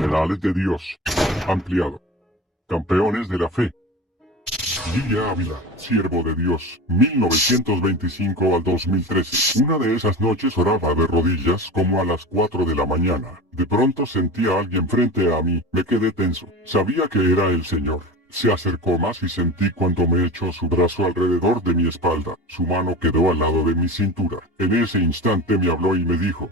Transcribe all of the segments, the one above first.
Generales de Dios. Ampliado. Campeones de la fe. Guille Ávila, siervo de Dios, 1925 al 2013. Una de esas noches oraba de rodillas como a las 4 de la mañana. De pronto sentí a alguien frente a mí. Me quedé tenso. Sabía que era el Señor. Se acercó más y sentí cuando me echó su brazo alrededor de mi espalda. Su mano quedó al lado de mi cintura. En ese instante me habló y me dijo: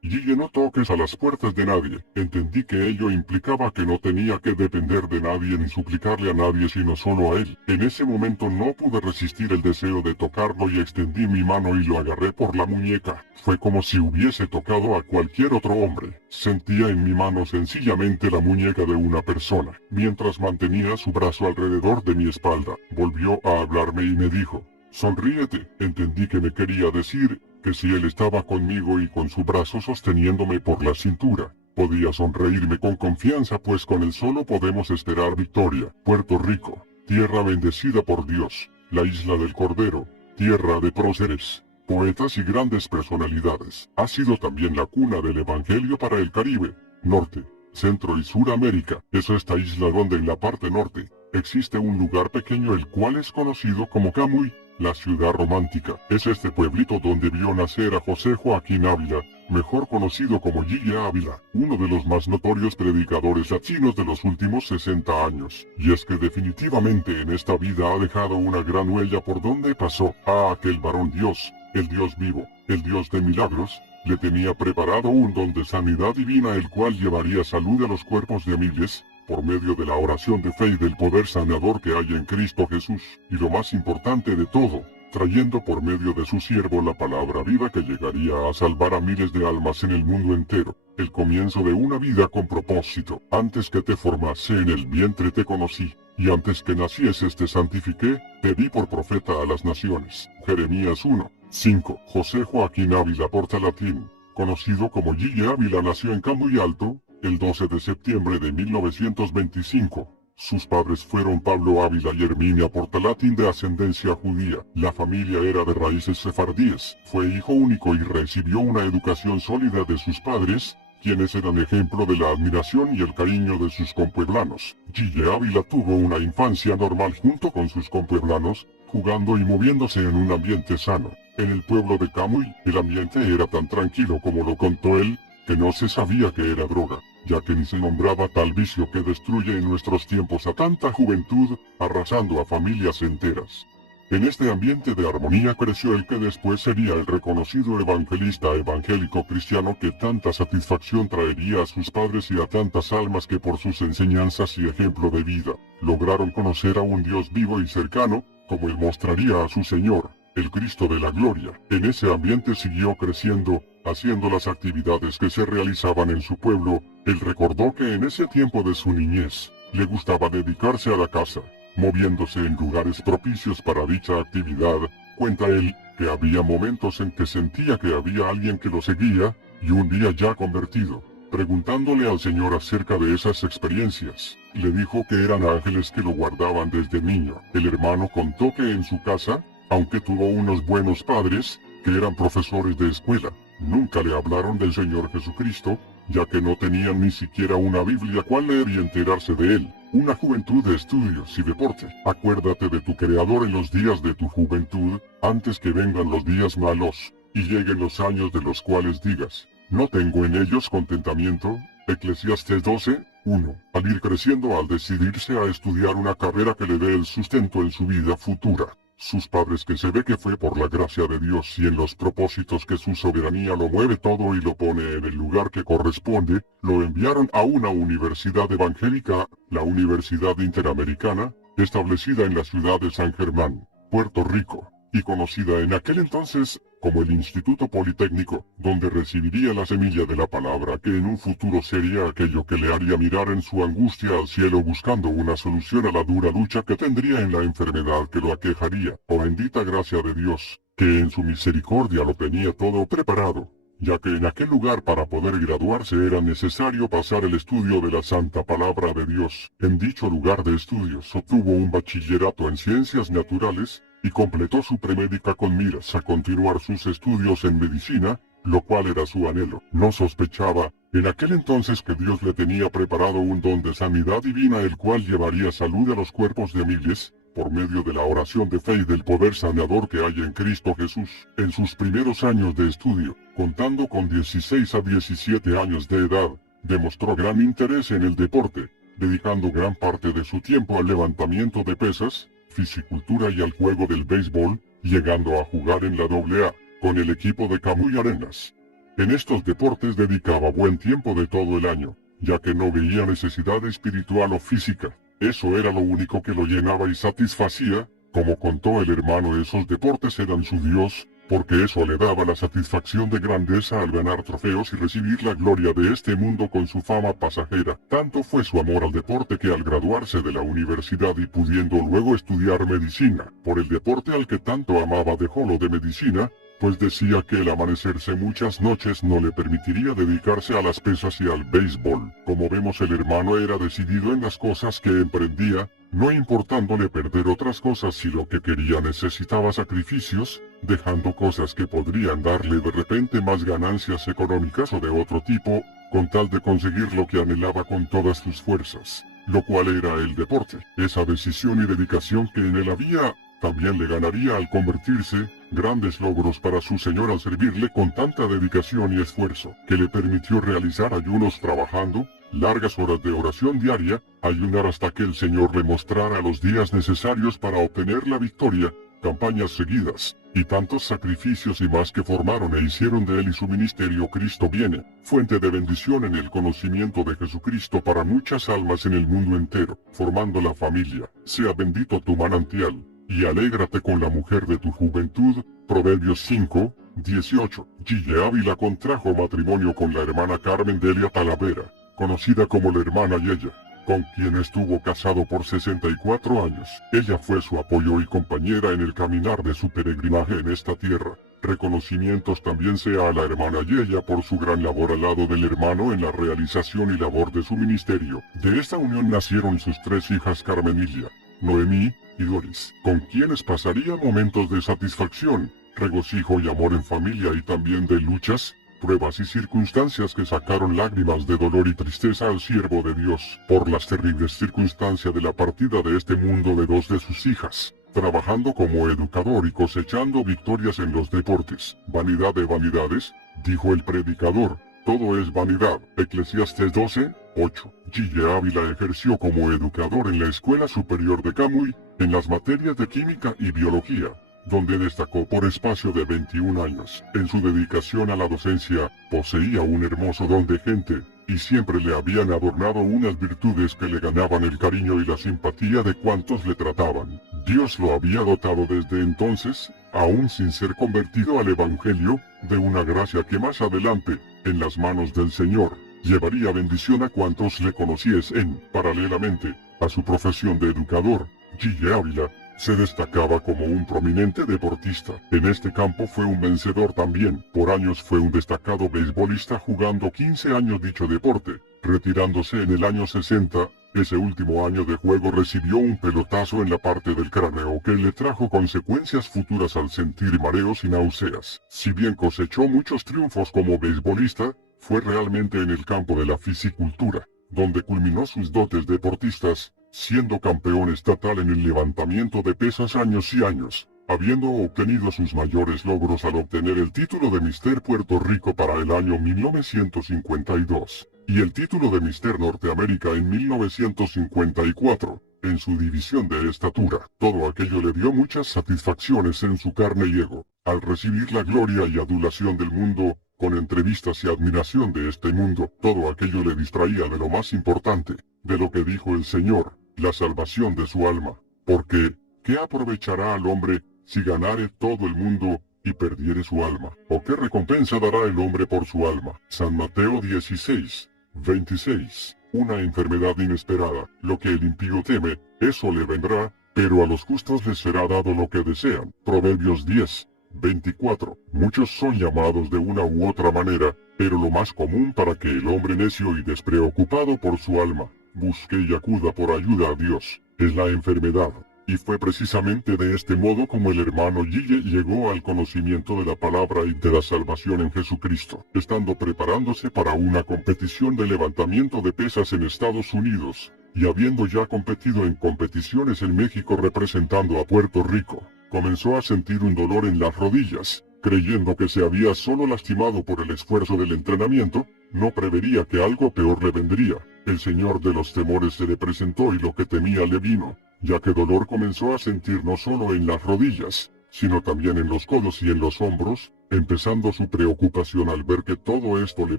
Guille, no toques a las puertas de nadie. Entendí que ello implicaba que no tenía que depender de nadie ni suplicarle a nadie sino solo a él. En ese momento no pude resistir el deseo de tocarlo y extendí mi mano y lo agarré por la muñeca. Fue como si hubiese tocado a cualquier otro hombre. Sentía en mi mano sencillamente la muñeca de una persona. Mientras mantenía su brazo alrededor de mi espalda, volvió a hablarme y me dijo: sonríete. Entendí que me quería decir que si él estaba conmigo y con su brazo sosteniéndome por la cintura, podía sonreírme con confianza, pues con él solo podemos esperar victoria. Puerto Rico, tierra bendecida por Dios, la isla del Cordero, tierra de próceres, poetas y grandes personalidades. Ha sido también la cuna del Evangelio para el Caribe, Norte, Centro y Suramérica. Es esta isla donde en la parte norte existe un lugar pequeño el cual es conocido como Camuy, la ciudad romántica. Es este pueblito donde vio nacer a José Joaquín Ávila, mejor conocido como Guille Ávila, uno de los más notorios predicadores latinos de los últimos 60 años. Y es que definitivamente en esta vida ha dejado una gran huella por donde pasó. A aquel varón Dios, el Dios vivo, el Dios de milagros, le tenía preparado un don de sanidad divina, el cual llevaría salud a los cuerpos de miles, por medio de la oración de fe y del poder sanador que hay en Cristo Jesús, y lo más importante de todo, trayendo por medio de su siervo la palabra viva que llegaría a salvar a miles de almas en el mundo entero. El comienzo de una vida con propósito. Antes que te formase en el vientre te conocí, y antes que nacieses te santifiqué, te di por profeta a las naciones. Jeremías 1:5. José Joaquín Ávila Portalatín, conocido como Guille Ávila, nació en Camuy Alto, el 12 de septiembre de 1925. Sus padres fueron Pablo Ávila y Herminia Portalatín, de ascendencia judía. La familia era de raíces sefardíes. Fue hijo único y recibió una educación sólida de sus padres, quienes eran ejemplo de la admiración y el cariño de sus compueblanos. Guille Ávila tuvo una infancia normal junto con sus compueblanos, jugando y moviéndose en un ambiente sano. En el pueblo de Camuy, el ambiente era tan tranquilo como lo contó él, que no se sabía que era droga, ya que ni se nombraba tal vicio que destruye en nuestros tiempos a tanta juventud, arrasando a familias enteras. En este ambiente de armonía creció el que después sería el reconocido evangelista evangélico cristiano que tanta satisfacción traería a sus padres y a tantas almas que por sus enseñanzas y ejemplo de vida, lograron conocer a un Dios vivo y cercano, como él mostraría a su Señor, el Cristo de la Gloria. En ese ambiente siguió creciendo, haciendo las actividades que se realizaban en su pueblo. Él recordó que en ese tiempo de su niñez, le gustaba dedicarse a la caza, moviéndose en lugares propicios para dicha actividad. Cuenta él, que había momentos en que sentía que había alguien que lo seguía, y un día ya convertido, preguntándole al Señor acerca de esas experiencias, le dijo que eran ángeles que lo guardaban desde niño. El hermano contó que en su casa, aunque tuvo unos buenos padres, que eran profesores de escuela, nunca le hablaron del Señor Jesucristo, ya que no tenían ni siquiera una Biblia cual leer y enterarse de él. Una juventud de estudios y deporte. Acuérdate de tu Creador en los días de tu juventud, antes que vengan los días malos, y lleguen los años de los cuales digas: no tengo en ellos contentamiento. Eclesiastés 12:1. Al ir creciendo, al decidirse a estudiar una carrera que le dé el sustento en su vida futura, sus padres, que se ve que fue por la gracia de Dios y en los propósitos que su soberanía lo mueve todo y lo pone en el lugar que corresponde, lo enviaron a una universidad evangélica, la Universidad Interamericana, establecida en la ciudad de San Germán, Puerto Rico, y conocida en aquel entonces como el Instituto Politécnico, donde recibiría la semilla de la palabra que en un futuro sería aquello que le haría mirar en su angustia al cielo buscando una solución a la dura lucha que tendría en la enfermedad que lo aquejaría. Oh bendita gracia de Dios, que en su misericordia lo tenía todo preparado, ya que en aquel lugar para poder graduarse era necesario pasar el estudio de la santa palabra de Dios. En dicho lugar de estudios obtuvo un bachillerato en ciencias naturales, y completó su premédica con miras a continuar sus estudios en medicina, lo cual era su anhelo. No sospechaba En aquel entonces que Dios le tenía preparado un don de sanidad divina el cual llevaría salud a los cuerpos de miles, por medio de la oración de fe y del poder sanador que hay en Cristo Jesús. En sus primeros años de estudio, contando con 16 a 17 años de edad, demostró gran interés en el deporte, dedicando gran parte de su tiempo al levantamiento de pesas, fisicultura y al juego del béisbol, llegando a jugar en la AA, con el equipo de Camuy Arenas. En estos deportes dedicaba buen tiempo de todo el año, ya que no veía necesidad espiritual o física. Eso era lo único que lo llenaba y satisfacía. Como contó el hermano, esos deportes eran su Dios, porque eso le daba la satisfacción de grandeza al ganar trofeos y recibir la gloria de este mundo con su fama pasajera. Tanto fue su amor al deporte que al graduarse de la universidad y pudiendo luego estudiar medicina, por el deporte al que tanto amaba dejó lo de medicina, pues decía que el amanecerse muchas noches no le permitiría dedicarse a las pesas y al béisbol. Como vemos, el hermano era decidido en las cosas que emprendía, no importándole perder otras cosas si lo que quería necesitaba sacrificios, dejando cosas que podrían darle de repente más ganancias económicas o de otro tipo, con tal de conseguir lo que anhelaba con todas sus fuerzas, lo cual era el deporte. Esa decisión y dedicación que en él había, también le ganaría al convertirse, grandes logros para su Señor al servirle con tanta dedicación y esfuerzo, que le permitió realizar ayunos trabajando, largas horas de oración diaria, ayunar hasta que el Señor le mostrara los días necesarios para obtener la victoria, campañas seguidas, y tantos sacrificios y más que formaron e hicieron de él y su ministerio Cristo viene, fuente de bendición en el conocimiento de Jesucristo para muchas almas en el mundo entero, formando la familia. Sea bendito tu manantial, y alégrate con la mujer de tu juventud. Proverbios 5, 18. Gille Ávila contrajo matrimonio con la hermana Carmen Delia Talavera, conocida como la hermana Yeya, con quien estuvo casado por 64 años. Ella fue su apoyo y compañera en el caminar de su peregrinaje en esta tierra. Reconocimientos también sea a la hermana Yeya por su gran labor al lado del hermano en la realización y labor de su ministerio. De esta unión nacieron sus 3 hijas Carmenilia, Noemí y Doris, con quienes pasaría momentos de satisfacción, regocijo y amor en familia y también de luchas, pruebas y circunstancias que sacaron lágrimas de dolor y tristeza al siervo de Dios, por las terribles circunstancias de la partida de este mundo de 2 de sus hijas, trabajando como educador y cosechando victorias en los deportes. Vanidad de vanidades, dijo el predicador, todo es vanidad. Eclesiastes 12, 8. Gille Ávila ejerció como educador en la Escuela Superior de Camuy, en las materias de química y biología, donde destacó por espacio de 21 años. En su dedicación a la docencia, poseía un hermoso don de gente, y siempre le habían adornado unas virtudes que le ganaban el cariño y la simpatía de cuantos le trataban. Dios lo había dotado desde entonces, aún sin ser convertido al Evangelio, de una gracia que más adelante, en las manos del Señor, llevaría bendición a cuantos le conociesen. Paralelamente a su profesión de educador, Gille Ávila se destacaba como un prominente deportista. En este campo fue un vencedor también. Por años fue un destacado beisbolista jugando 15 años dicho deporte, retirándose en el año 60. Ese último año de juego recibió un pelotazo en la parte del cráneo que le trajo consecuencias futuras al sentir mareos y náuseas. Si bien cosechó muchos triunfos como beisbolista, fue realmente en el campo de la fisicultura, donde culminó sus dotes deportistas, siendo campeón estatal en el levantamiento de pesas años y años, habiendo obtenido sus mayores logros al obtener el título de Mister Puerto Rico para el año 1952, y el título de Mister Norteamérica en 1954, en su división de estatura. Todo aquello le dio muchas satisfacciones en su carne y ego, al recibir la gloria y adulación del mundo, con entrevistas y admiración de este mundo. Todo aquello le distraía de lo más importante, de lo que dijo el Señor, la salvación de su alma. Porque, ¿qué aprovechará al hombre si ganare todo el mundo y perdiere su alma? ¿O qué recompensa dará el hombre por su alma? San Mateo 16, 26. Una enfermedad inesperada. Lo que el impío teme, eso le vendrá, pero a los justos les será dado lo que desean. Proverbios 10, 24. Muchos son llamados de una u otra manera, pero lo más común para que el hombre necio y despreocupado por su alma busque y acuda por ayuda a Dios, es la enfermedad. Y fue precisamente de este modo como el hermano Guille llegó al conocimiento de la palabra y de la salvación en Jesucristo, estando preparándose para una competición de levantamiento de pesas en Estados Unidos, y habiendo ya competido en competiciones en México representando a Puerto Rico, comenzó a sentir un dolor en las rodillas. Creyendo que se había solo lastimado por el esfuerzo del entrenamiento, no prevería que algo peor le vendría. El señor de los temores se le presentó y lo que temía le vino, ya que dolor comenzó a sentir no solo en las rodillas, sino también en los codos y en los hombros, empezando su preocupación al ver que todo esto le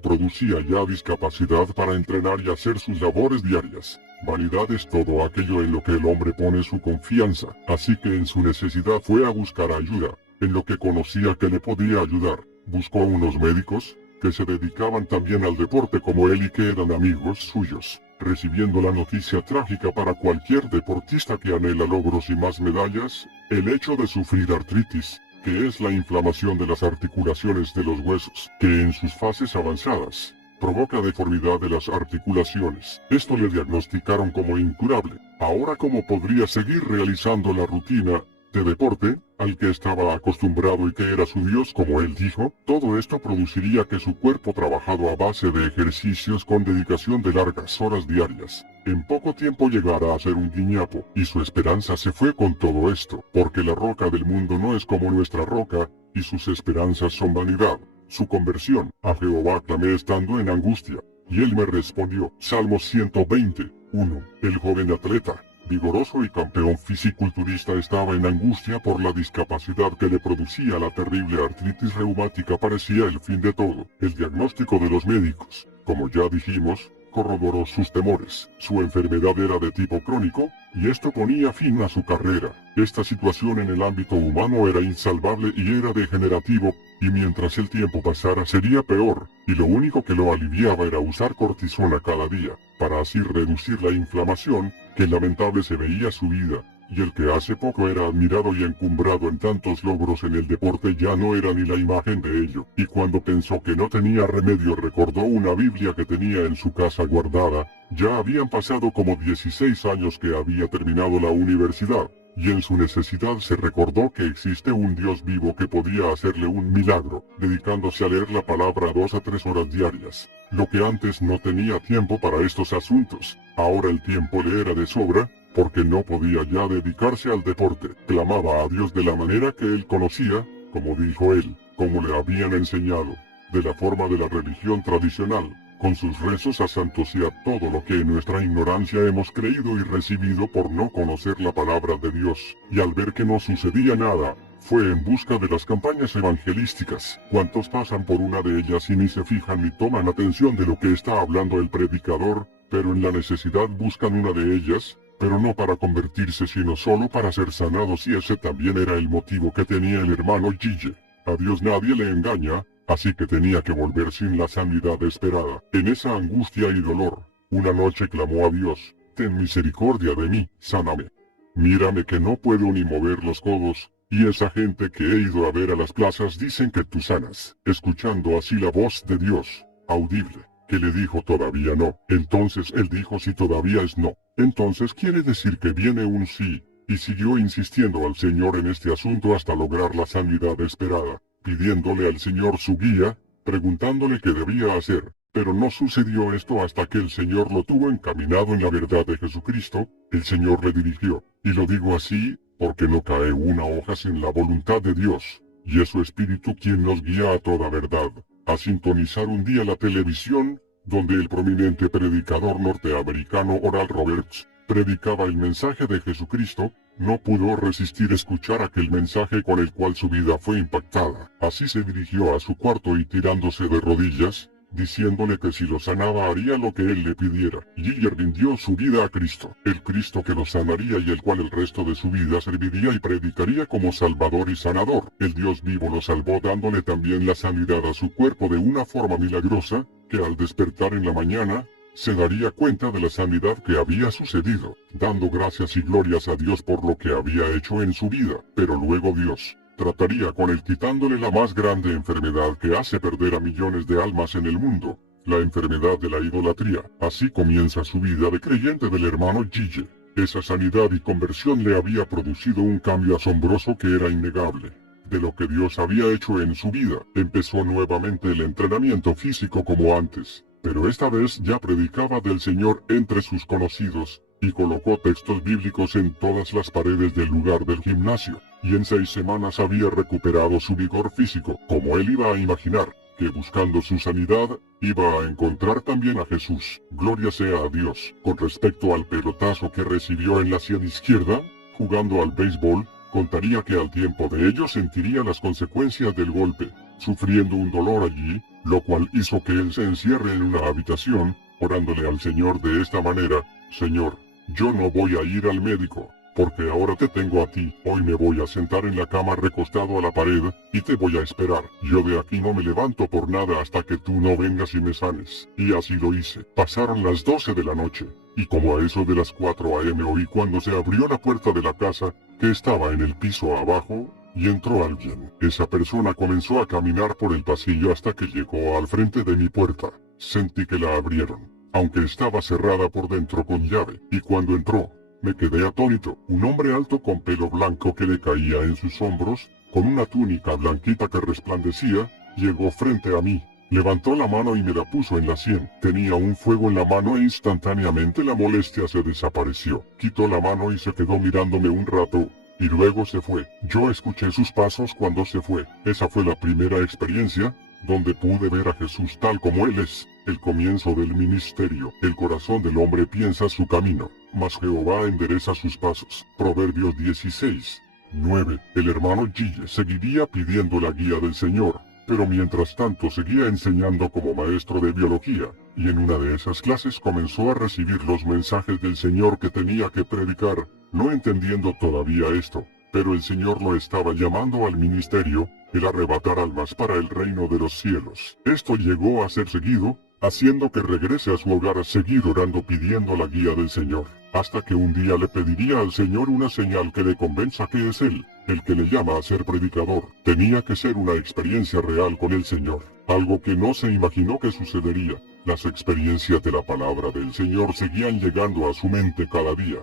producía ya discapacidad para entrenar y hacer sus labores diarias. Vanidad es todo aquello en lo que el hombre pone su confianza, así que en su necesidad fue a buscar ayuda. En lo que conocía que le podía ayudar, buscó a unos médicos, que se dedicaban también al deporte como él y que eran amigos suyos, recibiendo la noticia trágica para cualquier deportista que anhela logros y más medallas, el hecho de sufrir artritis, que es la inflamación de las articulaciones de los huesos, que en sus fases avanzadas, provoca deformidad de las articulaciones. Esto le diagnosticaron como incurable. Ahora, ¿cómo podría seguir realizando la rutina de deporte al que estaba acostumbrado y que era su Dios, como él dijo? Todo esto produciría que su cuerpo, trabajado a base de ejercicios con dedicación de largas horas diarias, en poco tiempo llegara a ser un guiñapo, y su esperanza se fue con todo esto, porque la roca del mundo no es como nuestra roca, y sus esperanzas son vanidad. Su conversión: a Jehová clamé estando en angustia, y él me respondió. Salmo 120:1. El joven atleta, vigoroso y campeón fisiculturista, estaba en angustia por la discapacidad que le producía la terrible artritis reumática. Parecía el fin de todo. El diagnóstico de los médicos, como ya dijimos, corroboró sus temores. Su enfermedad era de tipo crónico, y esto ponía fin a su carrera. Esta situación en el ámbito humano era insalvable y era degenerativo, y mientras el tiempo pasara sería peor, y lo único que lo aliviaba era usar cortisona cada día, para así reducir la inflamación, que lamentable se veía su vida, y el que hace poco era admirado y encumbrado en tantos logros en el deporte ya no era ni la imagen de ello, y cuando pensó que no tenía remedio recordó una Biblia que tenía en su casa guardada. Ya habían pasado como 16 años que había terminado la universidad, y en su necesidad se recordó que existe un Dios vivo que podía hacerle un milagro, dedicándose a leer la palabra 2 a 3 horas diarias. Lo que antes no tenía tiempo para estos asuntos, ahora el tiempo le era de sobra, porque no podía ya dedicarse al deporte. Clamaba a Dios de la manera que él conocía, como dijo él, como le habían enseñado, de la forma de la religión tradicional, con sus rezos a santos y a todo lo que en nuestra ignorancia hemos creído y recibido por no conocer la palabra de Dios. Y al ver que no sucedía nada, fue en busca de las campañas evangelísticas. ¿Cuántos pasan por una de ellas y ni se fijan ni toman atención de lo que está hablando el predicador, pero en la necesidad buscan una de ellas, pero no para convertirse sino solo para ser sanados? Y ese también era el motivo que tenía el hermano Guille. A Dios nadie le engaña, así que tenía que volver sin la sanidad esperada. En esa angustia y dolor, una noche clamó a Dios: ten misericordia de mí, sáname. Mírame que no puedo ni mover los codos, y esa gente que he ido a ver a las plazas dicen que tú sanas. Escuchando así la voz de Dios, audible, que le dijo todavía no. Entonces él dijo si todavía es no, entonces quiere decir que viene un sí, y siguió insistiendo al Señor en este asunto hasta lograr la sanidad esperada, pidiéndole al Señor su guía, preguntándole qué debía hacer. Pero no sucedió esto hasta que el Señor lo tuvo encaminado en la verdad de Jesucristo. El Señor le dirigió, y lo digo así, porque no cae una hoja sin la voluntad de Dios, y es su Espíritu quien nos guía a toda verdad, a sintonizar un día la televisión, donde el prominente predicador norteamericano Oral Roberts predicaba el mensaje de Jesucristo. No pudo resistir escuchar aquel mensaje con el cual su vida fue impactada. Así se dirigió a su cuarto y tirándose de rodillas, diciéndole que si lo sanaba haría lo que él le pidiera. Guille rindió su vida a Cristo, el Cristo que lo sanaría y el cual el resto de su vida serviría y predicaría como Salvador y Sanador. El Dios vivo lo salvó dándole también la sanidad a su cuerpo de una forma milagrosa, que al despertar en la mañana, se daría cuenta de la sanidad que había sucedido, dando gracias y glorias a Dios por lo que había hecho en su vida. Pero luego Dios trataría con él quitándole la más grande enfermedad que hace perder a millones de almas en el mundo, la enfermedad de la idolatría. Así comienza su vida de creyente del hermano Guille. Esa sanidad y conversión le había producido un cambio asombroso que era innegable. De lo que Dios había hecho en su vida, empezó nuevamente el entrenamiento físico como antes, pero esta vez ya predicaba del Señor entre sus conocidos, y colocó textos bíblicos en todas las paredes del lugar del gimnasio, y en 6 semanas había recuperado su vigor físico, como él iba a imaginar, que buscando su sanidad, iba a encontrar también a Jesús. Gloria sea a Dios. Con respecto al pelotazo que recibió en la sien izquierda, jugando al béisbol, contaría que al tiempo de ello sentiría las consecuencias del golpe, sufriendo un dolor allí, lo cual hizo que él se encierre en una habitación, orándole al Señor de esta manera: Señor, yo no voy a ir al médico, porque ahora te tengo a ti. Hoy me voy a sentar en la cama recostado a la pared, y te voy a esperar. Yo de aquí no me levanto por nada hasta que tú no vengas y me sanes. Y así lo hice. Pasaron las 12 de la noche, y como a eso de las 4 a.m. oí cuando se abrió la puerta de la casa, que estaba en el piso abajo, y entró alguien. Esa persona comenzó a caminar por el pasillo hasta que llegó al frente de mi puerta. Sentí que la abrieron, aunque estaba cerrada por dentro con llave, y cuando entró, me quedé atónito. Un hombre alto con pelo blanco que le caía en sus hombros, con una túnica blanquita que resplandecía, llegó frente a mí. Levantó la mano y me la puso en la sien. Tenía un fuego en la mano e instantáneamente la molestia se desapareció. Quitó la mano y se quedó mirándome un rato, y luego se fue. Yo escuché sus pasos cuando se fue. Esa fue la primera experiencia donde pude ver a Jesús tal como Él es. El comienzo del ministerio. El corazón del hombre piensa su camino, mas Jehová endereza sus pasos. Proverbios 16:9. El hermano Gille seguiría pidiendo la guía del Señor, pero mientras tanto seguía enseñando como maestro de biología, y en una de esas clases comenzó a recibir los mensajes del Señor que tenía que predicar, no entendiendo todavía esto, pero el Señor lo estaba llamando al ministerio, el arrebatar almas para el reino de los cielos. Esto llegó a ser seguido, haciendo que regrese a su hogar a seguir orando pidiendo la guía del Señor, hasta que un día le pediría al Señor una señal que le convenza que es Él el que le llama a ser predicador. Tenía que ser una experiencia real con el Señor, algo que no se imaginó que sucedería. Las experiencias de la palabra del Señor seguían llegando a su mente cada día,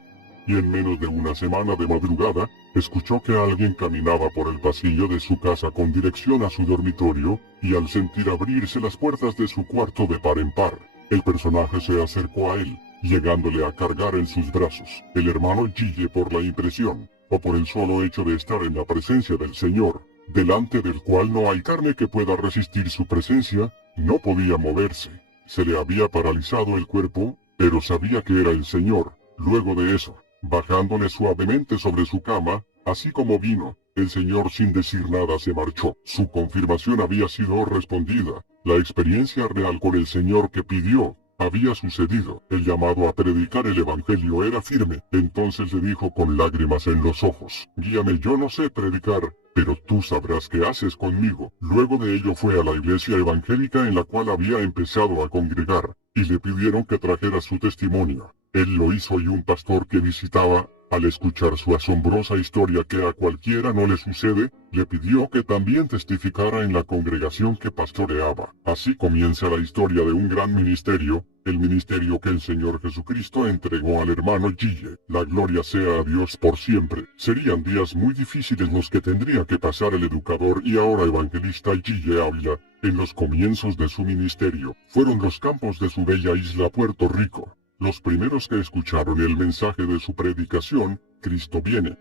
y en menos de una semana de madrugada, escuchó que alguien caminaba por el pasillo de su casa con dirección a su dormitorio, y al sentir abrirse las puertas de su cuarto de par en par, el personaje se acercó a él, llegándole a cargar en sus brazos. El hermano Gille, por la impresión, o por el solo hecho de estar en la presencia del Señor, delante del cual no hay carne que pueda resistir su presencia, no podía moverse. Se le había paralizado el cuerpo, pero sabía que era el Señor. Luego de eso, bajándole suavemente sobre su cama, así como vino, el Señor sin decir nada se marchó. Su confirmación había sido respondida. La experiencia real con el Señor que pidió había sucedido. El llamado a predicar el evangelio era firme. Entonces le dijo con lágrimas en los ojos: guíame, yo no sé predicar, pero tú sabrás qué haces conmigo. Luego de ello fue a la iglesia evangélica en la cual había empezado a congregar, y le pidieron que trajera su testimonio. Él lo hizo, y un pastor que visitaba, al escuchar su asombrosa historia que a cualquiera no le sucede, le pidió que también testificara en la congregación que pastoreaba. Así comienza la historia de un gran ministerio, el ministerio que el Señor Jesucristo entregó al hermano Gille. La gloria sea a Dios por siempre. Serían días muy difíciles los que tendría que pasar el educador y ahora evangelista Gille Ávila, en los comienzos de su ministerio. Fueron los campos de su bella isla Puerto Rico los primeros que escucharon el mensaje de su predicación: Cristo viene,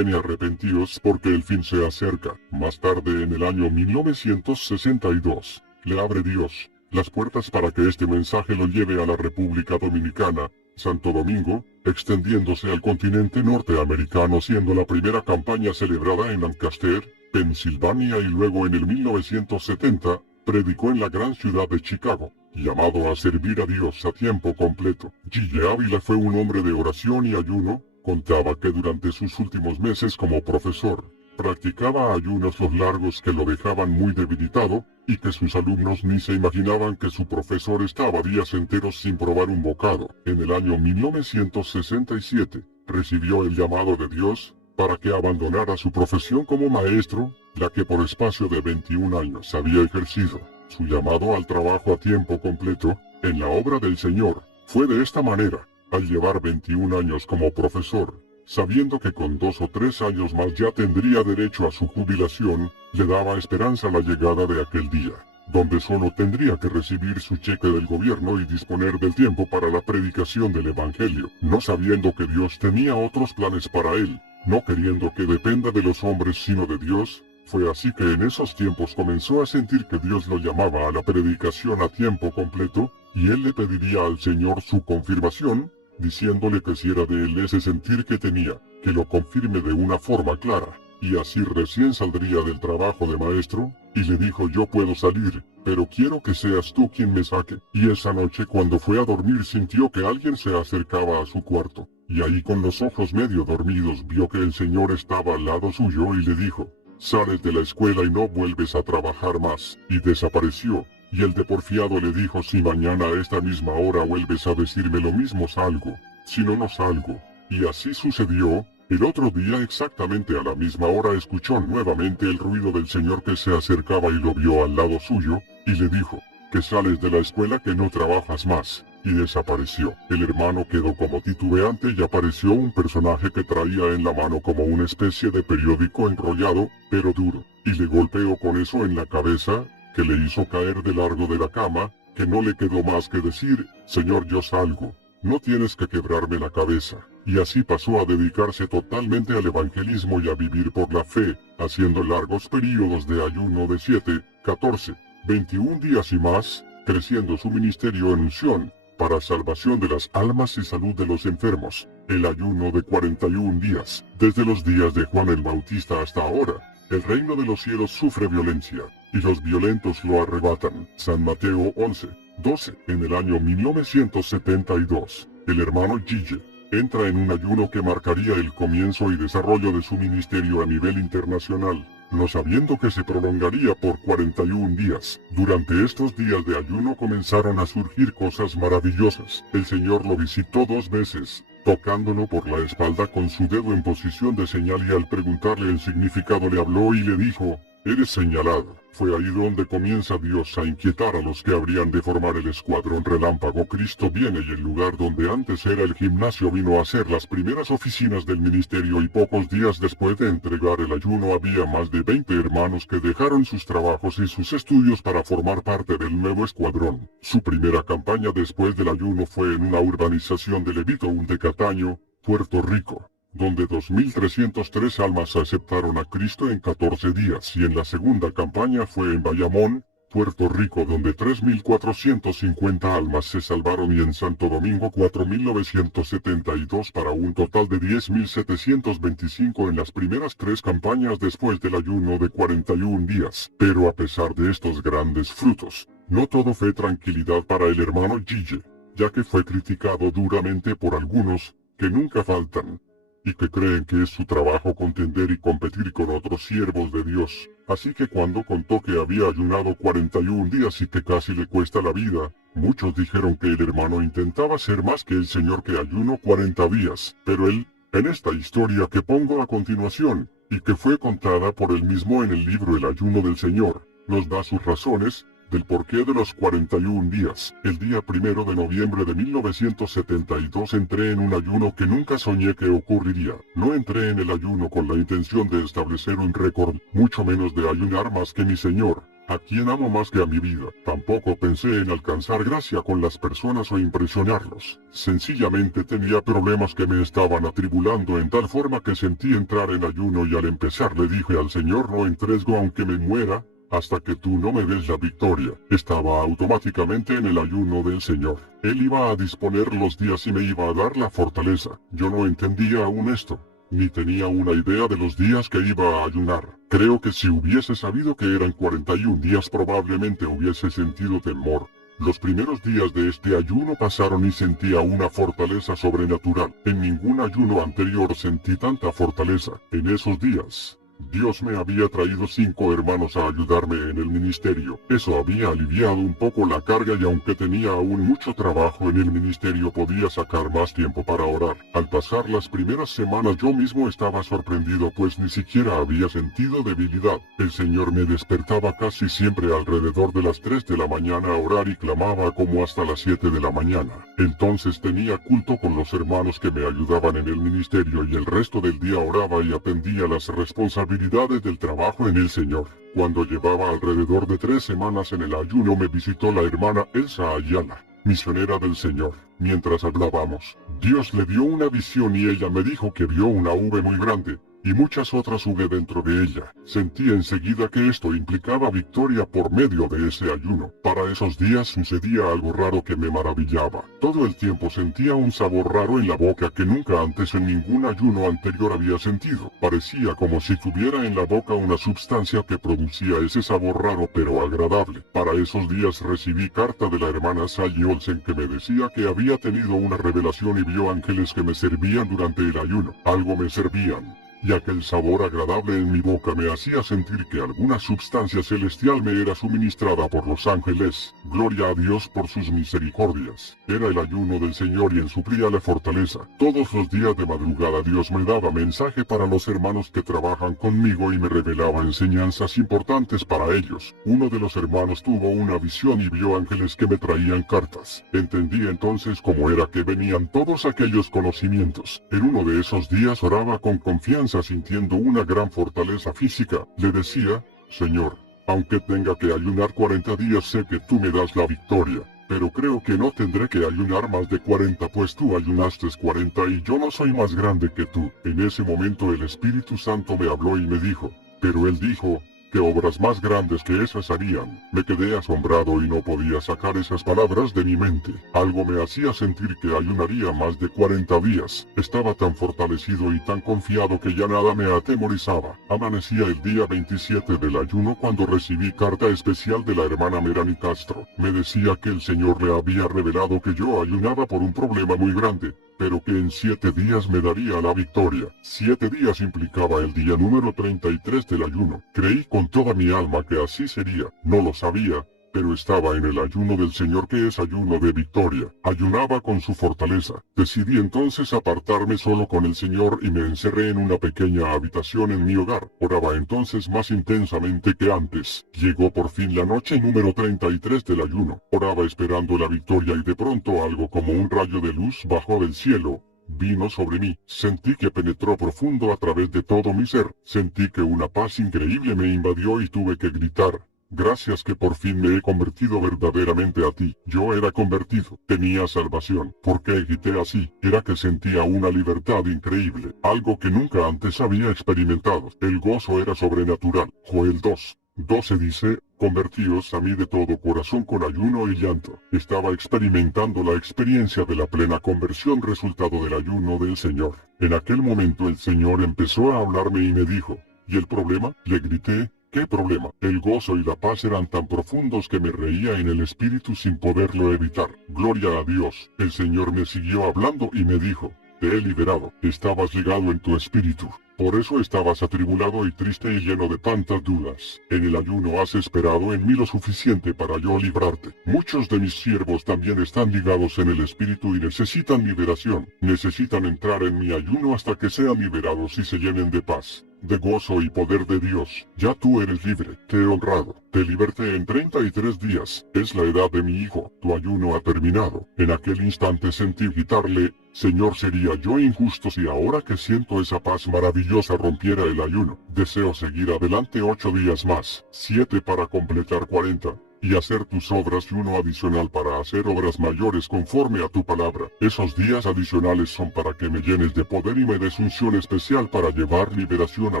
arrepentíos porque el fin se acerca. Más tarde, en el año 1962, le abre Dios las puertas para que este mensaje lo lleve a la República Dominicana, Santo Domingo, extendiéndose al continente norteamericano, siendo la primera campaña celebrada en Lancaster, Pensilvania, y luego en el 1970, predicó en la gran ciudad de Chicago. Llamado a servir a Dios a tiempo completo, Gille Ávila fue un hombre de oración y ayuno. Contaba que durante sus últimos meses como profesor, practicaba ayunos los largos que lo dejaban muy debilitado, y que sus alumnos ni se imaginaban que su profesor estaba días enteros sin probar un bocado. En el año 1967, recibió el llamado de Dios para que abandonara su profesión como maestro, la que por espacio de 21 años había ejercido. Su llamado al trabajo a tiempo completo, en la obra del Señor, fue de esta manera: al llevar 21 años como profesor, sabiendo que con 2 o 3 años más ya tendría derecho a su jubilación, le daba esperanza la llegada de aquel día, donde solo tendría que recibir su cheque del gobierno y disponer del tiempo para la predicación del Evangelio, no sabiendo que Dios tenía otros planes para él, no queriendo que dependa de los hombres sino de Dios. Fue así que en esos tiempos comenzó a sentir que Dios lo llamaba a la predicación a tiempo completo, y él le pediría al Señor su confirmación, diciéndole que si era de él ese sentir que tenía, que lo confirme de una forma clara, y así recién saldría del trabajo de maestro, y le dijo: yo puedo salir, pero quiero que seas tú quien me saque. Y esa noche cuando fue a dormir sintió que alguien se acercaba a su cuarto, y ahí con los ojos medio dormidos vio que el Señor estaba al lado suyo y le dijo: sales de la escuela y no vuelves a trabajar más, y desapareció. Y el de porfiado le dijo: si mañana a esta misma hora vuelves a decirme lo mismo salgo, si no, no salgo. Y así sucedió. El otro día exactamente a la misma hora escuchó nuevamente el ruido del Señor que se acercaba y lo vio al lado suyo, y le dijo: que sales de la escuela, que no trabajas más. Y desapareció. El hermano quedó como titubeante y apareció un personaje que traía en la mano como una especie de periódico enrollado, pero duro, y le golpeó con eso en la cabeza, que le hizo caer de largo de la cama, que no le quedó más que decir: Señor, yo salgo, no tienes que quebrarme la cabeza. Y así pasó a dedicarse totalmente al evangelismo y a vivir por la fe, haciendo largos períodos de ayuno de 7, 14, 21 días y más, creciendo su ministerio en unción, para salvación de las almas y salud de los enfermos. El ayuno de 41 días, desde los días de Juan el Bautista hasta ahora. El reino de los cielos sufre violencia, y los violentos lo arrebatan. San Mateo 11, 12. En el año 1972, el hermano Gille entra en un ayuno que marcaría el comienzo y desarrollo de su ministerio a nivel internacional, no sabiendo que se prolongaría por 41 días. Durante estos días de ayuno comenzaron a surgir cosas maravillosas. El Señor lo visitó 2 veces, tocándolo por la espalda con su dedo en posición de señal, y al preguntarle el significado le habló y le dijo: eres señalado. Fue ahí donde comienza Dios a inquietar a los que habrían de formar el escuadrón relámpago. Cristo viene y el lugar donde antes era el gimnasio vino a ser las primeras oficinas del ministerio, y pocos días después de entregar el ayuno había más de 20 hermanos que dejaron sus trabajos y sus estudios para formar parte del nuevo escuadrón. Su primera campaña después del ayuno fue en una urbanización de Levitown de Cataño, Puerto Rico, donde 2.303 almas aceptaron a Cristo en 14 días, y en la segunda campaña fue en Bayamón, Puerto Rico, donde 3.450 almas se salvaron, y en Santo Domingo 4.972 para un total de 10.725 en las primeras 3 campañas después del ayuno de 41 días. Pero a pesar de estos grandes frutos, no todo fue tranquilidad para el hermano Gille, ya que fue criticado duramente por algunos, que nunca faltan, y que creen que es su trabajo contender y competir con otros siervos de Dios. Así que cuando contó que había ayunado 41 días y que casi le cuesta la vida, muchos dijeron que el hermano intentaba ser más que el Señor, que ayunó 40 días. Pero él, en esta historia que pongo a continuación, y que fue contada por él mismo en el libro El ayuno del Señor, nos da sus razones del porqué de los 41 días. El día 1 de noviembre de 1972 entré en un ayuno que nunca soñé que ocurriría. No entré en el ayuno con la intención de establecer un récord, mucho menos de ayunar más que mi Señor, a quien amo más que a mi vida. Tampoco pensé en alcanzar gracia con las personas o impresionarlos. Sencillamente tenía problemas que me estaban atribulando en tal forma que sentí entrar en ayuno, y al empezar le dije al Señor: no entrego aunque me muera, hasta que tú no me des la victoria. Estaba automáticamente en el ayuno del Señor. Él iba a disponer los días y me iba a dar la fortaleza. Yo no entendía aún esto, ni tenía una idea de los días que iba a ayunar. Creo que si hubiese sabido que eran 41 días probablemente hubiese sentido temor. Los primeros días de este ayuno pasaron y sentía una fortaleza sobrenatural. En ningún ayuno anterior sentí tanta fortaleza. En esos días, Dios me había traído 5 hermanos a ayudarme en el ministerio. Eso había aliviado un poco la carga, y aunque tenía aún mucho trabajo en el ministerio podía sacar más tiempo para orar. Al pasar las primeras semanas yo mismo estaba sorprendido, pues ni siquiera había sentido debilidad. El Señor me despertaba casi siempre alrededor de las 3 de la mañana a orar y clamaba como hasta las 7 de la mañana. Entonces tenía culto con los hermanos que me ayudaban en el ministerio y el resto del día oraba y atendía las responsabilidades del trabajo en el Señor. Cuando llevaba alrededor de 3 semanas en el ayuno me visitó la hermana Elsa Ayala, misionera del Señor. Mientras hablábamos, Dios le dio una visión y ella me dijo que vio una V muy grande y muchas otras V dentro de ella. Sentí enseguida que esto implicaba victoria por medio de ese ayuno. Para esos días sucedía algo raro que me maravillaba. Todo el tiempo sentía un sabor raro en la boca que nunca antes en ningún ayuno anterior había sentido. Parecía como si tuviera en la boca una sustancia que producía ese sabor raro pero agradable. Para esos días recibí carta de la hermana Sally Olsen que me decía que había tenido una revelación y vio ángeles que me servían durante el ayuno. Algo me servían. Y aquel sabor agradable en mi boca me hacía sentir que alguna sustancia celestial me era suministrada por los ángeles. Gloria a Dios por sus misericordias. Era el ayuno del Señor y en suplíale fortaleza. Todos los días de madrugada Dios me daba mensaje para los hermanos que trabajan conmigo y me revelaba enseñanzas importantes para ellos. Uno de los hermanos tuvo una visión y vio ángeles que me traían cartas. Entendí entonces cómo era que venían todos aquellos conocimientos. En uno de esos días oraba con confianza sintiendo una gran fortaleza física. Le decía, Señor, aunque tenga que ayunar 40 días sé que tú me das la victoria. Pero creo que no tendré que ayunar más de 40 pues tú ayunaste 40 y yo no soy más grande que tú. En ese momento el Espíritu Santo me habló y me dijo, pero él dijo, ¿qué obras más grandes que esas harían? Me quedé asombrado y no podía sacar esas palabras de mi mente. Algo me hacía sentir que ayunaría más de 40 días. Estaba tan fortalecido y tan confiado que ya nada me atemorizaba. Amanecía el día 27 del ayuno cuando recibí carta especial de la hermana Merani Castro. Me decía que el Señor le había revelado que yo ayunaba por un problema muy grande, pero que en 7 días me daría la victoria. 7 días implicaba el día número 33 del ayuno. Creí con toda mi alma que así sería. No lo sabía, pero estaba en el ayuno del Señor que es ayuno de victoria. Ayunaba con su fortaleza. Decidí entonces apartarme solo con el Señor y me encerré en una pequeña habitación en mi hogar. Oraba entonces más intensamente que antes. Llegó por fin la noche número 33 del ayuno. Oraba esperando la victoria y de pronto algo como un rayo de luz bajó del cielo. Vino sobre mí, sentí que penetró profundo a través de todo mi ser, sentí que una paz increíble me invadió y tuve que gritar, gracias que por fin me he convertido verdaderamente a ti. Yo era convertido, tenía salvación. ¿Por qué grité así? Era que sentía una libertad increíble, algo que nunca antes había experimentado. El gozo era sobrenatural. Joel 2:12 dice, convertíos a mí de todo corazón con ayuno y llanto. Estaba experimentando la experiencia de la plena conversión resultado del ayuno del Señor. En aquel momento el Señor empezó a hablarme y me dijo, ¿y el problema? Le grité, ¿qué problema? El gozo y la paz eran tan profundos que me reía en el espíritu sin poderlo evitar. Gloria a Dios. El Señor me siguió hablando y me dijo, te he liberado. Estabas ligado en tu espíritu. Por eso estabas atribulado y triste y lleno de tantas dudas. En el ayuno has esperado en mí lo suficiente para yo librarte. Muchos de mis siervos también están ligados en el espíritu y necesitan liberación. Necesitan entrar en mi ayuno hasta que sean liberados y se llenen de paz, de gozo y poder de Dios. Ya tú eres libre, te he honrado, te liberté en 33 días. Es la edad de mi hijo, tu ayuno ha terminado. En aquel instante sentí gritarle, Señor, ¿sería yo injusto si ahora que siento esa paz maravillosa rompiera el ayuno? Deseo seguir adelante 8 días más, 7 para completar 40. Y hacer tus obras y uno adicional para hacer obras mayores conforme a tu palabra. Esos días adicionales son para que me llenes de poder y me des unción especial para llevar liberación a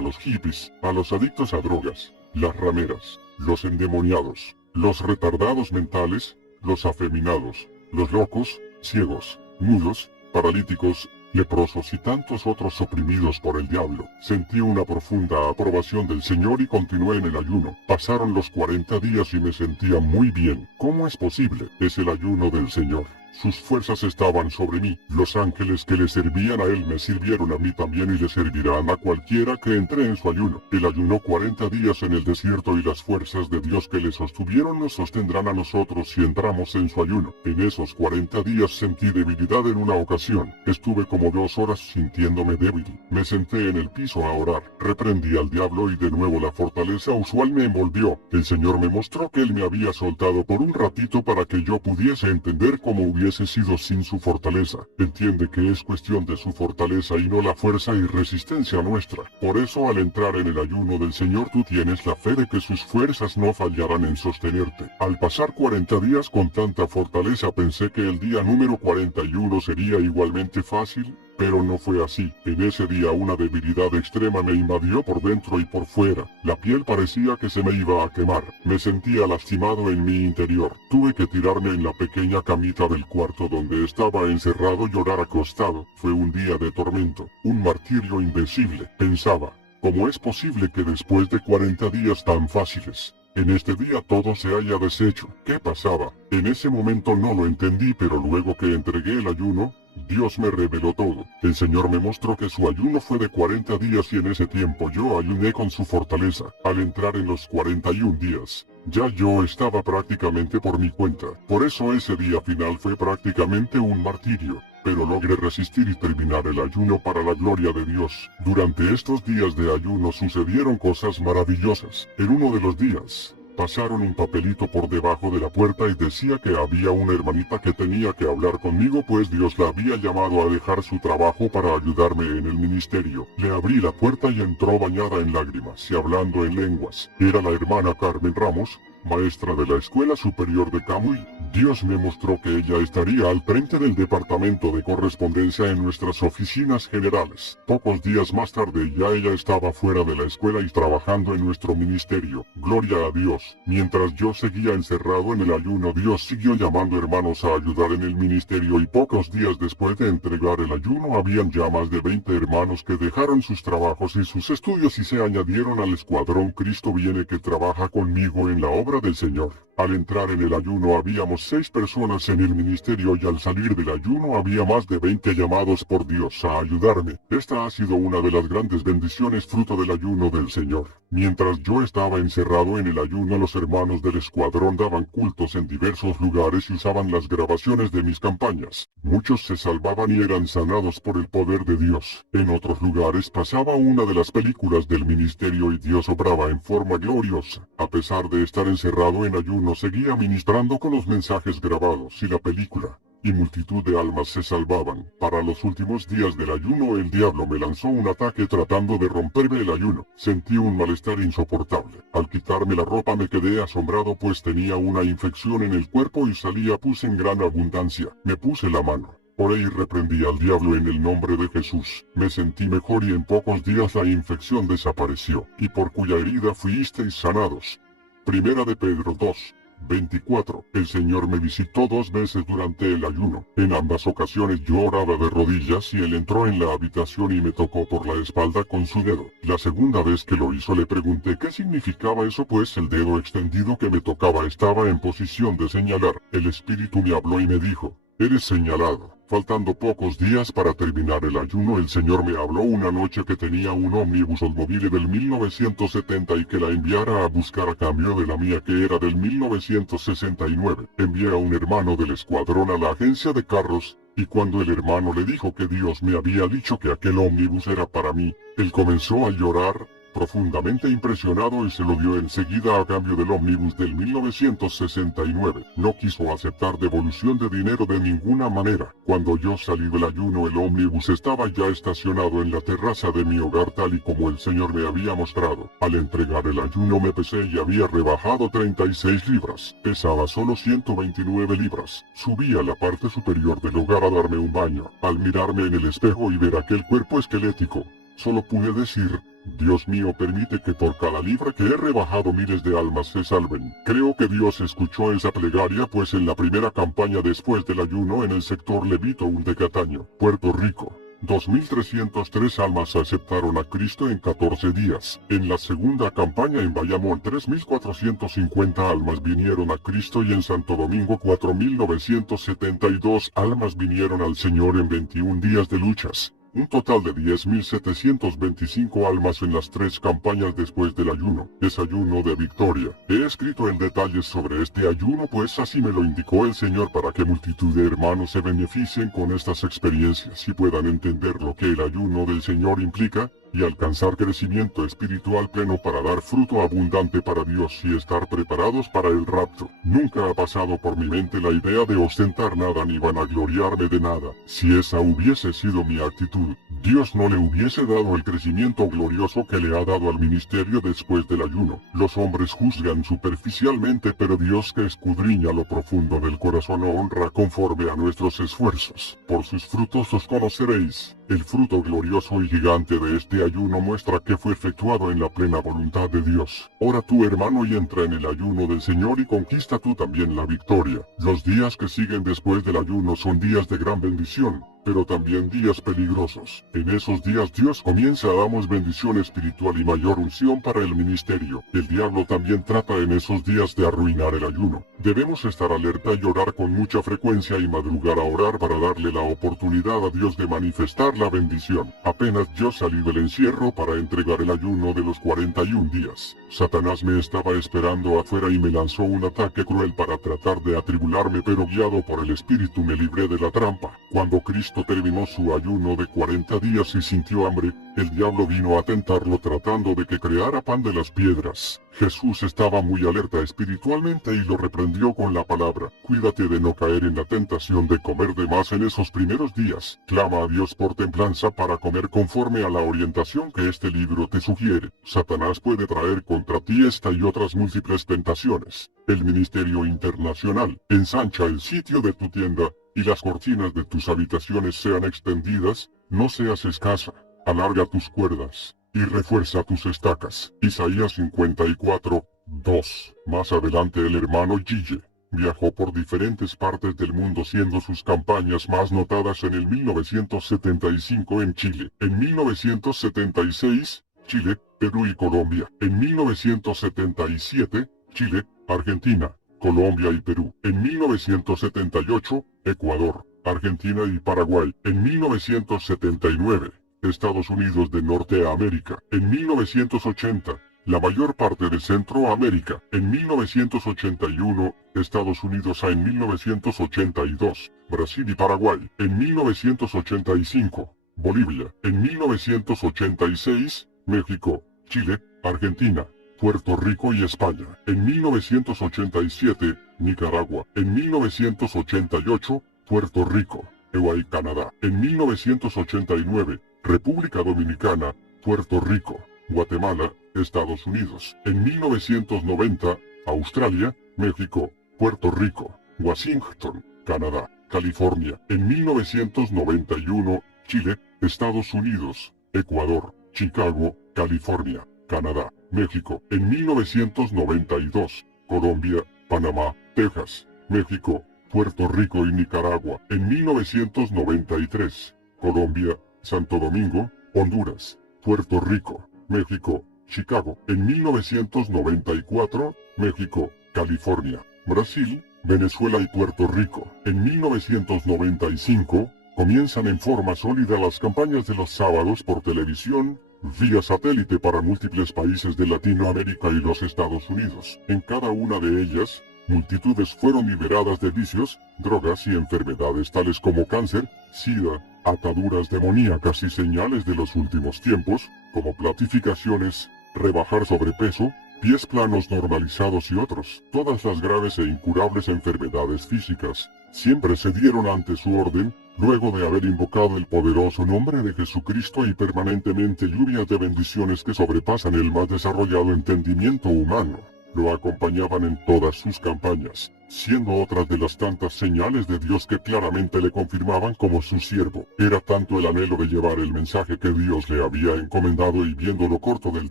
los hippies, a los adictos a drogas, las rameras, los endemoniados, los retardados mentales, los afeminados, los locos, ciegos, mudos, paralíticos, leprosos y tantos otros oprimidos por el diablo. Sentí una profunda aprobación del Señor y continué en el ayuno. Pasaron los 40 días y me sentía muy bien. ¿Cómo es posible? Es el ayuno del Señor. Sus fuerzas estaban sobre mí. Los ángeles que le servían a él me sirvieron a mí también y le servirán a cualquiera que entre en su ayuno. Él ayunó 40 días en el desierto y las fuerzas de Dios que le sostuvieron nos sostendrán a nosotros si entramos en su ayuno. En esos 40 días sentí debilidad en una ocasión. Estuve como 2 horas sintiéndome débil. Me senté en el piso a orar. Reprendí al diablo y de nuevo la fortaleza usual me envolvió. El Señor me mostró que él me había soltado por un ratito para que yo pudiese entender cómo hubiera hubiese sido sin su fortaleza. Entiende que es cuestión de su fortaleza y no la fuerza y resistencia nuestra. Por eso al entrar en el ayuno del Señor tú tienes la fe de que sus fuerzas no fallarán en sostenerte. Al pasar 40 días con tanta fortaleza pensé que el día número 41 sería igualmente fácil, pero no fue así. En ese día una debilidad extrema me invadió por dentro y por fuera. La piel parecía que se me iba a quemar. Me sentía lastimado en mi interior. Tuve que tirarme en la pequeña camita del cuarto donde estaba encerrado y llorar acostado. Fue un día de tormento, un martirio indecible. Pensaba, ¿cómo es posible que después de 40 días tan fáciles, en este día todo se haya deshecho? ¿Qué pasaba? En ese momento no lo entendí, pero luego que entregué el ayuno, Dios me reveló todo. El Señor me mostró que su ayuno fue de 40 días y en ese tiempo yo ayuné con su fortaleza. Al entrar en los 41 días, ya yo estaba prácticamente por mi cuenta. Por eso ese día final fue prácticamente un martirio. Pero logré resistir y terminar el ayuno para la gloria de Dios. Durante estos días de ayuno sucedieron cosas maravillosas. En uno de los días, pasaron un papelito por debajo de la puerta y decía que había una hermanita que tenía que hablar conmigo pues Dios la había llamado a dejar su trabajo para ayudarme en el ministerio. Le abrí la puerta y entró bañada en lágrimas y hablando en lenguas. Era la hermana Carmen Ramos, maestra de la Escuela Superior de Camuy. Dios me mostró que ella estaría al frente del departamento de correspondencia en nuestras oficinas generales. Pocos días más tarde ya ella estaba fuera de la escuela y trabajando en nuestro ministerio. Gloria a Dios. Mientras yo seguía encerrado en el ayuno, Dios siguió llamando hermanos a ayudar en el ministerio y pocos días después de entregar el ayuno habían ya más de 20 hermanos que dejaron sus trabajos y sus estudios y se añadieron al escuadrón Cristo Viene que trabaja conmigo en la obra del Señor. Al entrar en el ayuno habíamos 6 personas en el ministerio y al salir del ayuno había más de 20 llamados por Dios a ayudarme. Esta ha sido una de las grandes bendiciones fruto del ayuno del Señor. Mientras yo estaba encerrado en el ayuno, los hermanos del escuadrón daban cultos en diversos lugares y usaban las grabaciones de mis campañas. Muchos se salvaban y eran sanados por el poder de Dios. En otros lugares pasaba una de las películas del ministerio y Dios obraba en forma gloriosa. A pesar de estar encerrado en ayuno, seguía ministrando con los mensajes grabados y la película, y multitud de almas se salvaban. Para los últimos días del ayuno el diablo me lanzó un ataque tratando de romperme el ayuno. Sentí un malestar insoportable. Al quitarme la ropa me quedé asombrado pues tenía una infección en el cuerpo y salía pus en gran abundancia. Me puse la mano. Oré y reprendí al diablo en el nombre de Jesús. Me sentí mejor y en pocos días la infección desapareció, y por cuya herida fuisteis sanados. Primera de Pedro 2:24. El Señor me visitó 2 veces durante el ayuno. En ambas ocasiones yo oraba de rodillas y Él entró en la habitación y me tocó por la espalda con su dedo. La segunda vez que lo hizo le pregunté qué significaba eso pues el dedo extendido que me tocaba estaba en posición de señalar. El Espíritu me habló y me dijo, eres señalado. Faltando pocos días para terminar el ayuno, el Señor me habló una noche que tenía un ómnibus Oldsmobile del 1970 y que la enviara a buscar a cambio de la mía que era del 1969. Envié a un hermano del escuadrón a la agencia de carros, y cuando el hermano le dijo que Dios me había dicho que aquel ómnibus era para mí, él comenzó a llorar, profundamente impresionado y se lo dio enseguida a cambio del ómnibus del 1969. No quiso aceptar devolución de dinero de ninguna manera. Cuando yo salí del ayuno el ómnibus estaba ya estacionado en la terraza de mi hogar tal y como el Señor me había mostrado. Al entregar el ayuno me pesé y había rebajado 36 libras. Pesaba solo 129 libras. Subí a la parte superior del hogar a darme un baño. Al mirarme en el espejo y ver aquel cuerpo esquelético, solo pude decir, Dios mío, permite que por cada libra que he rebajado miles de almas se salven. Creo que Dios escuchó esa plegaria pues en la primera campaña después del ayuno en el sector Levito de Cataño, Puerto Rico, 2.303 almas aceptaron a Cristo en 14 días. En la segunda campaña en Bayamón 3.450 almas vinieron a Cristo y en Santo Domingo 4.972 almas vinieron al Señor en 21 días de luchas. Un total de 10.725 almas en las 3 campañas después del ayuno. Es ayuno de victoria. He escrito en detalles sobre este ayuno pues así me lo indicó el Señor para que multitud de hermanos se beneficien con estas experiencias y puedan entender lo que el ayuno del Señor implica y alcanzar crecimiento espiritual pleno para dar fruto abundante para Dios y estar preparados para el rapto. Nunca ha pasado por mi mente la idea de ostentar nada ni vanagloriarme de nada. Si esa hubiese sido mi actitud, Dios no le hubiese dado el crecimiento glorioso que le ha dado al ministerio después del ayuno. Los hombres juzgan superficialmente, pero Dios, que escudriña lo profundo del corazón, honra conforme a nuestros esfuerzos. Por sus frutos os conoceréis. El fruto glorioso y gigante de este ayuno muestra que fue efectuado en la plena voluntad de Dios. Ora tú, hermano, y entra en el ayuno del Señor y conquista tú también la victoria. Los días que siguen después del ayuno son días de gran bendición, pero también días peligrosos. En esos días Dios comienza a darnos bendición espiritual y mayor unción para el ministerio. El diablo también trata en esos días de arruinar el ayuno. Debemos estar alerta y orar con mucha frecuencia y madrugar a orar para darle la oportunidad a Dios de manifestar la bendición. Apenas yo salí del encierro para entregar el ayuno de los 41 días. Satanás me estaba esperando afuera y me lanzó un ataque cruel para tratar de atribularme, pero guiado por el Espíritu me libré de la trampa. Cuando Cristo terminó su ayuno de 40 días y sintió hambre, el diablo vino a tentarlo tratando de que creara pan de las piedras. Jesús estaba muy alerta espiritualmente y lo reprendió con la palabra: cuídate de no caer en la tentación de comer de más en esos primeros días. Clama a Dios por templanza para comer conforme a la orientación que este libro te sugiere. Satanás puede traer contra ti esta y otras múltiples tentaciones. El ministerio internacional: ensancha el sitio de tu tienda y las cortinas de tus habitaciones sean extendidas, no seas escasa. Alarga tus cuerdas y refuerza tus estacas. Isaías 54:2. Más adelante el hermano Gille viajó por diferentes partes del mundo, siendo sus campañas más notadas en el 1975 en Chile, en 1976, Chile, Perú y Colombia, en 1977, Chile, Argentina, Colombia y Perú, en 1978, Ecuador, Argentina y Paraguay, en 1979, Estados Unidos de Norteamérica, en 1980, la mayor parte de Centroamérica, en 1981, Estados Unidos en 1982, Brasil y Paraguay, en 1985, Bolivia, en 1986, México, Chile, Argentina, Puerto Rico y España, en 1987, Nicaragua, en 1988, Puerto Rico, y Canadá, en 1989, República Dominicana, Puerto Rico, Guatemala, Estados Unidos, en 1990, Australia, México, Puerto Rico, Washington, Canadá, California, en 1991, Chile, Estados Unidos, Ecuador, Chicago, California, Canadá, México, en 1992, Colombia, Panamá, Texas, México, Puerto Rico y Nicaragua, en 1993, Colombia, Santo Domingo, Honduras, Puerto Rico, México, Chicago, en 1994, México, California, Brasil, Venezuela y Puerto Rico. En 1995, comienzan en forma sólida las campañas de los sábados por televisión, vía satélite para múltiples países de Latinoamérica y los Estados Unidos. En cada una de ellas, multitudes fueron liberadas de vicios, drogas y enfermedades tales como cáncer, sida, ataduras demoníacas y señales de los últimos tiempos, como platificaciones, rebajar sobrepeso, pies planos normalizados y otros. Todas las graves e incurables enfermedades físicas siempre se dieron ante su orden, luego de haber invocado el poderoso nombre de Jesucristo, y permanentemente lluvias de bendiciones que sobrepasan el más desarrollado entendimiento humano lo acompañaban en todas sus campañas, siendo otras de las tantas señales de Dios que claramente le confirmaban como su siervo. Era tanto el anhelo de llevar el mensaje que Dios le había encomendado, y viendo lo corto del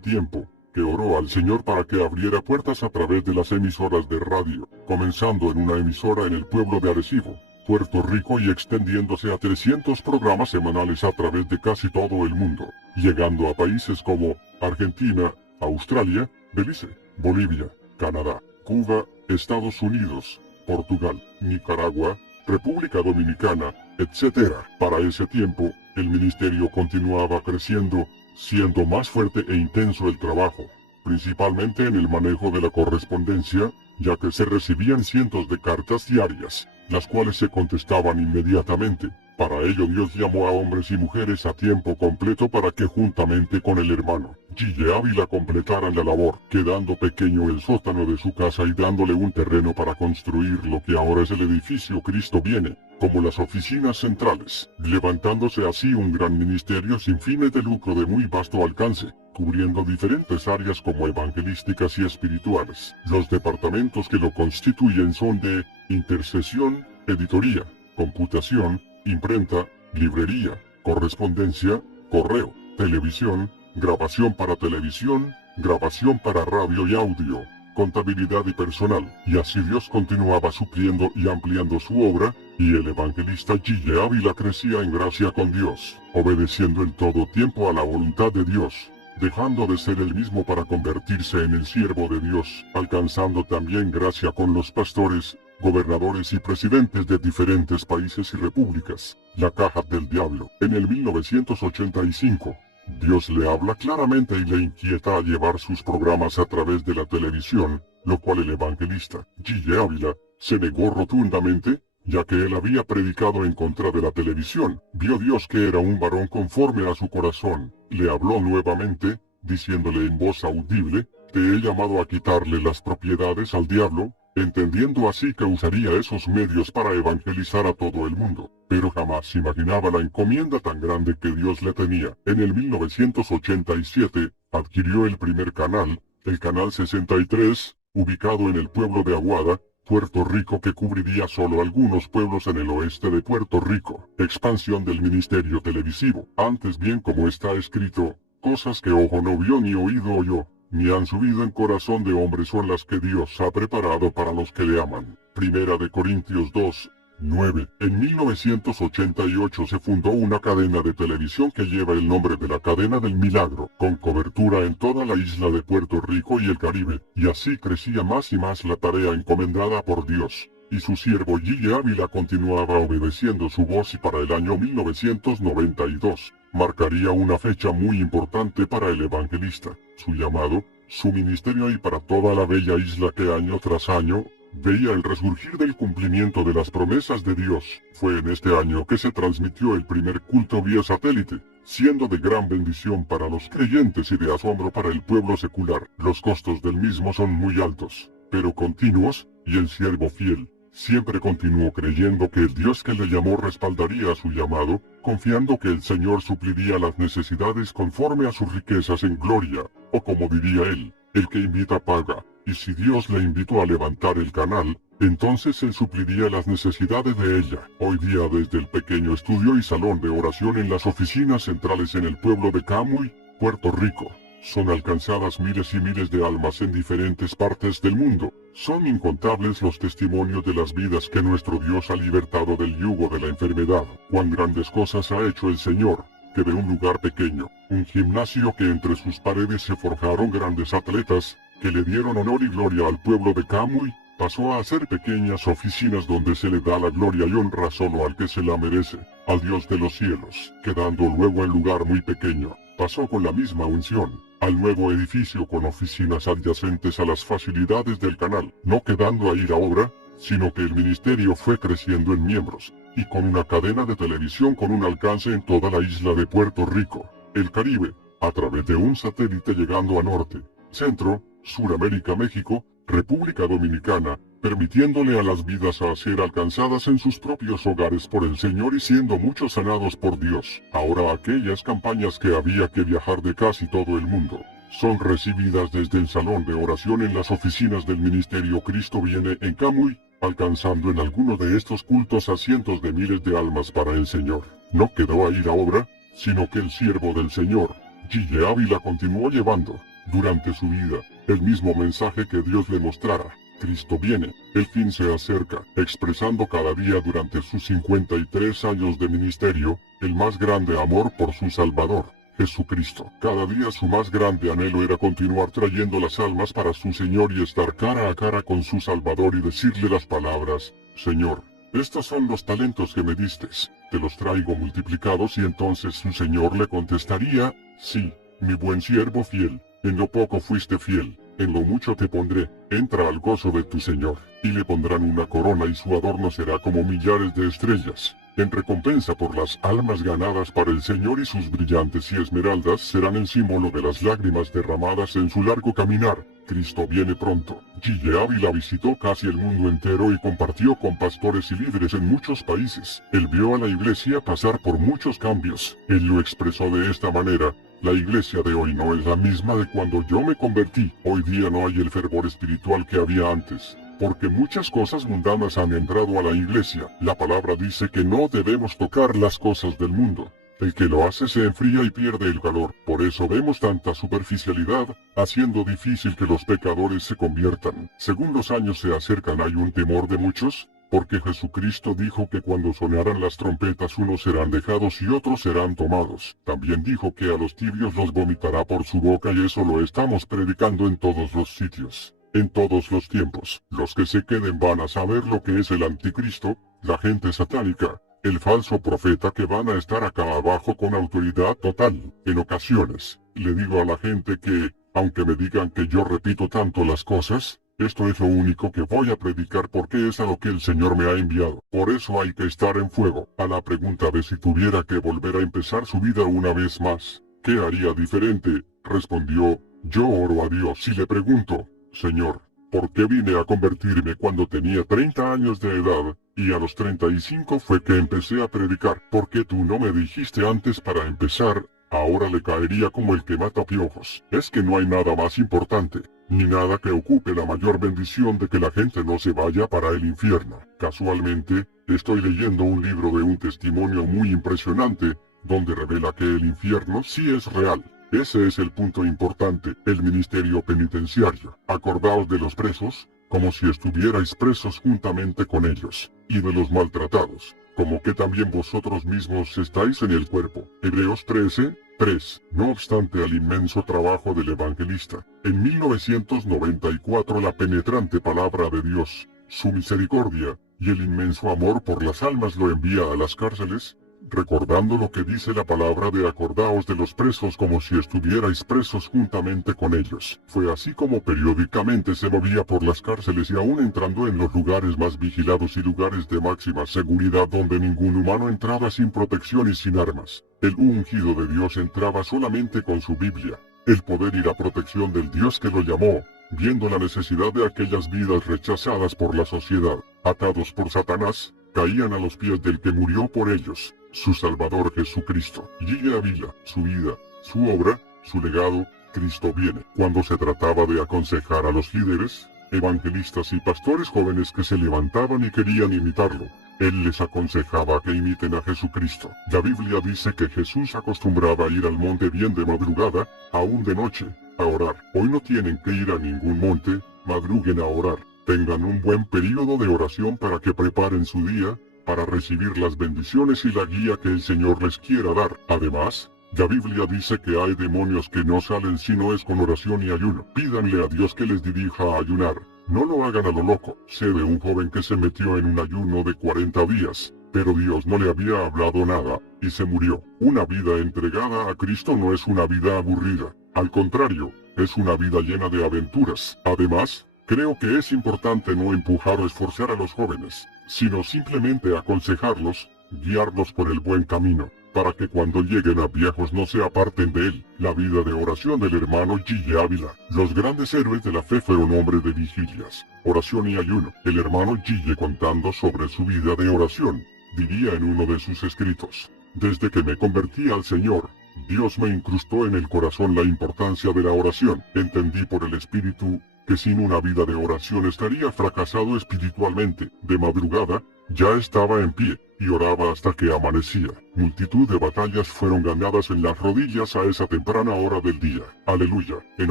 tiempo, que oró al Señor para que abriera puertas a través de las emisoras de radio, comenzando en una emisora en el pueblo de Arecibo, Puerto Rico, y extendiéndose a 300 programas semanales a través de casi todo el mundo, llegando a países como Argentina, Australia, Belice, Bolivia, Canadá, Cuba, Estados Unidos, Portugal, Nicaragua, República Dominicana, etc. Para ese tiempo, el ministerio continuaba creciendo, siendo más fuerte e intenso el trabajo, principalmente en el manejo de la correspondencia, ya que se recibían cientos de cartas diarias, las cuales se contestaban inmediatamente. Para ello Dios llamó a hombres y mujeres a tiempo completo para que juntamente con el hermano Gille Ávila completaran la labor, quedando pequeño el sótano de su casa y dándole un terreno para construir lo que ahora es el edificio Cristo Viene, como las oficinas centrales, levantándose así un gran ministerio sin fines de lucro de muy vasto alcance, cubriendo diferentes áreas como evangelísticas y espirituales. Los departamentos que lo constituyen son de intercesión, editoría, computación, imprenta, librería, correspondencia, correo, televisión, grabación para televisión, grabación para radio y audio, contabilidad y personal. Y así Dios continuaba supliendo y ampliando su obra, y el evangelista Gille Ávila crecía en gracia con Dios, obedeciendo en todo tiempo a la voluntad de Dios, dejando de ser el mismo para convertirse en el siervo de Dios, alcanzando también gracia con los pastores, gobernadores y presidentes de diferentes países y repúblicas. La caja del diablo. En el 1985, Dios le habla claramente y le inquieta a llevar sus programas a través de la televisión, lo cual el evangelista Gille Ávila se negó rotundamente, ya que él había predicado en contra de la televisión. Vio Dios que era un varón conforme a su corazón. Le habló nuevamente, diciéndole en voz audible: te he llamado a quitarle las propiedades al diablo, entendiendo así que usaría esos medios para evangelizar a todo el mundo. Pero jamás imaginaba la encomienda tan grande que Dios le tenía. En el 1987, adquirió el primer canal, el Canal 63, ubicado en el pueblo de Aguada, Puerto Rico, que cubriría solo algunos pueblos en el oeste de Puerto Rico. Expansión del ministerio televisivo. Antes bien, como está escrito, cosas que ojo no vio ni oído oyó, ni han subido en corazón de hombre son las que Dios ha preparado para los que le aman. Primera de Corintios 2, 9. En 1988 se fundó una cadena de televisión que lleva el nombre de la Cadena del Milagro, con cobertura en toda la isla de Puerto Rico y el Caribe, y así crecía más y más la tarea encomendada por Dios. Y su siervo Gille Ávila continuaba obedeciendo su voz, y para el año 1992 marcaría una fecha muy importante para el evangelista, su llamado, su ministerio y para toda la bella isla que año tras año veía el resurgir del cumplimiento de las promesas de Dios. Fue en este año que se transmitió el primer culto vía satélite, siendo de gran bendición para los creyentes y de asombro para el pueblo secular. Los costos del mismo son muy altos, pero continuos, y el siervo fiel siempre continuó creyendo que el Dios que le llamó respaldaría su llamado, confiando que el Señor supliría las necesidades conforme a sus riquezas en gloria, o como diría él, el que invita paga. Y si Dios le invitó a levantar el canal, entonces él supliría las necesidades de ella. Hoy día, desde el pequeño estudio y salón de oración en las oficinas centrales en el pueblo de Camuy, Puerto Rico, son alcanzadas miles y miles de almas en diferentes partes del mundo. Son incontables los testimonios de las vidas que nuestro Dios ha libertado del yugo de la enfermedad. Cuán grandes cosas ha hecho el Señor, que de un lugar pequeño, un gimnasio que entre sus paredes se forjaron grandes atletas, que le dieron honor y gloria al pueblo de Camuy, pasó a ser pequeñas oficinas donde se le da la gloria y honra solo al que se la merece, al Dios de los cielos, quedando luego el lugar muy pequeño. Pasó con la misma unción al nuevo edificio con oficinas adyacentes a las facilidades del canal, no quedando ahí la obra, sino que el ministerio fue creciendo en miembros, y con una cadena de televisión con un alcance en toda la isla de Puerto Rico, el Caribe, a través de un satélite llegando a Norte, Centro, Suramérica, México, República Dominicana, permitiéndole a las vidas a ser alcanzadas en sus propios hogares por el Señor y siendo muchos sanados por Dios. Ahora aquellas campañas que había que viajar de casi todo el mundo, son recibidas desde el salón de oración en las oficinas del Ministerio Cristo Viene en Camuy, alcanzando en alguno de estos cultos a cientos de miles de almas para el Señor. No quedó ahí la obra, sino que el siervo del Señor, Gille Ávila, continuó llevando, durante su vida, el mismo mensaje que Dios le mostrara. Cristo viene, el fin se acerca, expresando cada día durante sus 53 años de ministerio, el más grande amor por su Salvador, Jesucristo. Cada día su más grande anhelo era continuar trayendo las almas para su Señor y estar cara a cara con su Salvador y decirle las palabras: Señor, estos son los talentos que me distes, te los traigo multiplicados. Y entonces su Señor le contestaría: sí, mi buen siervo fiel, en lo poco fuiste fiel, en lo mucho te pondré, entra al gozo de tu Señor. Y le pondrán una corona y su adorno será como millares de estrellas. En recompensa por las almas ganadas para el Señor, y sus brillantes y esmeraldas serán el símbolo de las lágrimas derramadas en su largo caminar. Cristo viene pronto. Gille Ávila visitó casi el mundo entero y compartió con pastores y líderes en muchos países. Él vio a la iglesia pasar por muchos cambios. Él lo expresó de esta manera: la iglesia de hoy no es la misma de cuando yo me convertí. Hoy día no hay el fervor espiritual que había antes, porque muchas cosas mundanas han entrado a la iglesia. La palabra dice que no debemos tocar las cosas del mundo. El que lo hace se enfría y pierde el calor. Por eso vemos tanta superficialidad, haciendo difícil que los pecadores se conviertan. Según los años se acercan, hay un temor de muchos, porque Jesucristo dijo que cuando sonaran las trompetas unos serán dejados y otros serán tomados. También dijo que a los tibios los vomitará por su boca, y eso lo estamos predicando en todos los sitios, en todos los tiempos. Los que se queden van a saber lo que es el anticristo, la gente satánica, el falso profeta, que van a estar acá abajo con autoridad total. En ocasiones, le digo a la gente que, aunque me digan que yo repito tanto las cosas, esto es lo único que voy a predicar, porque es a lo que el Señor me ha enviado. Por eso hay que estar en fuego. A la pregunta de si tuviera que volver a empezar su vida una vez más, ¿qué haría diferente?, respondió: yo oro a Dios y le pregunto: Señor, ¿por qué vine a convertirme cuando tenía 30 años de edad, y a los 35 fue que empecé a predicar? ¿Por qué tú no me dijiste antes para empezar? Ahora le caería como el que mata piojos. Es que no hay nada más importante, ni nada que ocupe la mayor bendición de que la gente no se vaya para el infierno. Casualmente, estoy leyendo un libro de un testimonio muy impresionante, donde revela que el infierno sí es real. Ese es el punto importante: el ministerio penitenciario. Acordaos de los presos, como si estuvierais presos juntamente con ellos, y de los maltratados, como que también vosotros mismos estáis en el cuerpo. Hebreos 13:3. No obstante al inmenso trabajo del evangelista, en 1994 la penetrante palabra de Dios, su misericordia, y el inmenso amor por las almas lo envía a las cárceles, recordando lo que dice la palabra de acordaos de los presos como si estuvierais presos juntamente con ellos. Fue así como periódicamente se movía por las cárceles, y aún entrando en los lugares más vigilados y lugares de máxima seguridad donde ningún humano entraba sin protección y sin armas. El ungido de Dios entraba solamente con su Biblia, el poder y la protección del Dios que lo llamó, viendo la necesidad de aquellas vidas rechazadas por la sociedad, atados por Satanás, caían a los pies del que murió por ellos, su Salvador Jesucristo. Gille Ávila, su vida, su obra, su legado. Cristo viene. Cuando se trataba de aconsejar a los líderes, evangelistas y pastores jóvenes que se levantaban y querían imitarlo, él les aconsejaba que imiten a Jesucristo. La Biblia dice que Jesús acostumbraba a ir al monte bien de madrugada, aún de noche, a orar. Hoy no tienen que ir a ningún monte, madruguen a orar. Tengan un buen período de oración para que preparen su día, para recibir las bendiciones y la guía que el Señor les quiera dar. Además, la Biblia dice que hay demonios que no salen si no es con oración y ayuno. Pídanle a Dios que les dirija a ayunar. No lo hagan a lo loco. Sé de un joven que se metió en un ayuno de 40 días, pero Dios no le había hablado nada, y se murió. Una vida entregada a Cristo no es una vida aburrida. Al contrario, es una vida llena de aventuras. Además, creo que es importante no empujar o esforzar a los jóvenes, sino simplemente aconsejarlos, guiarlos por el buen camino, para que cuando lleguen a viejos no se aparten de él. La vida de oración del hermano Gille Ávila. Los grandes héroes de la fe fueron hombres de vigilias, oración y ayuno. El hermano Gille, contando sobre su vida de oración, diría en uno de sus escritos: desde que me convertí al Señor, Dios me incrustó en el corazón la importancia de la oración. Entendí por el Espíritu que sin una vida de oración estaría fracasado espiritualmente. De madrugada, ya estaba en pie, y oraba hasta que amanecía. Multitud de batallas fueron ganadas en las rodillas a esa temprana hora del día. Aleluya. En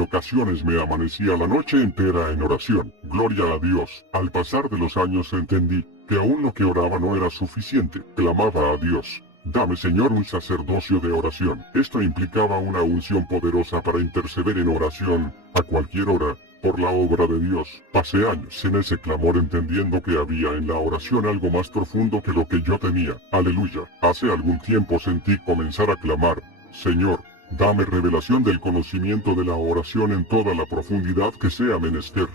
ocasiones me amanecía la noche entera en oración. Gloria a Dios. Al pasar de los años entendí que aún lo que oraba no era suficiente. Clamaba a Dios: dame, Señor, un sacerdocio de oración. Esto implicaba una unción poderosa para interceder en oración, a cualquier hora, por la obra de Dios. Pasé años en ese clamor, entendiendo que había en la oración algo más profundo que lo que yo tenía. Aleluya. Hace algún tiempo sentí comenzar a clamar: Señor, dame revelación del conocimiento de la oración en toda la profundidad que sea menester.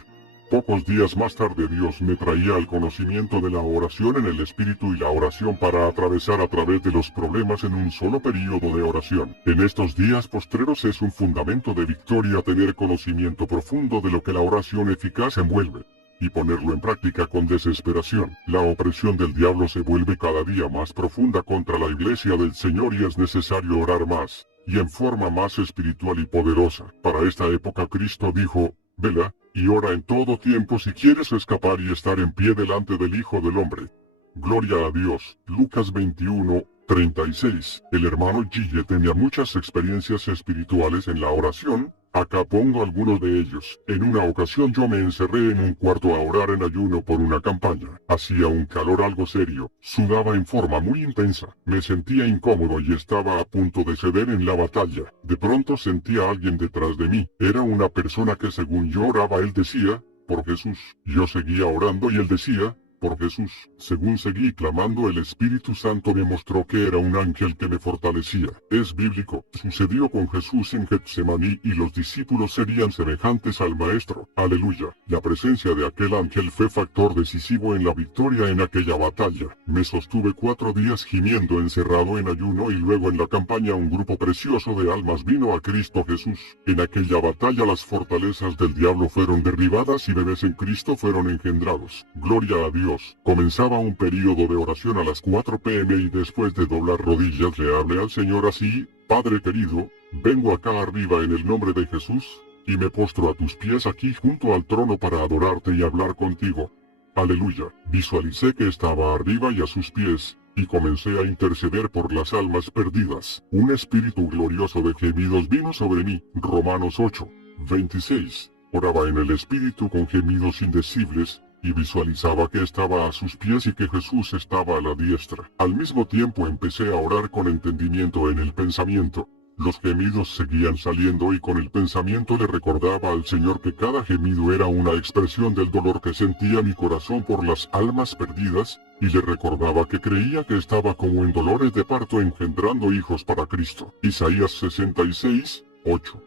Pocos días más tarde Dios me traía al conocimiento de la oración en el Espíritu y la oración para atravesar a través de los problemas en un solo período de oración. En estos días postreros es un fundamento de victoria tener conocimiento profundo de lo que la oración eficaz envuelve y ponerlo en práctica con desesperación. La opresión del diablo se vuelve cada día más profunda contra la iglesia del Señor y es necesario orar más y en forma más espiritual y poderosa. Para esta época Cristo dijo, vela, y ora en todo tiempo si quieres escapar y estar en pie delante del Hijo del Hombre. Gloria a Dios. Lucas 21:36. El hermano Gille tenía muchas experiencias espirituales en la oración. Acá pongo algunos de ellos. En una ocasión yo me encerré en un cuarto a orar en ayuno por una campaña. Hacía un calor algo serio. Sudaba en forma muy intensa. Me sentía incómodo y estaba a punto de ceder en la batalla. De pronto sentía a alguien detrás de mí. Era una persona que según yo oraba él decía, por Jesús. Yo seguía orando y él decía, por Jesús. Según seguí clamando, el Espíritu Santo me mostró que era un ángel que me fortalecía. Es bíblico. Sucedió con Jesús en Getsemaní y los discípulos serían semejantes al Maestro. Aleluya. La presencia de aquel ángel fue factor decisivo en la victoria en aquella batalla. Me sostuve 4 días gimiendo encerrado en ayuno y luego en la campaña un grupo precioso de almas vino a Cristo Jesús. En aquella batalla las fortalezas del diablo fueron derribadas y bebés en Cristo fueron engendrados. Gloria a Dios. Comenzaba un período de oración a las 4 p.m. y después de doblar rodillas le hablé al Señor así, Padre querido, vengo acá arriba en el nombre de Jesús, y me postro a tus pies aquí junto al trono para adorarte y hablar contigo. Aleluya. Visualicé que estaba arriba y a sus pies, y comencé a interceder por las almas perdidas. Un espíritu glorioso de gemidos vino sobre mí. Romanos 8:26. Oraba en el espíritu con gemidos indecibles, y visualizaba que estaba a sus pies y que Jesús estaba a la diestra. Al mismo tiempo empecé a orar con entendimiento en el pensamiento. Los gemidos seguían saliendo y con el pensamiento le recordaba al Señor que cada gemido era una expresión del dolor que sentía mi corazón por las almas perdidas, y le recordaba que creía que estaba como en dolores de parto engendrando hijos para Cristo. Isaías 66:8.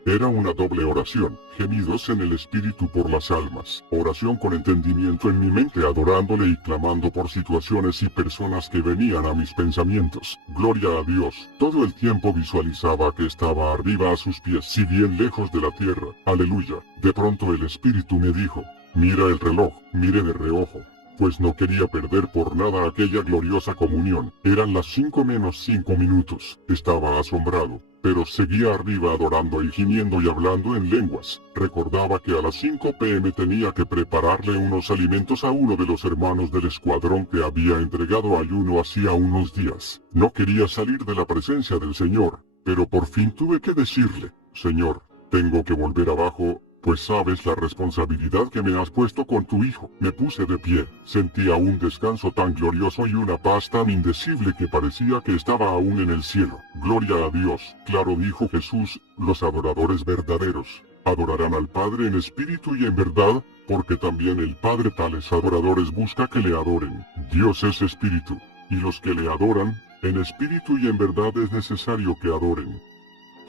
Era una doble oración, gemidos en el espíritu por las almas, oración con entendimiento en mi mente adorándole y clamando por situaciones y personas que venían a mis pensamientos. Gloria a Dios. Todo el tiempo visualizaba que estaba arriba a sus pies, si bien lejos de la tierra. Aleluya. De pronto el espíritu me dijo, mira el reloj, mire de reojo. Pues no quería perder por nada aquella gloriosa comunión. Eran las 5:05. Estaba asombrado, pero seguía arriba adorando y gimiendo y hablando en lenguas. Recordaba que a las 5 p.m. tenía que prepararle unos alimentos a uno de los hermanos del escuadrón que había entregado ayuno hacía unos días. No quería salir de la presencia del Señor, pero por fin tuve que decirle, Señor, tengo que volver abajo, pues sabes la responsabilidad que me has puesto con tu hijo. Me puse de pie, sentía un descanso tan glorioso y una paz tan indecible que parecía que estaba aún en el cielo. Gloria a Dios. Claro, dijo Jesús, los adoradores verdaderos adorarán al Padre en espíritu y en verdad, porque también el Padre tales adoradores busca que le adoren. Dios es espíritu, y los que le adoran, en espíritu y en verdad es necesario que adoren.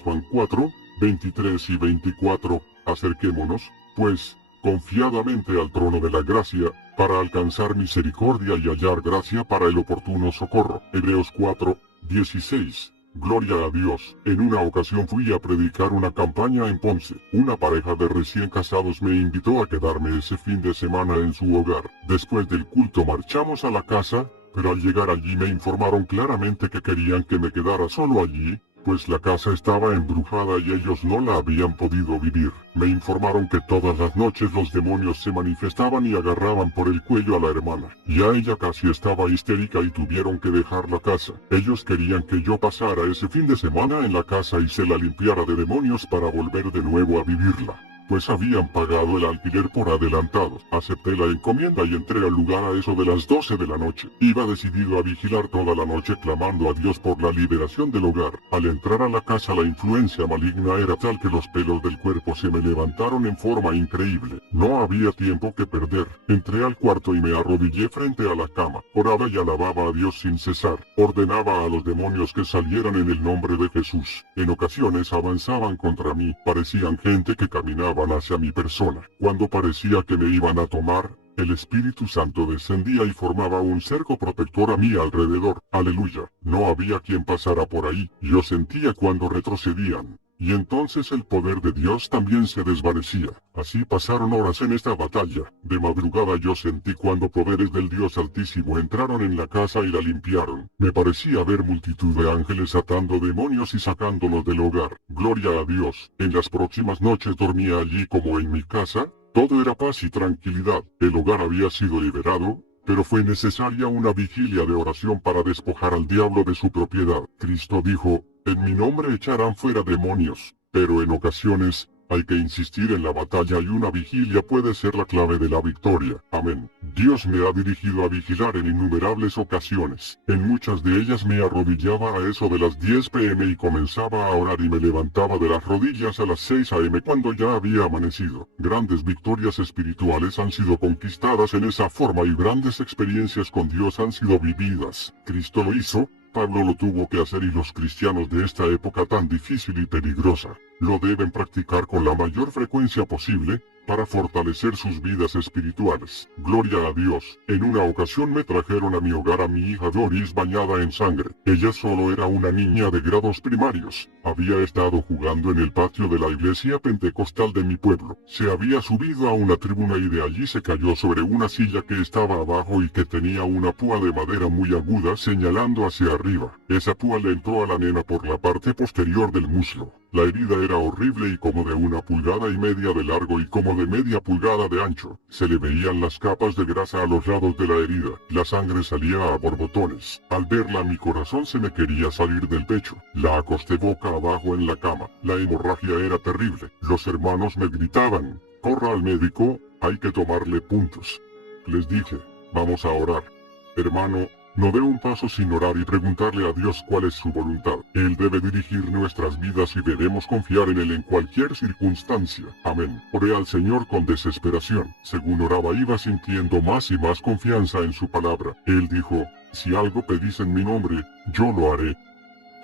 Juan 4:23 y 24. Acerquémonos, pues, confiadamente al trono de la gracia, para alcanzar misericordia y hallar gracia para el oportuno socorro. Hebreos 4:16. Gloria a Dios. En una ocasión fui a predicar una campaña en Ponce. Una pareja de recién casados me invitó a quedarme ese fin de semana en su hogar. Después del culto marchamos a la casa, pero al llegar allí me informaron claramente que querían que me quedara solo allí, pues la casa estaba embrujada y ellos no la habían podido vivir. Me informaron que todas las noches los demonios se manifestaban y agarraban por el cuello a la hermana. Ya ella casi estaba histérica y tuvieron que dejar la casa. Ellos querían que yo pasara ese fin de semana en la casa y se la limpiara de demonios para volver de nuevo a vivirla, pues habían pagado el alquiler por adelantado. Acepté la encomienda y entré al lugar a eso de las 12 de la noche. Iba decidido a vigilar toda la noche clamando a Dios por la liberación del hogar. Al entrar a la casa la influencia maligna era tal que los pelos del cuerpo se me levantaron en forma increíble. No había tiempo que perder. Entré al cuarto y me arrodillé frente a la cama. Oraba y alababa a Dios sin cesar. Ordenaba a los demonios que salieran en el nombre de Jesús. En ocasiones avanzaban contra mí. Parecían gente que caminaba alejaban hacia mi persona. Cuando parecía que me iban a tomar, el Espíritu Santo descendía y formaba un cerco protector a mi alrededor. Aleluya. No había quien pasara por ahí. Yo sentía cuando retrocedían. Y entonces el poder de Dios también se desvanecía. Así pasaron horas en esta batalla. De madrugada yo sentí cuando poderes del Dios Altísimo entraron en la casa y la limpiaron. Me parecía ver multitud de ángeles atando demonios y sacándolos del hogar. Gloria a Dios. En las próximas noches dormía allí como en mi casa. Todo era paz y tranquilidad. El hogar había sido liberado, pero fue necesaria una vigilia de oración para despojar al diablo de su propiedad. Cristo dijo, en mi nombre echarán fuera demonios, pero en ocasiones, hay que insistir en la batalla y una vigilia puede ser la clave de la victoria. Amén. Dios me ha dirigido a vigilar en innumerables ocasiones. En muchas de ellas me arrodillaba a eso de las 10 p.m. y comenzaba a orar y me levantaba de las rodillas a las 6 a.m. cuando ya había amanecido. Grandes victorias espirituales han sido conquistadas en esa forma y grandes experiencias con Dios han sido vividas. Cristo lo hizo. Pablo lo tuvo que hacer y los cristianos de esta época tan difícil y peligrosa, lo deben practicar con la mayor frecuencia posible, para fortalecer sus vidas espirituales. Gloria a Dios. En una ocasión me trajeron a mi hogar a mi hija Doris bañada en sangre. Ella solo era una niña de grados primarios. Había estado jugando en el patio de la iglesia pentecostal de mi pueblo. Se había subido a una tribuna y de allí se cayó sobre una silla que estaba abajo y que tenía una púa de madera muy aguda señalando hacia arriba. Esa púa le entró a la nena por la parte posterior del muslo. La herida era horrible y como de 1,5 pulgadas de largo y como de media pulgada de ancho. Se le veían las capas de grasa a los lados de la herida. La sangre salía a borbotones. Al verla mi corazón se me quería salir del pecho. La acosté boca abajo en la cama. La hemorragia era terrible. Los hermanos me gritaban, corra al médico, hay que tomarle puntos. Les dije, vamos a orar. Hermano, no dé un paso sin orar y preguntarle a Dios cuál es su voluntad. Él debe dirigir nuestras vidas y debemos confiar en Él en cualquier circunstancia. Amén. Oré al Señor con desesperación. Según oraba iba sintiendo más y más confianza en su palabra. Él dijo, si algo pedís en mi nombre, yo lo haré.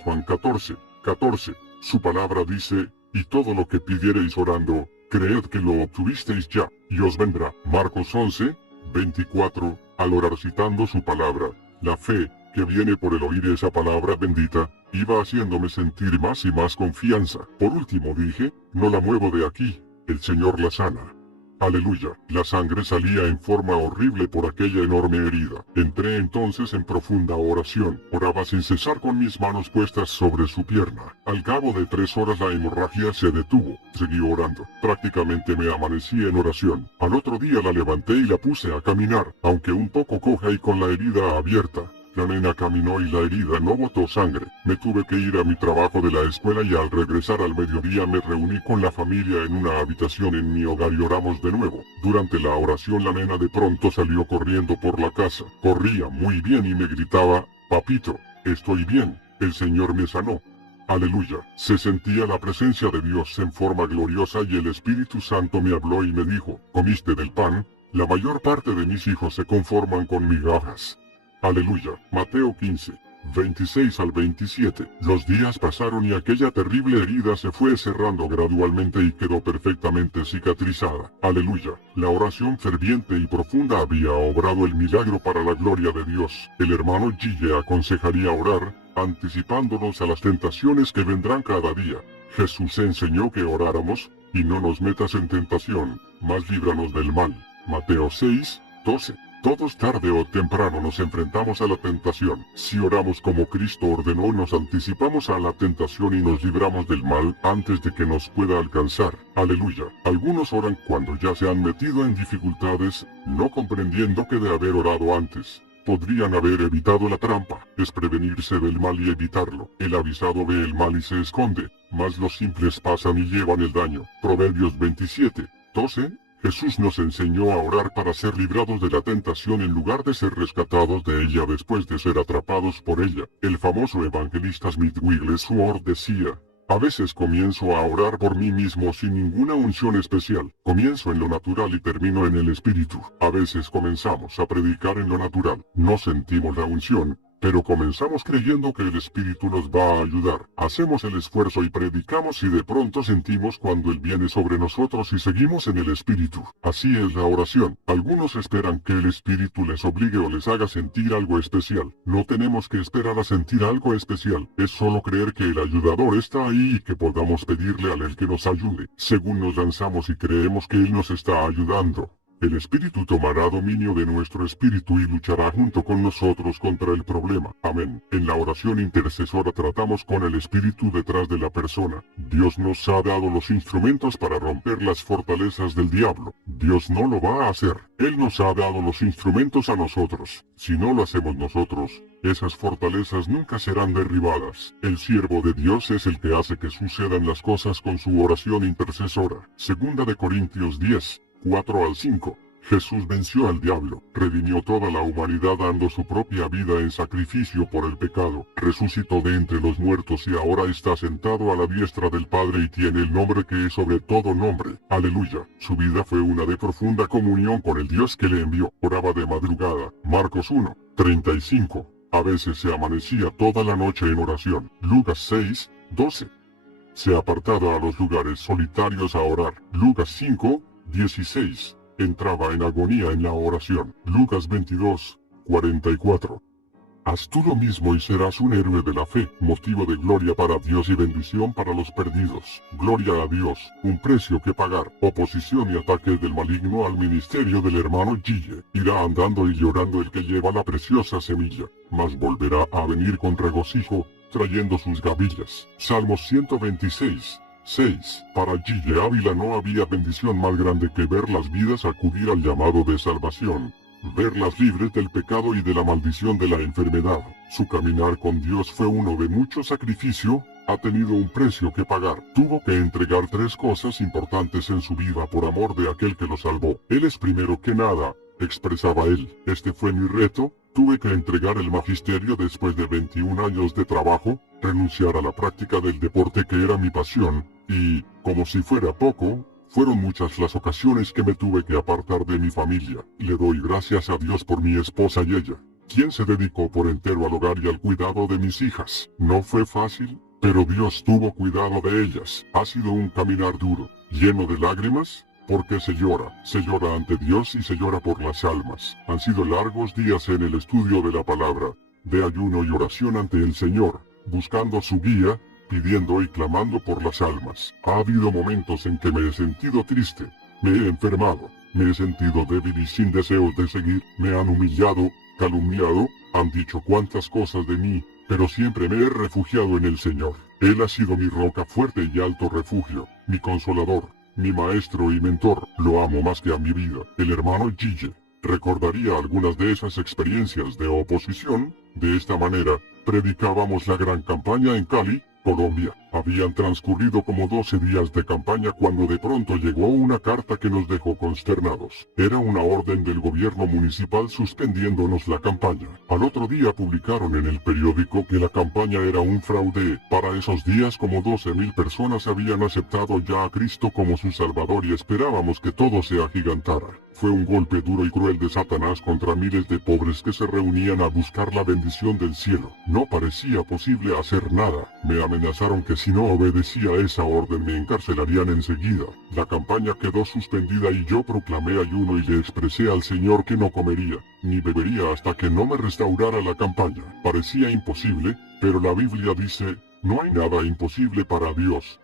Juan 14:14. Su palabra dice, y todo lo que pidiereis orando, creed que lo obtuvisteis ya, y os vendrá. Marcos 11:24. Al orar citando su palabra, la fe, que viene por el oír esa palabra bendita, iba haciéndome sentir más y más confianza. Por último dije, no la muevo de aquí, el Señor la sana. Aleluya. La sangre salía en forma horrible por aquella enorme herida. Entré entonces en profunda oración. Oraba sin cesar con mis manos puestas sobre su pierna. Al cabo de 3 horas la hemorragia se detuvo. Seguí orando. Prácticamente me amanecí en oración. Al otro día la levanté y la puse a caminar, aunque un poco coja y con la herida abierta. La nena caminó y la herida no botó sangre. Me tuve que ir a mi trabajo de la escuela y al regresar al mediodía me reuní con la familia en una habitación en mi hogar y oramos de nuevo. Durante la oración la nena de pronto salió corriendo por la casa. Corría muy bien y me gritaba, papito, estoy bien, el Señor me sanó. Aleluya. Se sentía la presencia de Dios en forma gloriosa y el Espíritu Santo me habló y me dijo, ¿comiste del pan? La mayor parte de mis hijos se conforman con migajas. Aleluya. Mateo 15:26 al 27. Los días pasaron y aquella terrible herida se fue cerrando gradualmente y quedó perfectamente cicatrizada. Aleluya. La oración ferviente y profunda había obrado el milagro para la gloria de Dios. El hermano Gille aconsejaría orar, anticipándonos a las tentaciones que vendrán cada día. Jesús enseñó que oráramos, y no nos metas en tentación, mas líbranos del mal. Mateo 6:12. Todos tarde o temprano nos enfrentamos a la tentación. Si oramos como Cristo ordenó, nos anticipamos a la tentación y nos libramos del mal antes de que nos pueda alcanzar. Aleluya. Algunos oran cuando ya se han metido en dificultades, no comprendiendo que de haber orado antes, podrían haber evitado la trampa. Es prevenirse del mal y evitarlo. El avisado ve el mal y se esconde, mas los simples pasan y llevan el daño. Proverbios 27:12. Jesús nos enseñó a orar para ser librados de la tentación en lugar de ser rescatados de ella después de ser atrapados por ella. El famoso evangelista Smith Wigglesworth decía, a veces comienzo a orar por mí mismo sin ninguna unción especial. Comienzo en lo natural y termino en el espíritu. A veces comenzamos a predicar en lo natural. No sentimos la unción, Pero comenzamos creyendo que el Espíritu nos va a ayudar. Hacemos el esfuerzo y predicamos y de pronto sentimos cuando Él viene sobre nosotros y seguimos en el Espíritu. Así es la oración. Algunos esperan que el Espíritu les obligue o les haga sentir algo especial. No tenemos que esperar a sentir algo especial. Es solo creer que el ayudador está ahí y que podamos pedirle a Él que nos ayude. Según nos lanzamos y creemos que Él nos está ayudando, el Espíritu tomará dominio de nuestro espíritu y luchará junto con nosotros contra el problema. Amén. En la oración intercesora tratamos con el Espíritu detrás de la persona. Dios nos ha dado los instrumentos para romper las fortalezas del diablo. Dios no lo va a hacer. Él nos ha dado los instrumentos a nosotros. Si no lo hacemos nosotros, esas fortalezas nunca serán derribadas. El siervo de Dios es el que hace que sucedan las cosas con su oración intercesora. Segunda de Corintios 10. 4 al 5. Jesús venció al diablo, redimió toda la humanidad dando su propia vida en sacrificio por el pecado, resucitó de entre los muertos y ahora está sentado a la diestra del Padre y tiene el nombre que es sobre todo nombre. Aleluya. Su vida fue una de profunda comunión con el Dios que le envió. Oraba de madrugada. Marcos 1. 35. A veces se amanecía toda la noche en oración. Lucas 6. 12. Se apartaba a los lugares solitarios a orar. Lucas 5. 16. Entraba en agonía en la oración. Lucas 22, 44. Haz tú lo mismo y serás un héroe de la fe, motivo de gloria para Dios y bendición para los perdidos. Gloria a Dios, un precio que pagar. Oposición y ataques del maligno al ministerio del hermano Gille. Irá andando y llorando el que lleva la preciosa semilla, mas volverá a venir con regocijo, trayendo sus gavillas. Salmos 126. 6. Para Gille Ávila no había bendición más grande que ver las vidas acudir al llamado de salvación, verlas libres del pecado y de la maldición de la enfermedad. Su caminar con Dios fue uno de mucho sacrificio, ha tenido un precio que pagar. Tuvo que entregar 3 cosas importantes en su vida por amor de aquel que lo salvó. Él es primero que nada, expresaba él. Este fue mi reto. Tuve que entregar el magisterio después de 21 años de trabajo, renunciar a la práctica del deporte que era mi pasión, y, como si fuera poco, fueron muchas las ocasiones que me tuve que apartar de mi familia. Le doy gracias a Dios por mi esposa y ella, quien se dedicó por entero al hogar y al cuidado de mis hijas. No fue fácil, pero Dios tuvo cuidado de ellas. Ha sido un caminar duro, lleno de lágrimas, porque se llora ante Dios y se llora por las almas. Han sido largos días en el estudio de la palabra, de ayuno y oración ante el Señor, buscando su guía, pidiendo y clamando por las almas. Ha habido momentos en que me he sentido triste, me he enfermado, me he sentido débil y sin deseos de seguir, me han humillado, calumniado, han dicho cuantas cosas de mí, pero siempre me he refugiado en el Señor. Él ha sido mi roca fuerte y alto refugio, mi consolador, mi maestro y mentor. Lo amo más que a mi vida. El hermano Gille recordaría algunas de esas experiencias de oposición. De esta manera, predicábamos la gran campaña en Cali, Colombia. Habían transcurrido como 12 días de campaña cuando de pronto llegó una carta que nos dejó consternados. Era una orden del gobierno municipal suspendiéndonos la campaña. Al otro día publicaron en el periódico que la campaña era un fraude. Para esos días como 12.000 personas habían aceptado ya a Cristo como su Salvador y esperábamos que todo se agigantara. Fue un golpe duro y cruel de Satanás contra miles de pobres que se reunían a buscar la bendición del cielo. No parecía posible hacer nada. Me amenazaron que si no obedecía esa orden me encarcelarían enseguida. La campaña quedó suspendida y yo proclamé ayuno y le expresé al Señor que no comería ni bebería hasta que no me restaurara la campaña. Parecía imposible, pero la Biblia dice, no hay nada imposible para Dios.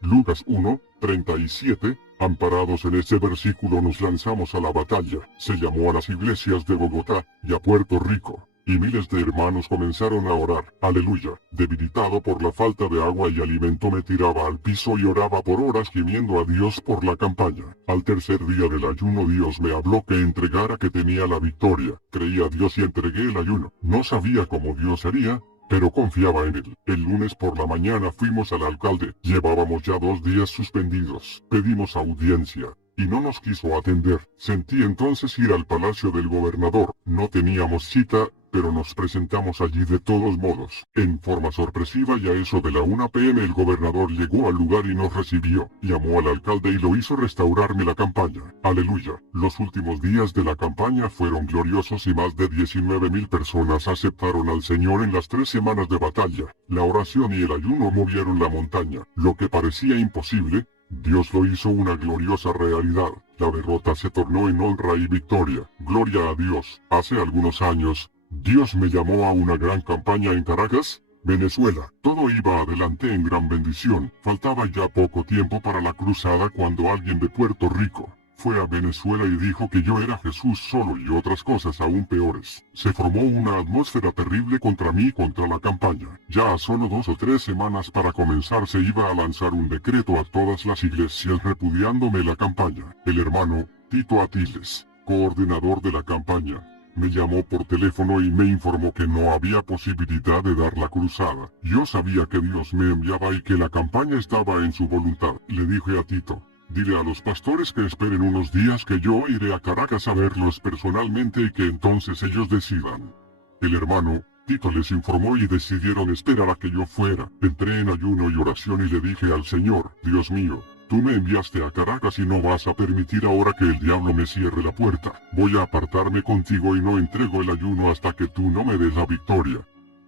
Lucas 1, 37. Amparados en este versículo nos lanzamos a la batalla. Se llamó a las iglesias de Bogotá y a Puerto Rico, y miles de hermanos comenzaron a orar. Aleluya. Debilitado por la falta de agua y alimento me tiraba al piso y oraba por horas gimiendo a Dios por la campaña. Al tercer día del ayuno Dios me habló que entregara que tenía la victoria. Creí a Dios y entregué el ayuno. No sabía cómo Dios haría, pero confiaba en él. El lunes por la mañana fuimos al alcalde. Llevábamos ya 2 días suspendidos. Pedimos audiencia, y no nos quiso atender. Sentí entonces ir al palacio del gobernador. No teníamos cita, pero nos presentamos allí de todos modos, en forma sorpresiva, y a eso de la 1 p.m. el gobernador llegó al lugar y nos recibió, llamó al alcalde y lo hizo restaurarme la campaña. Aleluya. Los últimos días de la campaña fueron gloriosos y más de 19.000 personas aceptaron al Señor en las 3 semanas de batalla. La oración y el ayuno movieron la montaña. Lo que parecía imposible, Dios lo hizo una gloriosa realidad. La derrota se tornó en honra y victoria. Gloria a Dios. Hace algunos años, Dios me llamó a una gran campaña en Caracas, Venezuela. Todo iba adelante en gran bendición. Faltaba ya poco tiempo para la cruzada cuando alguien de Puerto Rico fue a Venezuela y dijo que yo era Jesús solo y otras cosas aún peores. Se formó una atmósfera terrible contra mí y contra la campaña. Ya a solo 2 o 3 semanas para comenzar se iba a lanzar un decreto a todas las iglesias repudiándome la campaña. El hermano Tito Atiles, coordinador de la campaña, me llamó por teléfono y me informó que no había posibilidad de dar la cruzada. Yo sabía que Dios me enviaba y que la campaña estaba en su voluntad. Le dije a Tito: dile a los pastores que esperen unos días, que yo iré a Caracas a verlos personalmente y que entonces ellos decidan. El hermano Tito les informó y decidieron esperar a que yo fuera. Entré en ayuno y oración y le dije al Señor: Dios mío, tú me enviaste a Caracas y no vas a permitir ahora que el diablo me cierre la puerta. Voy a apartarme contigo y no entrego el ayuno hasta que tú no me des la victoria.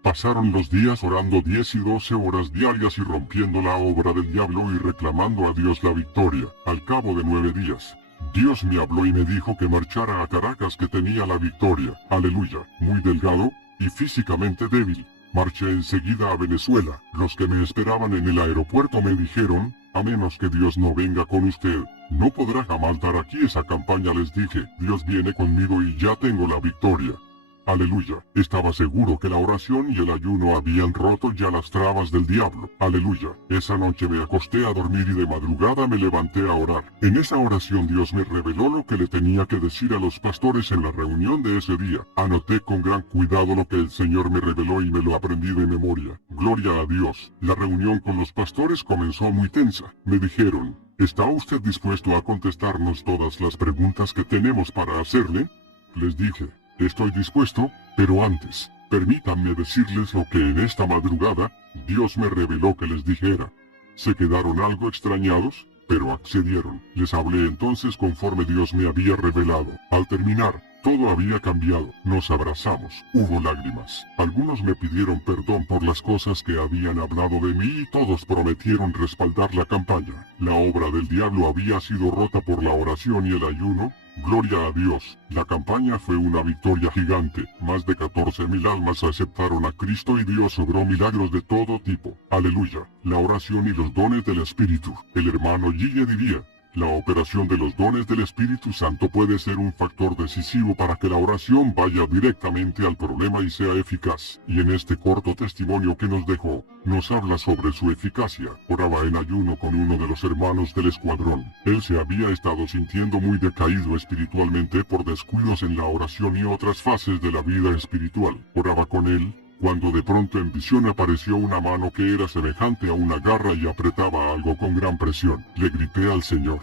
Pasaron los días orando 10 y 12 horas diarias y rompiendo la obra del diablo y reclamando a Dios la victoria. Al cabo de 9 días, Dios me habló y me dijo que marchara a Caracas, que tenía la victoria. Aleluya. Muy delgado y físicamente débil, marché enseguida a Venezuela. Los que me esperaban en el aeropuerto me dijeron: a menos que Dios no venga con usted, no podrá jamás dar aquí esa campaña. Les dije: Dios viene conmigo y ya tengo la victoria. Aleluya. Estaba seguro que la oración y el ayuno habían roto ya las trabas del diablo. Aleluya. Esa noche me acosté a dormir y de madrugada me levanté a orar. En esa oración Dios me reveló lo que le tenía que decir a los pastores en la reunión de ese día. Anoté con gran cuidado lo que el Señor me reveló y me lo aprendí de memoria. Gloria a Dios. La reunión con los pastores comenzó muy tensa. Me dijeron: ¿está usted dispuesto a contestarnos todas las preguntas que tenemos para hacerle? Les dije: estoy dispuesto, pero antes, permítanme decirles lo que en esta madrugada Dios me reveló que les dijera. Se quedaron algo extrañados, pero accedieron. Les hablé entonces conforme Dios me había revelado. Al terminar, todo había cambiado. Nos abrazamos. Hubo lágrimas. Algunos me pidieron perdón por las cosas que habían hablado de mí y todos prometieron respaldar la campaña. La obra del diablo había sido rota por la oración y el ayuno. Gloria a Dios. La campaña fue una victoria gigante. Más de 14.000 almas aceptaron a Cristo y Dios obró milagros de todo tipo. Aleluya. La oración y los dones del Espíritu. El hermano Gille diría: la operación de los dones del Espíritu Santo puede ser un factor decisivo para que la oración vaya directamente al problema y sea eficaz. Y en este corto testimonio que nos dejó, nos habla sobre su eficacia. Oraba en ayuno con uno de los hermanos del escuadrón. Él se había estado sintiendo muy decaído espiritualmente por descuidos en la oración y otras fases de la vida espiritual. Oraba con él, cuando de pronto en visión apareció una mano que era semejante a una garra y apretaba algo con gran presión. Le grité al Señor: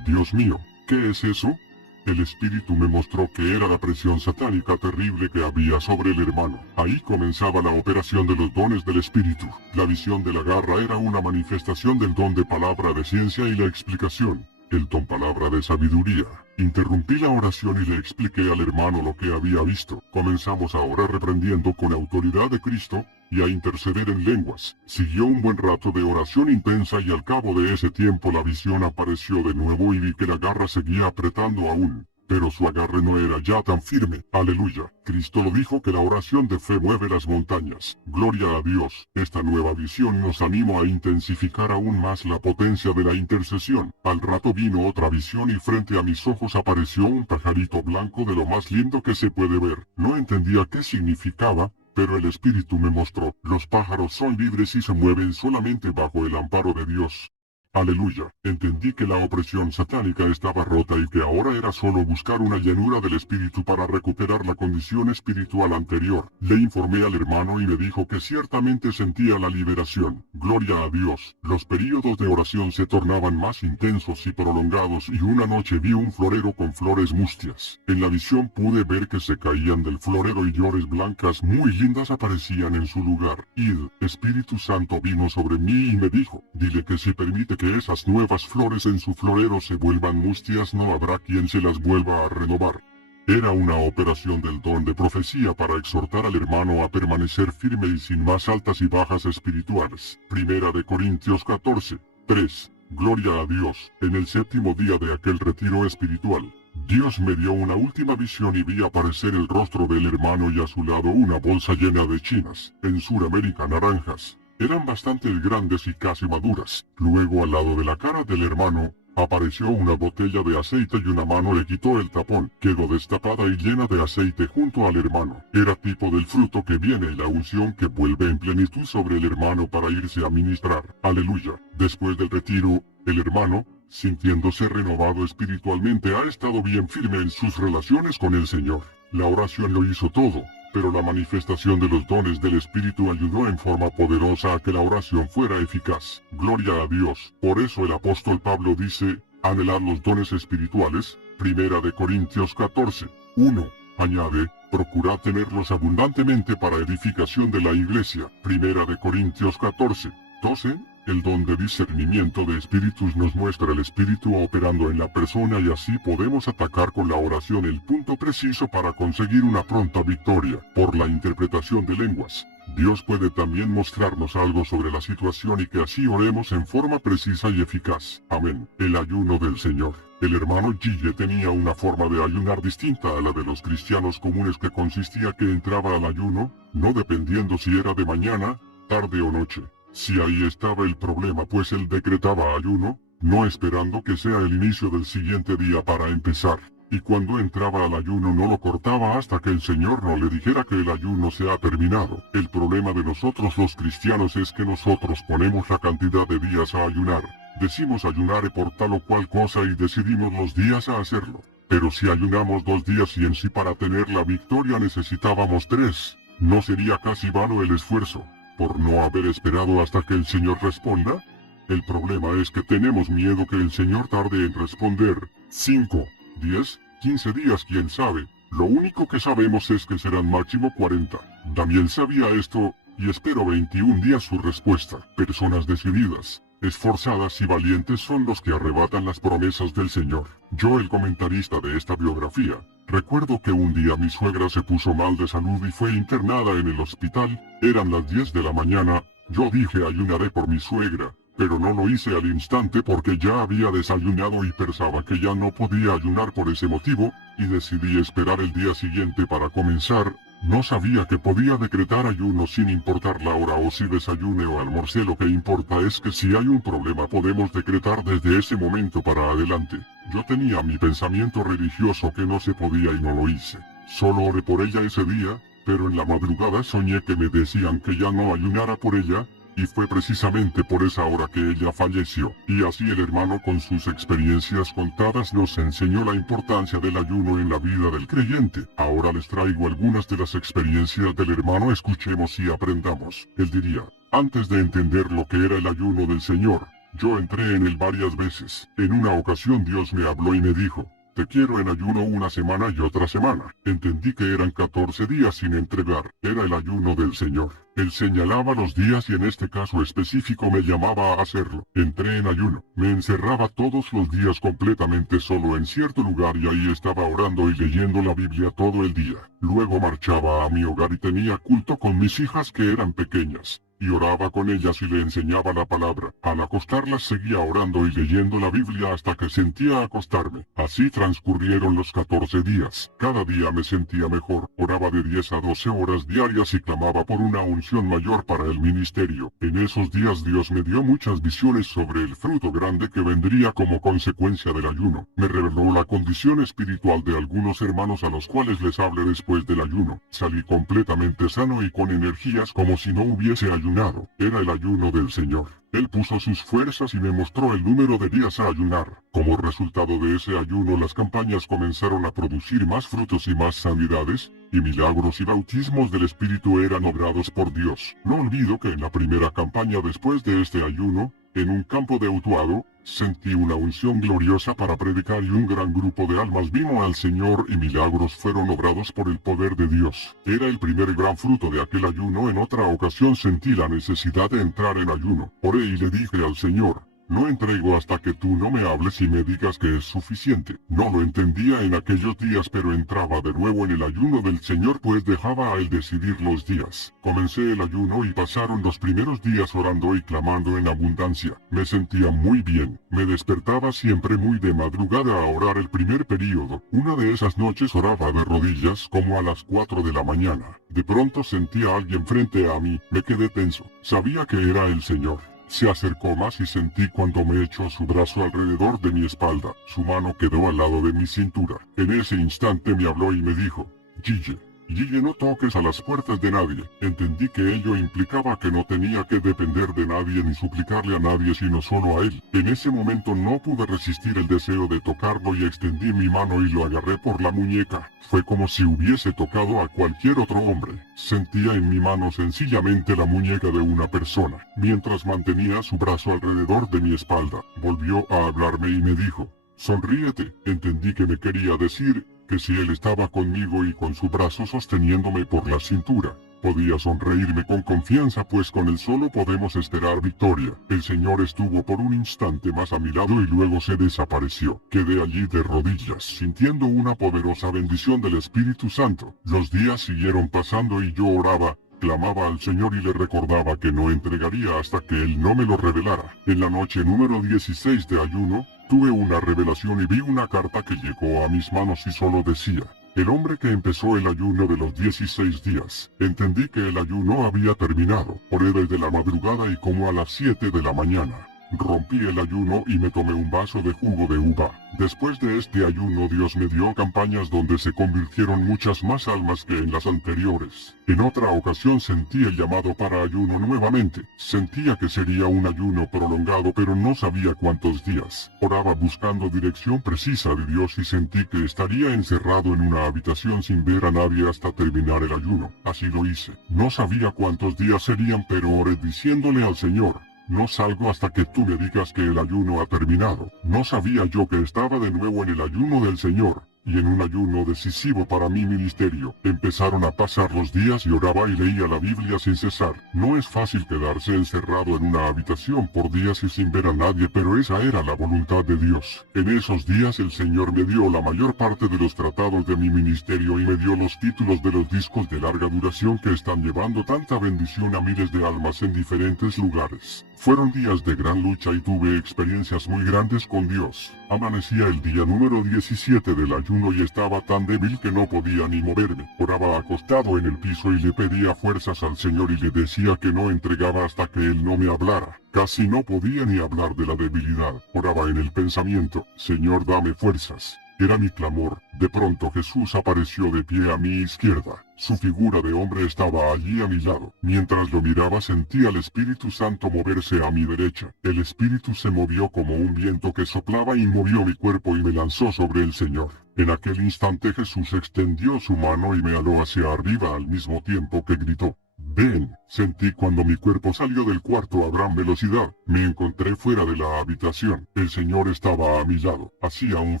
Dios mío, ¿qué es eso? El Espíritu me mostró que era la presión satánica terrible que había sobre el hermano. Ahí comenzaba la operación de los dones del Espíritu. La visión de la garra era una manifestación del don de palabra de ciencia y la explicación, el don palabra de sabiduría. Interrumpí la oración y le expliqué al hermano lo que había visto. Comenzamos a orar reprendiendo con autoridad de Cristo y a interceder en lenguas. Siguió un buen rato de oración intensa y al cabo de ese tiempo la visión apareció de nuevo y vi que la garra seguía apretando aún. Pero su agarre no era ya tan firme. Aleluya. Cristo lo dijo, que la oración de fe mueve las montañas. Gloria a Dios. Esta nueva visión nos anima a intensificar aún más la potencia de la intercesión. Al rato vino otra visión y frente a mis ojos apareció un pajarito blanco de lo más lindo que se puede ver. No entendía qué significaba, pero el Espíritu me mostró: los pájaros son libres y se mueven solamente bajo el amparo de Dios. Aleluya. Entendí que la opresión satánica estaba rota y que ahora era solo buscar una llanura del espíritu para recuperar la condición espiritual anterior. Le informé al hermano y me dijo que ciertamente sentía la liberación. Gloria a Dios. Los períodos de oración se tornaban más intensos y prolongados y una noche vi un florero con flores mustias. En la visión pude ver que se caían del florero y llores blancas muy lindas aparecían en su lugar. Id, Espíritu Santo vino sobre mí y me dijo, dile que si permite que esas nuevas flores en su florero se vuelvan mustias no habrá quien se las vuelva a renovar. Era una operación del don de profecía para exhortar al hermano a permanecer firme y sin más altas y bajas espirituales. Primera de Corintios 14, 3. Gloria a Dios. En el séptimo día de aquel retiro espiritual, Dios me dio una última visión y vi aparecer el rostro del hermano y a su lado una bolsa llena de chinas, en Suramérica naranjas. Eran bastante grandes y casi maduras. Luego al lado de la cara del hermano, apareció una botella de aceite y una mano le quitó el tapón. Quedó destapada y llena de aceite junto al hermano. Era tipo del fruto que viene y la unción que vuelve en plenitud sobre el hermano para irse a ministrar. Aleluya. Después del retiro, el hermano, sintiéndose renovado espiritualmente, ha estado bien firme en sus relaciones con el Señor. La oración lo hizo todo, pero la manifestación de los dones del Espíritu ayudó en forma poderosa a que la oración fuera eficaz. Gloria a Dios. Por eso el apóstol Pablo dice, anhelad los dones espirituales, Primera de Corintios 14, 1. Añade, procurad tenerlos abundantemente para edificación de la iglesia. Primera de Corintios 14, 12. El don de discernimiento de espíritus nos muestra el espíritu operando en la persona y así podemos atacar con la oración el punto preciso para conseguir una pronta victoria. Por la interpretación de lenguas, Dios puede también mostrarnos algo sobre la situación y que así oremos en forma precisa y eficaz. Amén. El ayuno del Señor. El hermano Gille tenía una forma de ayunar distinta a la de los cristianos comunes que consistía que entraba al ayuno, no dependiendo si era de mañana, tarde o noche. Si ahí estaba el problema, pues él decretaba ayuno, no esperando que sea el inicio del siguiente día para empezar. Y cuando entraba al ayuno no lo cortaba hasta que el Señor no le dijera que el ayuno se ha terminado. El problema de nosotros los cristianos es que nosotros ponemos la cantidad de días a ayunar. Decimos ayunaré por tal o cual cosa y decidimos los días a hacerlo. Pero si ayunamos 2 días y en sí para tener la victoria necesitábamos 3, ¿no sería casi vano el esfuerzo por no haber esperado hasta que el Señor responda? El problema es que tenemos miedo que el Señor tarde en responder. 5, 10, 15 días, quién sabe. Lo único que sabemos es que serán máximo 40. Daniel sabía esto, y esperó 21 días su respuesta. Personas decididas, esforzadas y valientes son los que arrebatan las promesas del Señor. Yo, el comentarista de esta biografía, recuerdo que un día mi suegra se puso mal de salud y fue internada en el hospital. Eran las 10 de la mañana. Yo dije ayunaré por mi suegra, pero no lo hice al instante porque ya había desayunado y pensaba que ya no podía ayunar por ese motivo, y decidí esperar el día siguiente para comenzar. No sabía que podía decretar ayuno sin importar la hora o si desayune o almorcé. Lo que importa es que si hay un problema podemos decretar desde ese momento para adelante. Yo tenía mi pensamiento religioso que no se podía y no lo hice. Solo oré por ella ese día, pero en la madrugada soñé que me decían que ya no ayunara por ella, y fue precisamente por esa hora que ella falleció. Y así el hermano con sus experiencias contadas nos enseñó la importancia del ayuno en la vida del creyente. Ahora les traigo algunas de las experiencias del hermano, escuchemos y aprendamos. Él diría, antes de entender lo que era el ayuno del Señor, yo entré en él varias veces. En una ocasión Dios me habló y me dijo, te quiero en ayuno una semana y otra semana. Entendí que eran 14 días sin entregar. Era el ayuno del Señor. Él señalaba los días y en este caso específico me llamaba a hacerlo. Entré en ayuno. Me encerraba todos los días completamente solo en cierto lugar y ahí estaba orando y leyendo la Biblia todo el día. Luego marchaba a mi hogar y tenía culto con mis hijas que eran pequeñas. Y oraba con ellas y le enseñaba la palabra. Al acostarlas seguía orando y leyendo la Biblia hasta que sentía acostarme. Así transcurrieron los 14 días. Cada día me sentía mejor. Oraba de 10 a 12 horas diarias y clamaba por una unción mayor para el ministerio. En esos días Dios me dio muchas visiones sobre el fruto grande que vendría como consecuencia del ayuno. Me reveló la condición espiritual de algunos hermanos a los cuales les hablé después del ayuno. Salí completamente sano y con energías como si no hubiese ayunado ayunado, era el ayuno del Señor. Él puso sus fuerzas y me mostró el número de días a ayunar. Como resultado de ese ayuno, las campañas comenzaron a producir más frutos y más sanidades, y milagros y bautismos del Espíritu eran obrados por Dios. No olvido que en la primera campaña después de este ayuno, en un campo de Utuado, sentí una unción gloriosa para predicar y un gran grupo de almas vino al Señor y milagros fueron obrados por el poder de Dios. Era el primer gran fruto de aquel ayuno. En otra ocasión sentí la necesidad de entrar en ayuno. Oré y le dije al Señor: no entrego hasta que tú no me hables y me digas que es suficiente. No lo entendía en aquellos días, pero entraba de nuevo en el ayuno del Señor, pues dejaba a Él decidir los días. Comencé el ayuno y pasaron los primeros días orando y clamando en abundancia. Me sentía muy bien. Me despertaba siempre muy de madrugada a orar el primer período. Una de esas noches oraba de rodillas como a las 4 de la mañana. De pronto sentí a alguien frente a mí. Me quedé tenso. Sabía que era el Señor. Se acercó más y sentí cuando me echó su brazo alrededor de mi espalda. Su mano quedó al lado de mi cintura. En ese instante me habló y me dijo: Gille, no toques a las puertas de nadie. Entendí que ello implicaba que no tenía que depender de nadie ni suplicarle a nadie sino solo a Él. En ese momento no pude resistir el deseo de tocarlo y extendí mi mano y lo agarré por la muñeca. Fue como si hubiese tocado a cualquier otro hombre. Sentía en mi mano sencillamente la muñeca de una persona. Mientras mantenía su brazo alrededor de mi espalda, volvió a hablarme y me dijo: sonríete. Entendí que me quería decir que si Él estaba conmigo y con su brazo sosteniéndome por la cintura, podía sonreírme con confianza, pues con Él solo podemos esperar victoria. El Señor estuvo por un instante más a mi lado y luego se desapareció. Quedé allí de rodillas, sintiendo una poderosa bendición del Espíritu Santo. Los días siguieron pasando y yo oraba, clamaba al Señor y le recordaba que no entregaría hasta que Él no me lo revelara. En la noche número 16 de ayuno, tuve una revelación y vi una carta que llegó a mis manos y solo decía: el hombre que empezó el ayuno de los 16 días. Entendí que el ayuno había terminado. Oré desde la madrugada y como a las 7 de la mañana. Rompí el ayuno y me tomé un vaso de jugo de uva. Después de este ayuno Dios me dio campañas donde se convirtieron muchas más almas que en las anteriores. En otra ocasión sentí el llamado para ayuno nuevamente. Sentía que sería un ayuno prolongado, pero no sabía cuántos días. Oraba buscando dirección precisa de Dios y sentí que estaría encerrado en una habitación sin ver a nadie hasta terminar el ayuno. Así lo hice. No sabía cuántos días serían, pero oré diciéndole al Señor: no salgo hasta que tú me digas que el ayuno ha terminado. No sabía yo que estaba de nuevo en el ayuno del Señor, y en un ayuno decisivo para mi ministerio. Empezaron a pasar los días y oraba y leía la Biblia sin cesar. No es fácil quedarse encerrado en una habitación por días y sin ver a nadie, pero esa era la voluntad de Dios. En esos días el Señor me dio la mayor parte de los tratados de mi ministerio y me dio los títulos de los discos de larga duración que están llevando tanta bendición a miles de almas en diferentes lugares. Fueron días de gran lucha y tuve experiencias muy grandes con Dios. Amanecía el día número 17 del ayuno y estaba tan débil que no podía ni moverme. Oraba acostado en el piso y le pedía fuerzas al Señor y le decía que no entregaba hasta que Él no me hablara. Casi no podía ni hablar de la debilidad. Oraba en el pensamiento: Señor, dame fuerzas. Era mi clamor. De pronto Jesús apareció de pie a mi izquierda. Su figura de hombre estaba allí a mi lado. Mientras lo miraba sentí al Espíritu Santo moverse a mi derecha. El Espíritu se movió como un viento que soplaba y movió mi cuerpo y me lanzó sobre el Señor. En aquel instante Jesús extendió su mano y me aló hacia arriba al mismo tiempo que gritó: ven. Sentí cuando mi cuerpo salió del cuarto a gran velocidad. Me encontré fuera de la habitación. El Señor estaba a mi lado. Hacía un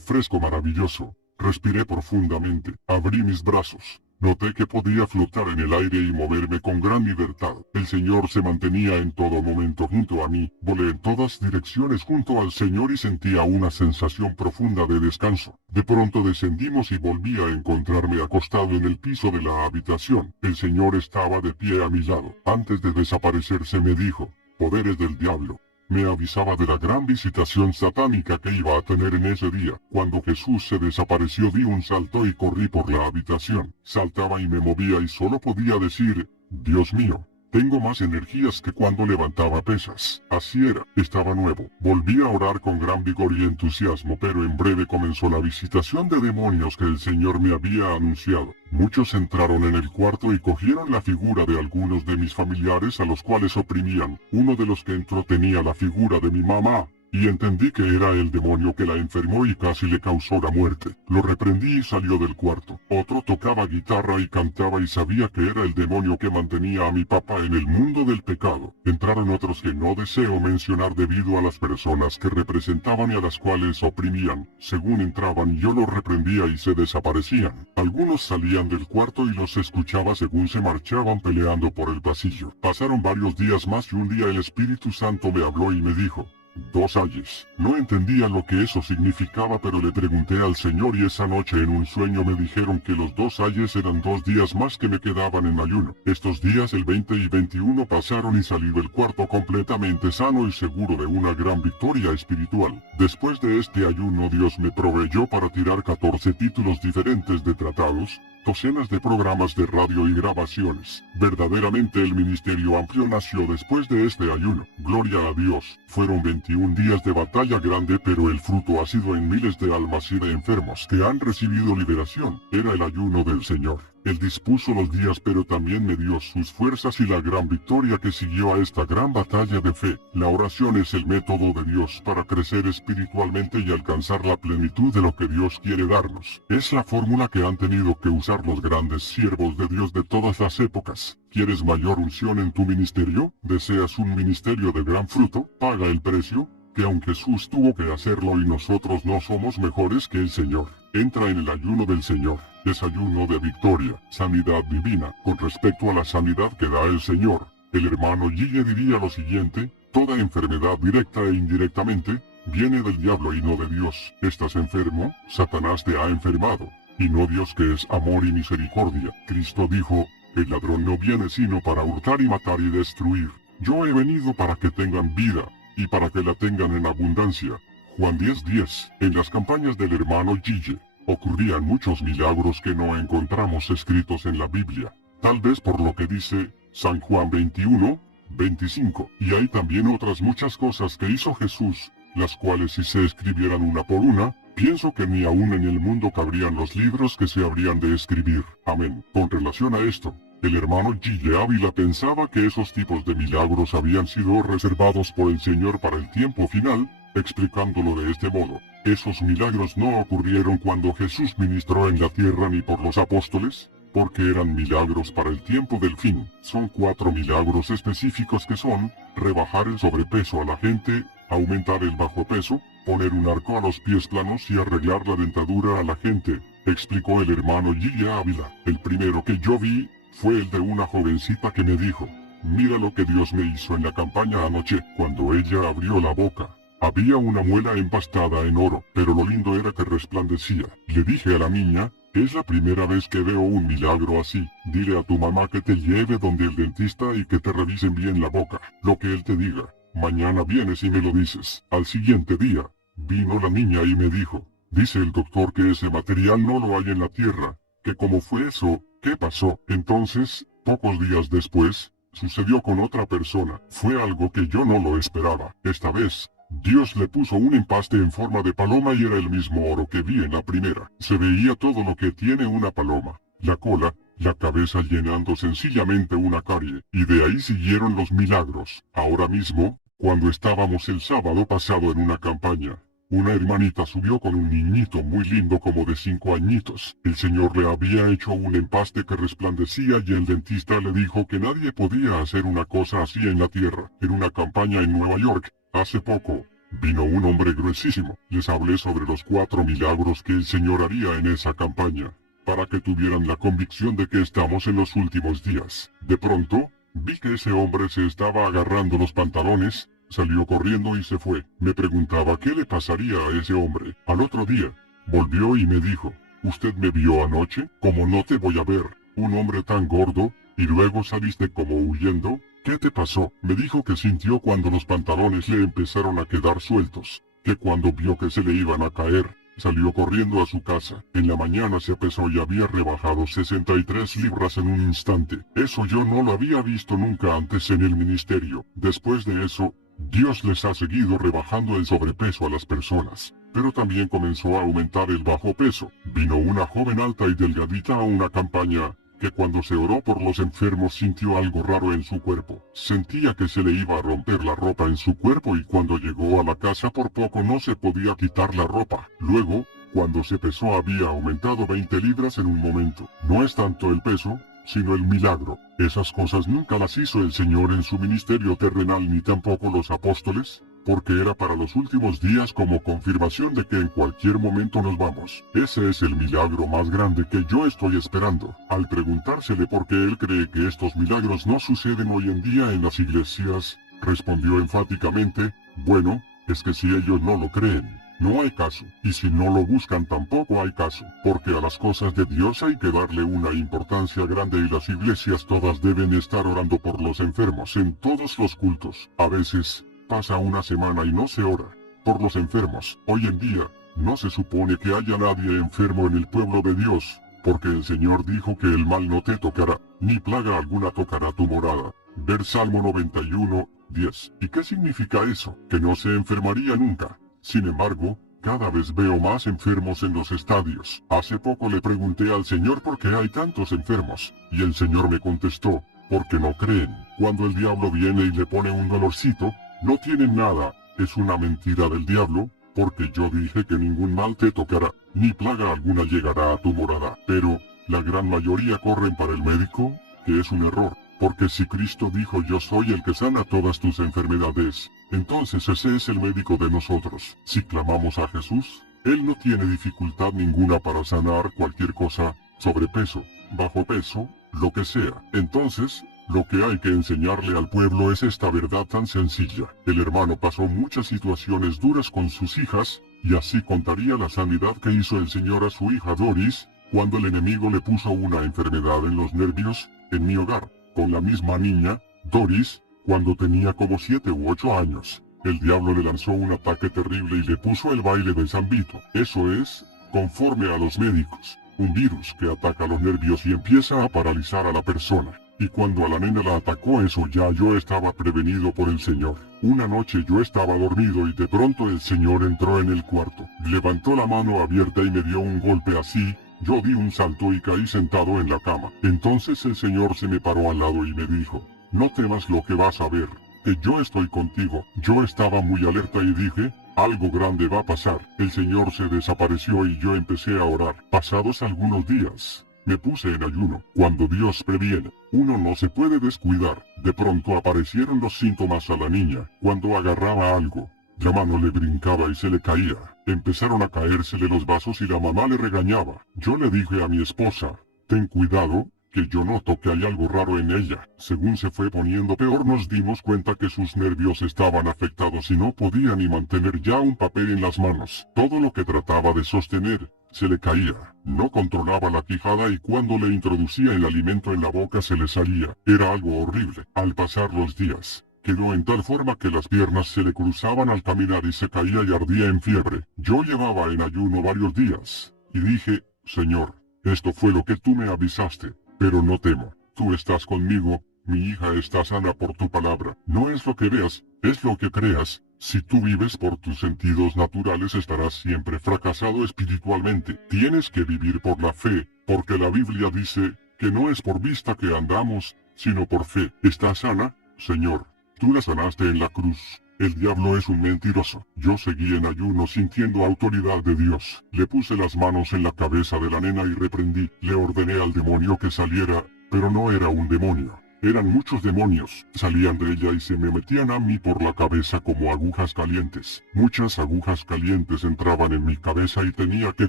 fresco maravilloso. Respiré profundamente. Abrí mis brazos. Noté que podía flotar en el aire y moverme con gran libertad. El Señor se mantenía en todo momento junto a mí. Volé en todas direcciones junto al Señor y sentía una sensación profunda de descanso. De pronto descendimos y volví a encontrarme acostado en el piso de la habitación. El Señor estaba de pie a mi lado. Antes de desaparecerse me dijo: poderes del diablo. Me avisaba de la gran visitación satánica que iba a tener en ese día. Cuando Jesús se desapareció di un salto y corrí por la habitación. Saltaba y me movía y solo podía decir: Dios mío. Tengo más energías que cuando levantaba pesas. Así era, estaba nuevo. Volví a orar con gran vigor y entusiasmo, pero en breve comenzó la visitación de demonios que el Señor me había anunciado. Muchos entraron en el cuarto y cogieron la figura de algunos de mis familiares a los cuales oprimían. Uno de los que entró tenía la figura de mi mamá, y entendí que era el demonio que la enfermó y casi le causó la muerte. Lo reprendí y salió del cuarto. Otro tocaba guitarra y cantaba y sabía que era el demonio que mantenía a mi papá en el mundo del pecado. Entraron otros que no deseo mencionar debido a las personas que representaban y a las cuales oprimían. Según entraban yo los reprendía y se desaparecían. Algunos salían del cuarto y los escuchaba según se marchaban peleando por el pasillo. Pasaron varios días más y un día el Espíritu Santo me habló y me dijo: 2 ayes. No entendía lo que eso significaba, pero le pregunté al Señor y esa noche en un sueño me dijeron que los 2 ayes eran 2 días más que me quedaban en ayuno. Estos días, el 20 y 21, pasaron y salí del cuarto completamente sano y seguro de una gran victoria espiritual. Después de este ayuno, Dios me proveyó para tirar 14 títulos diferentes de tratados, docenas de programas de radio y grabaciones. Verdaderamente el ministerio amplio nació después de este ayuno. Gloria a Dios. Fueron 21 días de batalla grande, pero el fruto ha sido en miles de almas y de enfermos que han recibido liberación. Era el ayuno del Señor. Él dispuso los días, pero también me dio sus fuerzas y la gran victoria que siguió a esta gran batalla de fe. La oración es el método de Dios para crecer espiritualmente y alcanzar la plenitud de lo que Dios quiere darnos. Es la fórmula que han tenido que usar los grandes siervos de Dios de todas las épocas. ¿Quieres mayor unción en tu ministerio? ¿Deseas un ministerio de gran fruto? Paga el precio, que aun Jesús tuvo que hacerlo y nosotros no somos mejores que el Señor. Entra en el ayuno del Señor. Es ayuno de victoria, sanidad divina. Con respecto a la sanidad que da el Señor, el hermano Gille diría lo siguiente: toda enfermedad directa e indirectamente viene del diablo y no de Dios. ¿Estás enfermo? Satanás te ha enfermado, y no Dios, que es amor y misericordia. Cristo dijo: el ladrón no viene sino para hurtar y matar y destruir. Yo he venido para que tengan vida, y para que la tengan en abundancia. Juan 10:10. En las campañas del hermano Gille ocurrían muchos milagros que no encontramos escritos en la Biblia, tal vez por lo que dice San Juan 21:25. Y hay también otras muchas cosas que hizo Jesús, las cuales si se escribieran una por una, pienso que ni aún en el mundo cabrían los libros que se habrían de escribir. Amén. Con relación a esto, el hermano Gille Ávila pensaba que esos tipos de milagros habían sido reservados por el Señor para el tiempo final, explicándolo de este modo: esos milagros no ocurrieron cuando Jesús ministró en la tierra ni por los apóstoles, porque eran milagros para el tiempo del fin. Son 4 milagros específicos que son: rebajar el sobrepeso a la gente, aumentar el bajo peso, poner un arco a los pies planos y arreglar la dentadura a la gente, explicó el hermano Gille Ávila. El primero que yo vi fue el de una jovencita que me dijo: mira lo que Dios me hizo en la campaña anoche. Cuando ella abrió la boca, había una muela empastada en oro, pero lo lindo era que resplandecía. Le dije a la niña: es la primera vez que veo un milagro así. Dile a tu mamá que te lleve donde el dentista y que te revisen bien la boca. Lo que él te diga. Mañana vienes y me lo dices. Al siguiente día, vino la niña y me dijo: dice el doctor que ese material no lo hay en la tierra. Que cómo fue eso, ¿qué pasó? Entonces, pocos días después, sucedió con otra persona. Fue algo que yo no lo esperaba. Esta vez, Dios le puso un empaste en forma de paloma y era el mismo oro que vi en la primera. Se veía todo lo que tiene una paloma: la cola, la cabeza, llenando sencillamente una carie. Y de ahí siguieron los milagros. Ahora mismo, cuando estábamos el sábado pasado en una campaña, una hermanita subió con un niñito muy lindo como de 5 añitos. El Señor le había hecho un empaste que resplandecía y el dentista le dijo que nadie podía hacer una cosa así en la tierra. En una campaña en Nueva York, hace poco, vino un hombre gruesísimo. Les hablé sobre los 4 milagros que el Señor haría en esa campaña, para que tuvieran la convicción de que estamos en los últimos días. De pronto, vi que ese hombre se estaba agarrando los pantalones, salió corriendo y se fue. Me preguntaba qué le pasaría a ese hombre. Al otro día, volvió y me dijo: ¿usted me vio anoche? ¿Cómo no te voy a ver? Un hombre tan gordo, y luego saliste como huyendo. ¿Qué te pasó? Me dijo que sintió cuando los pantalones le empezaron a quedar sueltos, que cuando vio que se le iban a caer, Salió corriendo a su casa. En la mañana se pesó y había rebajado 63 libras en un instante. Eso yo no lo había visto nunca antes en el ministerio. Después de eso, Dios les ha seguido rebajando el sobrepeso a las personas. Pero también comenzó a aumentar el bajo peso. Vino una joven alta y delgadita a una campaña que cuando se oró por los enfermos sintió algo raro en su cuerpo. Sentía que se le iba a romper la ropa en su cuerpo y cuando llegó a la casa por poco no se podía quitar la ropa. Luego, cuando se pesó había aumentado 20 libras en un momento. No es tanto el peso, sino el milagro. Esas cosas nunca las hizo el Señor en su ministerio terrenal ni tampoco los apóstoles, porque era para los últimos días como confirmación de que en cualquier momento nos vamos. Ese es el milagro más grande que yo estoy esperando. Al preguntársele por qué él cree que estos milagros no suceden hoy en día en las iglesias, respondió enfáticamente, bueno, es que si ellos no lo creen, no hay caso, y si no lo buscan tampoco hay caso, porque a las cosas de Dios hay que darle una importancia grande y las iglesias todas deben estar orando por los enfermos en todos los cultos. A veces, pasa una semana y no se ora por los enfermos. Hoy en día, no se supone que haya nadie enfermo en el pueblo de Dios, porque el Señor dijo que el mal no te tocará, ni plaga alguna tocará tu morada. Ver Salmo 91, 10. ¿Y qué significa eso? Que no se enfermaría nunca. Sin embargo, cada vez veo más enfermos en los estadios. Hace poco le pregunté al Señor por qué hay tantos enfermos, y el Señor me contestó, porque no creen. Cuando el diablo viene y le pone un dolorcito, no tienen nada, es una mentira del diablo, porque yo dije que ningún mal te tocará, ni plaga alguna llegará a tu morada. Pero, la gran mayoría corren para el médico, que es un error, porque si Cristo dijo yo soy el que sana todas tus enfermedades, entonces ese es el médico de nosotros. Si clamamos a Jesús, Él no tiene dificultad ninguna para sanar cualquier cosa, sobrepeso, bajo peso, lo que sea. Entonces, lo que hay que enseñarle al pueblo es esta verdad tan sencilla. El hermano pasó muchas situaciones duras con sus hijas, y así contaría la sanidad que hizo el Señor a su hija Doris, cuando el enemigo le puso una enfermedad en los nervios, en mi hogar. Con la misma niña, Doris, cuando tenía como 7 u 8 años. El diablo le lanzó un ataque terrible y le puso el baile de San Vito. Eso es, conforme a los médicos, un virus que ataca los nervios y empieza a paralizar a la persona. Y cuando a la nena la atacó eso ya yo estaba prevenido por el Señor. Una noche yo estaba dormido y de pronto el Señor entró en el cuarto. Levantó la mano abierta y me dio un golpe así. Yo di un salto y caí sentado en la cama. Entonces el Señor se me paró al lado y me dijo, no temas lo que vas a ver, que yo estoy contigo. Yo estaba muy alerta y dije, algo grande va a pasar. El Señor se desapareció y yo empecé a orar. Pasados algunos días, me puse en ayuno. Cuando Dios previene, uno no se puede descuidar. De pronto aparecieron los síntomas a la niña. Cuando agarraba algo, la mano le brincaba y se le caía. Empezaron a caérsele los vasos y la mamá le regañaba. Yo le dije a mi esposa, ten cuidado, que yo noto que hay algo raro en ella. Según se fue poniendo peor nos dimos cuenta que sus nervios estaban afectados y no podía ni mantener ya un papel en las manos. Todo lo que trataba de sostener, se le caía. No controlaba la quijada y cuando le introducía el alimento en la boca se le salía. Era algo horrible. Al pasar los días, quedó en tal forma que las piernas se le cruzaban al caminar y se caía y ardía en fiebre. Yo llevaba en ayuno varios días, y dije, Señor, esto fue lo que tú me avisaste, pero no temo. Tú estás conmigo, mi hija está sana por tu palabra. No es lo que veas, es lo que creas. Si tú vives por tus sentidos naturales estarás siempre fracasado espiritualmente. Tienes que vivir por la fe, porque la Biblia dice que no es por vista que andamos, sino por fe. ¿Estás sana, Señor? Tú la sanaste en la cruz. El diablo es un mentiroso. Yo seguí en ayuno sintiendo autoridad de Dios. Le puse las manos en la cabeza de la nena y reprendí. Le ordené al demonio que saliera, pero no era un demonio. Eran muchos demonios. Salían de ella y se me metían a mí por la cabeza como agujas calientes. Muchas agujas calientes entraban en mi cabeza y tenía que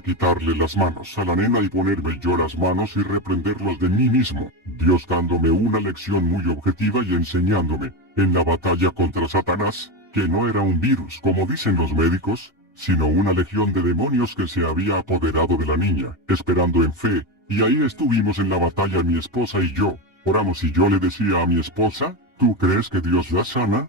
quitarle las manos a la nena y ponerme yo las manos y reprenderlos de mí mismo. Dios dándome una lección muy objetiva y enseñándome, en la batalla contra Satanás, que no era un virus como dicen los médicos, sino una legión de demonios que se había apoderado de la niña, esperando en fe, y ahí estuvimos en la batalla mi esposa y yo. Oramos y yo le decía a mi esposa, ¿tú crees que Dios la sana?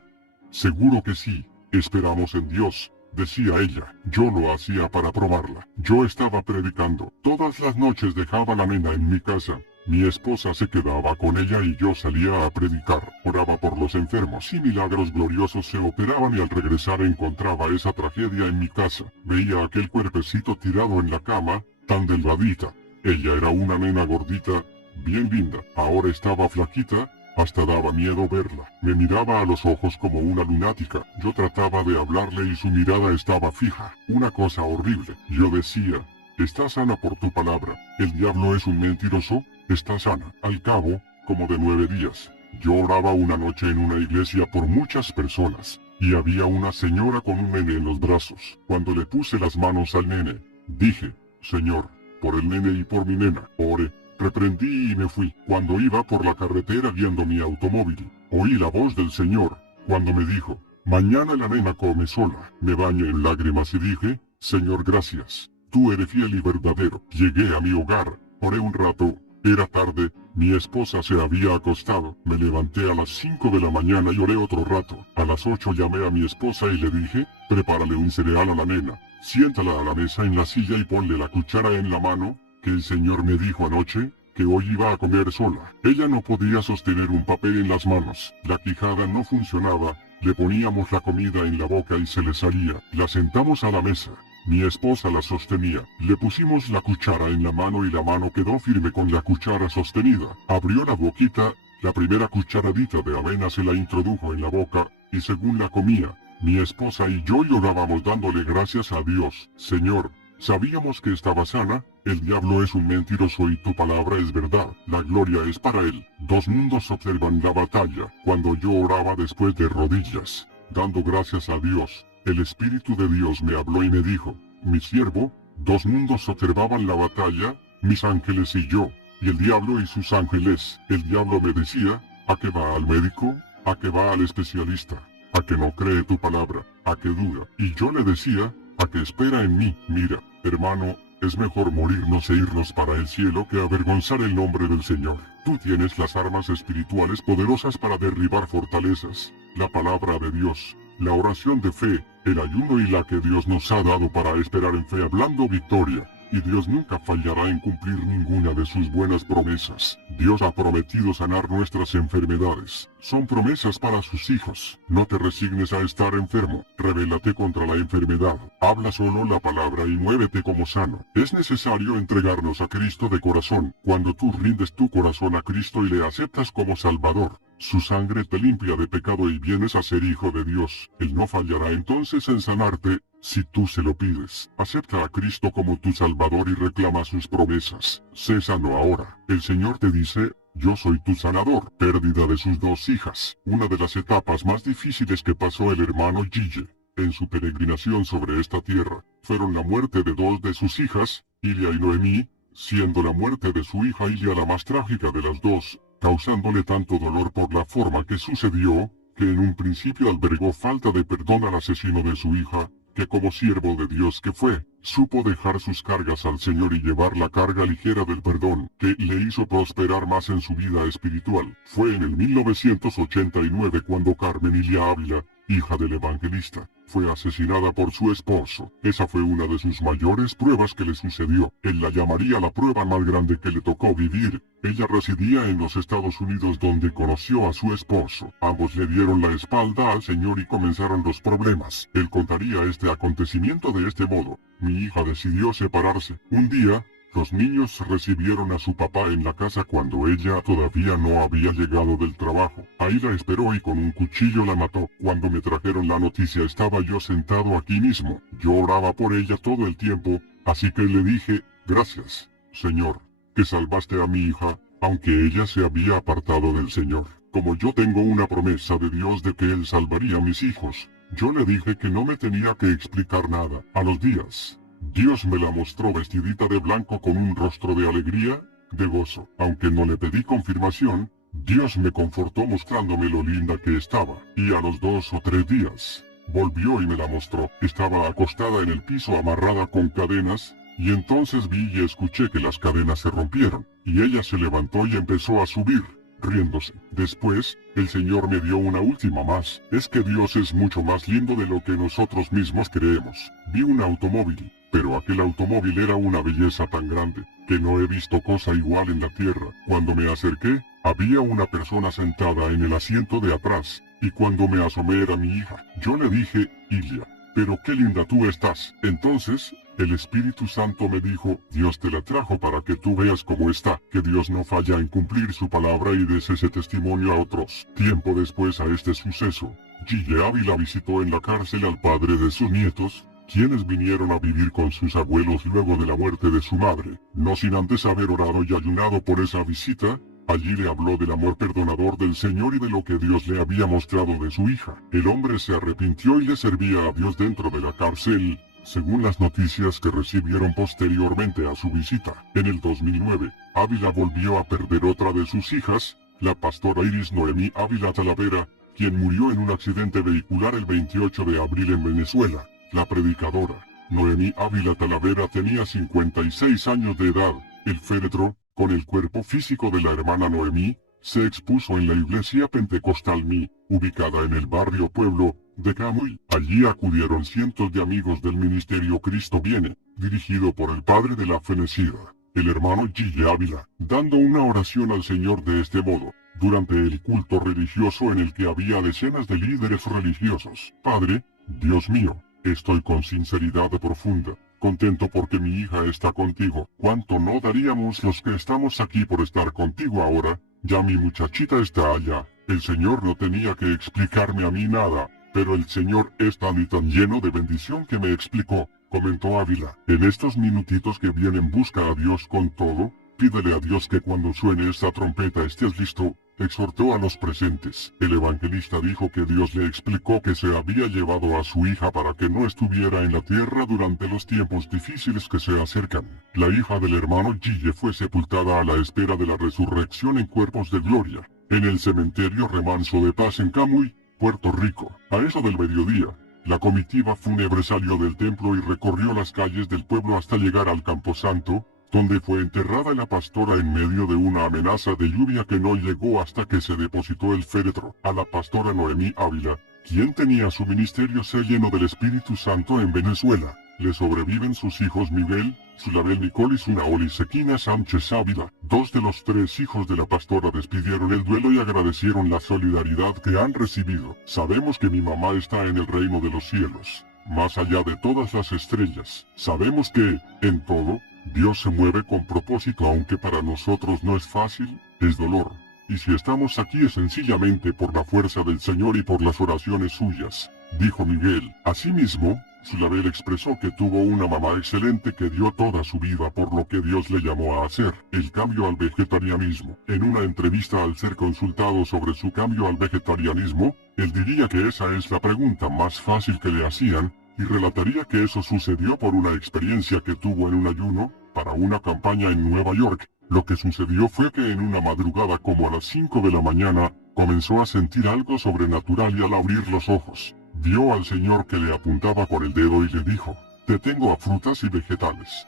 Seguro que sí. Esperamos en Dios. decía ella. Yo lo hacía para probarla. Yo estaba predicando. Todas las noches dejaba a la nena en mi casa. Mi esposa se quedaba con ella y yo salía a predicar. Oraba por los enfermos y milagros gloriosos se operaban y al regresar encontraba esa tragedia en mi casa. Veía aquel cuerpecito tirado en la cama, tan delgadita. Ella era una nena gordita, bien linda. Ahora estaba flaquita. Hasta daba miedo verla. Me miraba a los ojos como una lunática. Yo trataba de hablarle y su mirada estaba fija. Una cosa horrible. Yo decía, está sana por tu palabra. El diablo es un mentiroso. Está sana. Al cabo, como de 9 días. Yo oraba una noche en una iglesia por muchas personas. Y había una señora con un nene en los brazos. Cuando le puse las manos al nene, dije, Señor, por el nene y por mi nena, oré. Reprendí y me fui. Cuando iba por la carretera guiando mi automóvil, oí la voz del Señor, cuando me dijo, mañana la nena come sola. Me bañé en lágrimas y dije, Señor, gracias. Tú eres fiel y verdadero. Llegué a mi hogar, oré un rato, era tarde, mi esposa se había acostado. Me levanté a las 5 de la mañana y oré otro rato. A las 8 llamé a mi esposa y le dije, prepárale un cereal a la nena, siéntala a la mesa en la silla y ponle la cuchara en la mano, que el Señor me dijo anoche, que hoy iba a comer sola. Ella no podía sostener un papel en las manos, la quijada no funcionaba, le poníamos la comida en la boca y se le salía. La sentamos a la mesa. Mi esposa la sostenía. Le pusimos la cuchara en la mano y la mano quedó firme con la cuchara sostenida. Abrió la boquita, la primera cucharadita de avena se la introdujo en la boca, y según la comía, mi esposa y yo llorábamos dándole gracias a Dios. Señor, sabíamos que estaba sana, el diablo es un mentiroso y tu palabra es verdad, la gloria es para él. Dos mundos observan la batalla. Cuando yo oraba después de rodillas, dando gracias a Dios, el Espíritu de Dios me habló y me dijo, mi siervo, dos mundos observaban la batalla, mis ángeles y yo, y el diablo y sus ángeles. El diablo me decía, ¿a qué va al médico? ¿A qué va al especialista? ¿A que no cree tu palabra? ¿A que duda? Y yo le decía, a que espera en mí. Mira, hermano, es mejor morirnos e irnos para el cielo que avergonzar el nombre del Señor. Tú tienes las armas espirituales poderosas para derribar fortalezas, la palabra de Dios, la oración de fe, el ayuno y la que Dios nos ha dado para esperar en fe hablando victoria. Y Dios nunca fallará en cumplir ninguna de sus buenas promesas. Dios ha prometido sanar nuestras enfermedades. Son promesas para sus hijos. No te resignes a estar enfermo. Rebélate contra la enfermedad. Habla solo la palabra y muévete como sano. Es necesario entregarnos a Cristo de corazón. Cuando tú rindes tu corazón a Cristo y le aceptas como Salvador, su sangre te limpia de pecado y vienes a ser hijo de Dios. Él no fallará entonces en sanarte, si tú se lo pides. Acepta a Cristo como tu Salvador y reclama sus promesas. Sé sano ahora. El Señor te dice, yo soy tu sanador. Pérdida de sus 2 hijas. Una de las etapas más difíciles que pasó el hermano Gille en su peregrinación sobre esta tierra, fueron la muerte de 2 de sus hijas, Ilia y Noemí, siendo la muerte de su hija Ilia la más trágica de las 2, causándole tanto dolor por la forma que sucedió, que en un principio albergó falta de perdón al asesino de su hija, que como siervo de Dios que fue, supo dejar sus cargas al Señor y llevar la carga ligera del perdón, que le hizo prosperar más en su vida espiritual. Fue en el 1989 cuando Carmen Ilia Ávila, hija del evangelista, fue asesinada por su esposo. Esa fue una de sus mayores pruebas que le sucedió. Él la llamaría la prueba más grande que le tocó vivir. Ella residía en los Estados Unidos donde conoció a su esposo. Ambos le dieron la espalda al Señor y comenzaron los problemas. Él contaría este acontecimiento de este modo. Mi hija decidió separarse. Un día, los niños recibieron a su papá en la casa cuando ella todavía no había llegado del trabajo. Ahí la esperó y con un cuchillo la mató. Cuando me trajeron la noticia estaba yo sentado aquí mismo. Yo oraba por ella todo el tiempo, así que le dije, gracias, Señor, que salvaste a mi hija, aunque ella se había apartado del Señor. Como yo tengo una promesa de Dios de que Él salvaría a mis hijos, yo le dije que no me tenía que explicar nada. A los días, Dios me la mostró vestidita de blanco con un rostro de alegría, de gozo. Aunque no le pedí confirmación, Dios me confortó mostrándome lo linda que estaba. Y a los 2 o 3 días, volvió y me la mostró. Estaba acostada en el piso amarrada con cadenas, y entonces vi y escuché que las cadenas se rompieron, y ella se levantó y empezó a subir. riéndose. Después, el Señor me dio una última más. Es que Dios es mucho más lindo de lo que nosotros mismos creemos. Vi un automóvil, pero aquel automóvil era una belleza tan grande, que no he visto cosa igual en la tierra. Cuando me acerqué, había una persona sentada en el asiento de atrás, y cuando me asomé era mi hija. Yo le dije, Ilia, pero qué linda tú estás. Entonces, el Espíritu Santo me dijo, Dios te la trajo para que tú veas cómo está, que Dios no falla en cumplir su palabra y des ese testimonio a otros. Tiempo después a este suceso, Gille Ávila visitó en la cárcel al padre de sus nietos, quienes vinieron a vivir con sus abuelos luego de la muerte de su madre. No sin antes haber orado y ayunado por esa visita, allí le habló del amor perdonador del Señor y de lo que Dios le había mostrado de su hija. El hombre se arrepintió y le servía a Dios dentro de la cárcel, según las noticias que recibieron posteriormente a su visita. En el 2009, Ávila volvió a perder otra de sus hijas, la pastora Iris Noemí Ávila Talavera, quien murió en un accidente vehicular el 28 de abril en Venezuela. La predicadora, Noemí Ávila Talavera, tenía 56 años de edad. El féretro, con el cuerpo físico de la hermana Noemí, se expuso en la iglesia pentecostal Mi, ubicada en el barrio Pueblo de Camuy. Allí acudieron cientos de amigos del ministerio Cristo Viene, dirigido por el padre de la fenecida, el hermano Gille Ávila, dando una oración al Señor de este modo, durante el culto religioso en el que había decenas de líderes religiosos. Padre, Dios mío, estoy con sinceridad profunda, contento porque mi hija está contigo. ¿Cuánto no daríamos los que estamos aquí por estar contigo ahora? Ya mi muchachita está allá. El Señor no tenía que explicarme a mí nada, pero el Señor es tan y tan lleno de bendición que me explicó, comentó Ávila. En estos minutitos que vienen busca a Dios con todo, pídele a Dios que cuando suene esta trompeta estés listo, exhortó a los presentes. El evangelista dijo que Dios le explicó que se había llevado a su hija para que no estuviera en la tierra durante los tiempos difíciles que se acercan. La hija del hermano Gille fue sepultada a la espera de la resurrección en cuerpos de gloria, en el cementerio Remanso de Paz en Camuy, Puerto Rico. A eso del mediodía, la comitiva fúnebre salió del templo y recorrió las calles del pueblo hasta llegar al Camposanto, donde fue enterrada la pastora en medio de una amenaza de lluvia que no llegó hasta que se depositó el féretro. A la pastora Noemí Ávila, quien tenía su ministerio lleno del Espíritu Santo en Venezuela, le sobreviven sus hijos Miguel, Sulabel Nicole y Sunaoli Sequina Sánchez Ávila. Dos de los tres hijos de la pastora despidieron el duelo y agradecieron la solidaridad que han recibido. Sabemos que mi mamá está en el reino de los cielos, más allá de todas las estrellas. Sabemos que, en todo, Dios se mueve con propósito, aunque para nosotros no es fácil, es dolor. Y si estamos aquí es sencillamente por la fuerza del Señor y por las oraciones suyas, dijo Miguel. Asimismo, Sulabel expresó que tuvo una mamá excelente que dio toda su vida por lo que Dios le llamó a hacer, el cambio al vegetarianismo. En una entrevista al ser consultado sobre su cambio al vegetarianismo, él diría que esa es la pregunta más fácil que le hacían, y relataría que eso sucedió por una experiencia que tuvo en un ayuno, para una campaña en Nueva York. Lo que sucedió fue que en una madrugada como a las 5 de la mañana, comenzó a sentir algo sobrenatural y al abrir los ojos, vio al Señor que le apuntaba con el dedo y le dijo, te tengo a frutas y vegetales.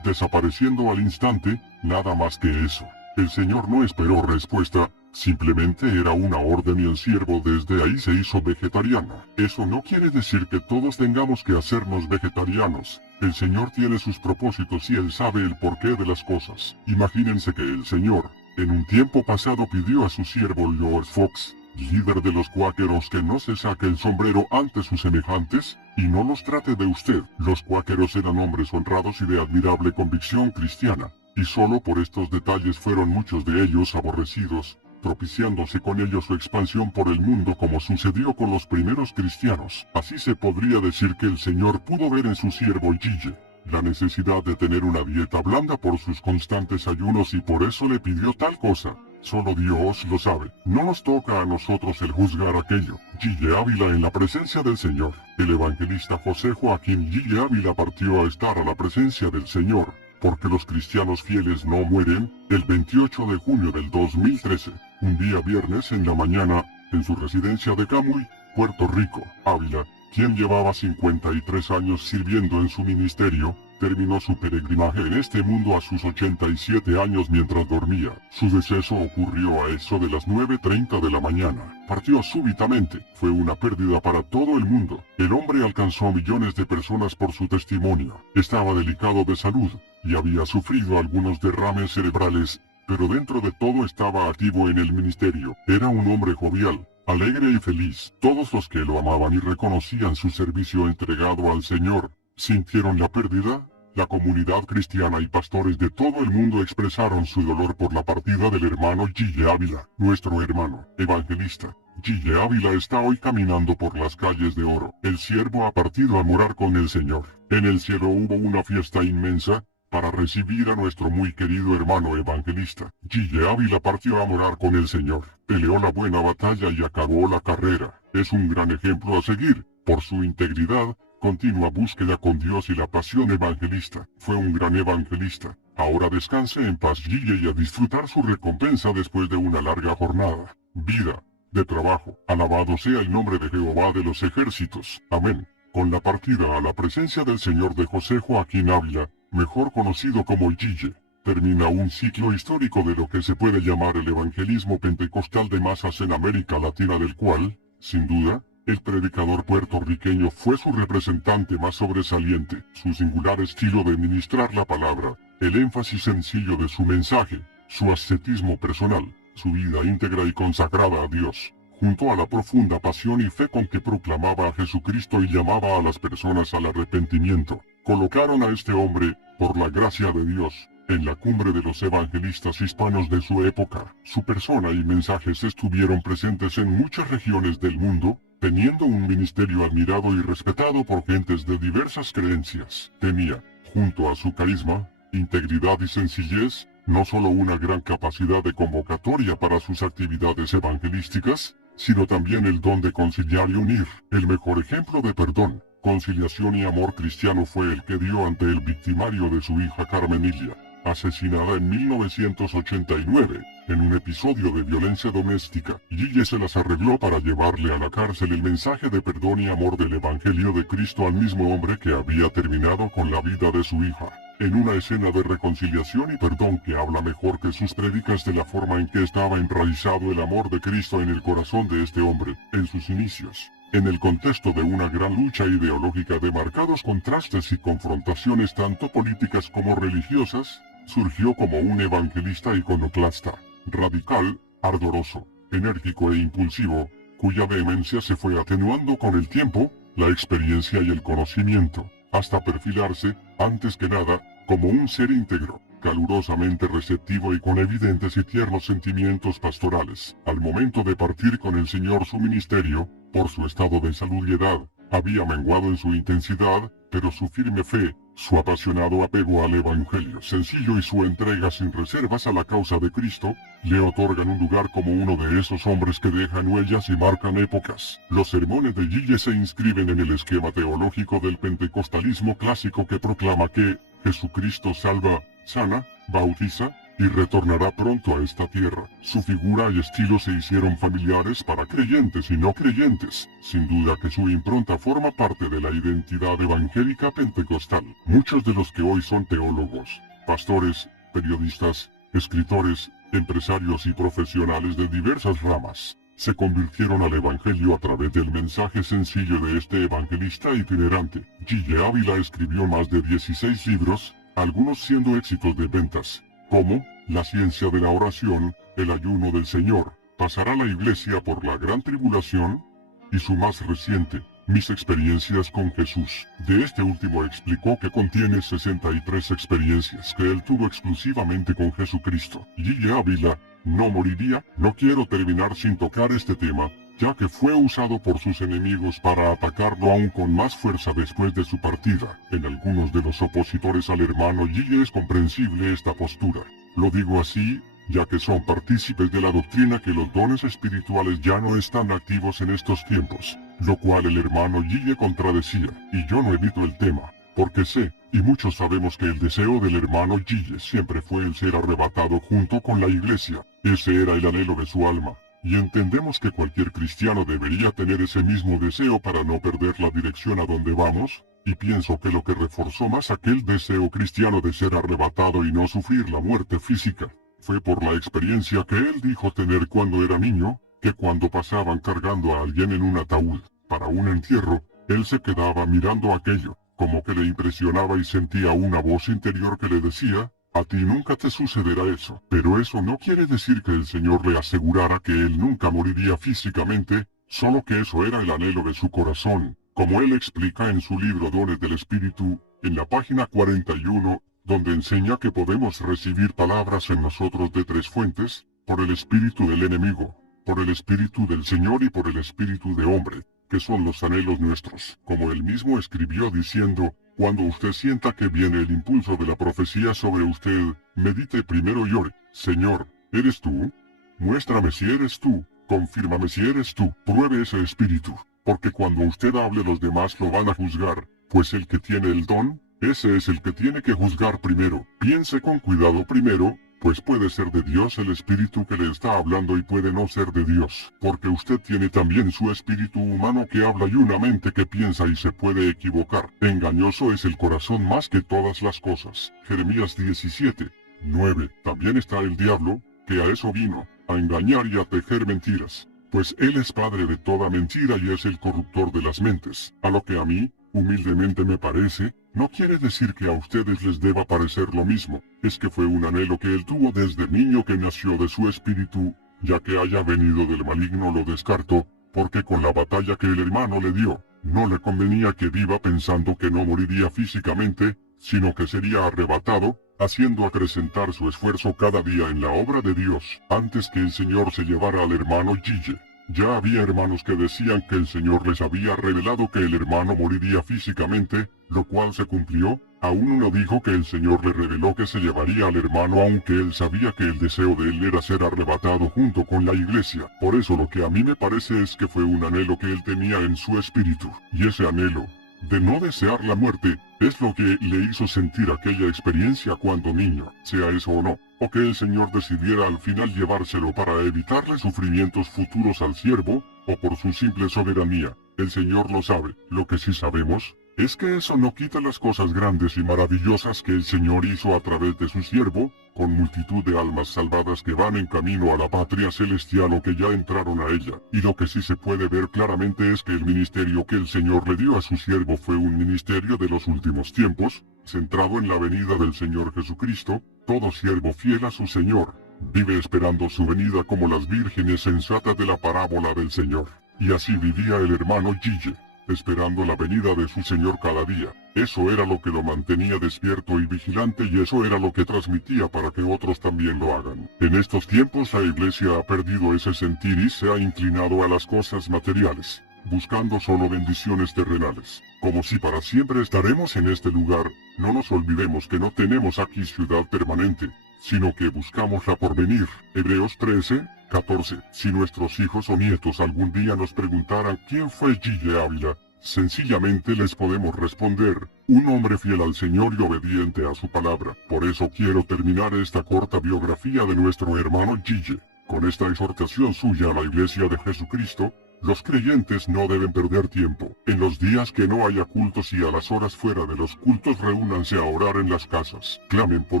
Desapareciendo al instante, nada más que eso. El Señor no esperó respuesta, simplemente era una orden y el siervo desde ahí se hizo vegetariano. Eso no quiere decir que todos tengamos que hacernos vegetarianos. El Señor tiene sus propósitos y Él sabe el porqué de las cosas. Imagínense que el Señor, en un tiempo pasado pidió a su siervo George Fox, líder de los cuáqueros, que no se saque el sombrero ante sus semejantes, y no los trate de usted. Los cuáqueros eran hombres honrados y de admirable convicción cristiana, y solo por estos detalles fueron muchos de ellos aborrecidos, propiciándose con ello su expansión por el mundo como sucedió con los primeros cristianos. Así se podría decir que el Señor pudo ver en su siervo Gille la necesidad de tener una dieta blanda por sus constantes ayunos y por eso le pidió tal cosa. Solo Dios lo sabe. No nos toca a nosotros el juzgar aquello. Gille Ávila en la presencia del Señor. El evangelista José Joaquín Gille Ávila partió a estar a la presencia del Señor, porque los cristianos fieles no mueren, el 28 de junio del 2013, un día viernes en la mañana, en su residencia de Camuy, Puerto Rico. Ávila, quien llevaba 53 años sirviendo en su ministerio, terminó su peregrinaje en este mundo a sus 87 años mientras dormía. Su deceso ocurrió a eso de las 9:30 de la mañana. Partió súbitamente. Fue una pérdida para todo el mundo. El hombre alcanzó a millones de personas por su testimonio. Estaba delicado de salud y había sufrido algunos derrames cerebrales, pero dentro de todo estaba activo en el ministerio. Era un hombre jovial, alegre y feliz. Todos los que lo amaban y reconocían su servicio entregado al Señor sintieron la pérdida. La comunidad cristiana y pastores de todo el mundo expresaron su dolor por la partida del hermano Gille Ávila, nuestro hermano evangelista. Gille Ávila está hoy caminando por las calles de oro. El siervo ha partido a morar con el Señor. En el cielo hubo una fiesta inmensa para recibir a nuestro muy querido hermano evangelista. Gille Ávila partió a morar con el Señor. Peleó la buena batalla y acabó la carrera. Es un gran ejemplo a seguir, por su integridad, continua búsqueda con Dios y la pasión evangelista. Fue un gran evangelista. Ahora descanse en paz Gille y a disfrutar su recompensa después de una larga jornada. Vida de trabajo. Alabado sea el nombre de Jehová de los ejércitos. Amén. Con la partida a la presencia del Señor de José Joaquín Ávila, mejor conocido como Gille, termina un ciclo histórico de lo que se puede llamar el evangelismo pentecostal de masas en América Latina, del cual, sin duda, el predicador puertorriqueño fue su representante más sobresaliente. Su singular estilo de ministrar la palabra, el énfasis sencillo de su mensaje, su ascetismo personal, su vida íntegra y consagrada a Dios, junto a la profunda pasión y fe con que proclamaba a Jesucristo y llamaba a las personas al arrepentimiento, colocaron a este hombre, por la gracia de Dios, en la cumbre de los evangelistas hispanos de su época. Su persona y mensajes estuvieron presentes en muchas regiones del mundo, teniendo un ministerio admirado y respetado por gentes de diversas creencias. Tenía, junto a su carisma, integridad y sencillez, no solo una gran capacidad de convocatoria para sus actividades evangelísticas, sino también el don de conciliar y unir. El mejor ejemplo de perdón, conciliación y amor cristiano fue el que dio ante el victimario de su hija Carmenilia, asesinada en 1989, en un episodio de violencia doméstica. Gille se las arregló para llevarle a la cárcel el mensaje de perdón y amor del Evangelio de Cristo al mismo hombre que había terminado con la vida de su hija, en una escena de reconciliación y perdón que habla mejor que sus prédicas de la forma en que estaba enraizado el amor de Cristo en el corazón de este hombre, en sus inicios. En el contexto de una gran lucha ideológica de marcados contrastes y confrontaciones tanto políticas como religiosas, surgió como un evangelista iconoclasta, radical, ardoroso, enérgico e impulsivo, cuya vehemencia se fue atenuando con el tiempo, la experiencia y el conocimiento, hasta perfilarse, antes que nada, como un ser íntegro, calurosamente receptivo y con evidentes y tiernos sentimientos pastorales. Al momento de partir con el Señor su ministerio, por su estado de salud y edad, había menguado en su intensidad, pero su firme fe, su apasionado apego al Evangelio sencillo y su entrega sin reservas a la causa de Cristo, le otorgan un lugar como uno de esos hombres que dejan huellas y marcan épocas. Los sermones de Gille se inscriben en el esquema teológico del pentecostalismo clásico que proclama que Jesucristo salva, sana, bautiza y retornará pronto a esta tierra. Su figura y estilo se hicieron familiares para creyentes y no creyentes. Sin duda que su impronta forma parte de la identidad evangélica pentecostal. Muchos de los que hoy son teólogos, pastores, periodistas, escritores, empresarios y profesionales de diversas ramas, se convirtieron al evangelio a través del mensaje sencillo de este evangelista itinerante. Gille Ávila escribió más de 16 libros, algunos siendo éxitos de ventas, como La ciencia de la oración, El ayuno del Señor, Pasará la iglesia por la gran tribulación, y su más reciente, Mis experiencias con Jesús. De este último explicó que contiene 63 experiencias que él tuvo exclusivamente con Jesucristo. Gille Ávila no moriría. No quiero terminar sin tocar este tema, ya que fue usado por sus enemigos para atacarlo aún con más fuerza después de su partida. En algunos de los opositores al hermano Gille es comprensible esta postura. Lo digo así, ya que son partícipes de la doctrina que los dones espirituales ya no están activos en estos tiempos, lo cual el hermano Gille contradecía, y yo no evito el tema, porque sé, y muchos sabemos que el deseo del hermano Gille siempre fue el ser arrebatado junto con la iglesia. Ese era el anhelo de su alma, y entendemos que cualquier cristiano debería tener ese mismo deseo para no perder la dirección a donde vamos, Y pienso que lo que reforzó más aquel deseo cristiano de ser arrebatado y no sufrir la muerte física, fue por la experiencia que él dijo tener cuando era niño, que cuando pasaban cargando a alguien en un ataúd, para un entierro, él se quedaba mirando aquello, como que le impresionaba y sentía una voz interior que le decía, a ti nunca te sucederá eso. Pero eso no quiere decir que el Señor le asegurara que él nunca moriría físicamente, solo que eso era el anhelo de su corazón, como él explica en su libro Dones del Espíritu, en la página 41, donde enseña que podemos recibir palabras en nosotros de tres fuentes, por el espíritu del enemigo, por el espíritu del Señor y por el espíritu de hombre, que son los anhelos nuestros, como él mismo escribió diciendo, cuando usted sienta que viene el impulso de la profecía sobre usted, medite primero y ore, Señor, ¿eres tú? Muéstrame si eres tú, confírmame si eres tú, pruebe ese espíritu, porque cuando usted hable los demás lo van a juzgar, pues el que tiene el don, ese es el que tiene que juzgar primero. Piense con cuidado primero, pues puede ser de Dios el espíritu que le está hablando y puede no ser de Dios, porque usted tiene también su espíritu humano que habla y una mente que piensa y se puede equivocar. Engañoso es el corazón más que todas las cosas. Jeremías 17:9. También está el diablo, que a eso vino, a engañar y a tejer mentiras. Pues él es padre de toda mentira y es el corruptor de las mentes. A lo que a mí, humildemente me parece, no quiere decir que a ustedes les deba parecer lo mismo, es que fue un anhelo que él tuvo desde niño que nació de su espíritu, ya que haya venido del maligno lo descarto, porque con la batalla que el hermano le dio, no le convenía que viva pensando que no moriría físicamente, sino que sería arrebatado, haciendo acrecentar su esfuerzo cada día en la obra de Dios, antes que el Señor se llevara al hermano Gille. Ya había hermanos que decían que el Señor les había revelado que el hermano moriría físicamente, lo cual se cumplió. Aún uno dijo que el Señor le reveló que se llevaría al hermano aunque él sabía que el deseo de él era ser arrebatado junto con la iglesia. Por eso lo que a mí me parece es que fue un anhelo que él tenía en su espíritu, y ese anhelo de no desear la muerte, es lo que le hizo sentir aquella experiencia cuando niño, sea eso o no, o que el Señor decidiera al final llevárselo para evitarle sufrimientos futuros al siervo, o por su simple soberanía, el Señor lo sabe. Lo que sí sabemos, es que eso no quita las cosas grandes y maravillosas que el Señor hizo a través de su siervo, con multitud de almas salvadas que van en camino a la patria celestial o que ya entraron a ella. Y lo que sí se puede ver claramente es que el ministerio que el Señor le dio a su siervo fue un ministerio de los últimos tiempos, centrado en la venida del Señor Jesucristo. Todo siervo fiel a su Señor vive esperando su venida como las vírgenes sensatas de la parábola del Señor. Y así vivía el hermano Gille, esperando la venida de su Señor cada día. Eso era lo que lo mantenía despierto y vigilante y eso era lo que transmitía para que otros también lo hagan. En estos tiempos la iglesia ha perdido ese sentir y se ha inclinado a las cosas materiales, buscando solo bendiciones terrenales. Como si para siempre estaremos en este lugar, no nos olvidemos que no tenemos aquí ciudad permanente, sino que buscamos la porvenir. Hebreos 13:14. Si nuestros hijos o nietos algún día nos preguntaran quién fue Gille Ávila, sencillamente les podemos responder, un hombre fiel al Señor y obediente a su palabra. Por eso quiero terminar esta corta biografía de nuestro hermano Gille, con esta exhortación suya a la Iglesia de Jesucristo. Los creyentes no deben perder tiempo. En los días que no haya cultos y a las horas fuera de los cultos reúnanse a orar en las casas. Clamen por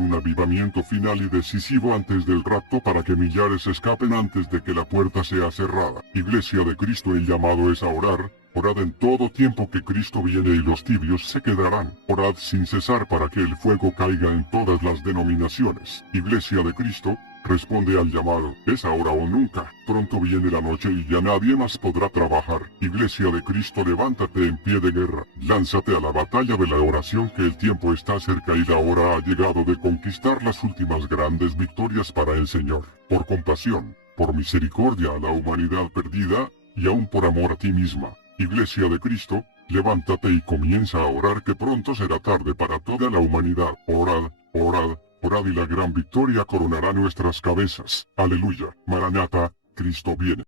un avivamiento final y decisivo antes del rapto para que millares escapen antes de que la puerta sea cerrada. Iglesia de Cristo, el llamado es a orar. Orad en todo tiempo que Cristo viene y los tibios se quedarán. Orad sin cesar para que el fuego caiga en todas las denominaciones. Iglesia de Cristo, responde al llamado, es ahora o nunca. Pronto viene la noche y ya nadie más podrá trabajar. Iglesia de Cristo, levántate en pie de guerra. Lánzate a la batalla de la oración, que el tiempo está cerca y la hora ha llegado de conquistar las últimas grandes victorias para el Señor. Por compasión, por misericordia a la humanidad perdida, y aún por amor a ti misma. Iglesia de Cristo, levántate y comienza a orar, que pronto será tarde para toda la humanidad. Orad, orad, orad y la gran victoria coronará nuestras cabezas. Aleluya. Maranata, Cristo viene.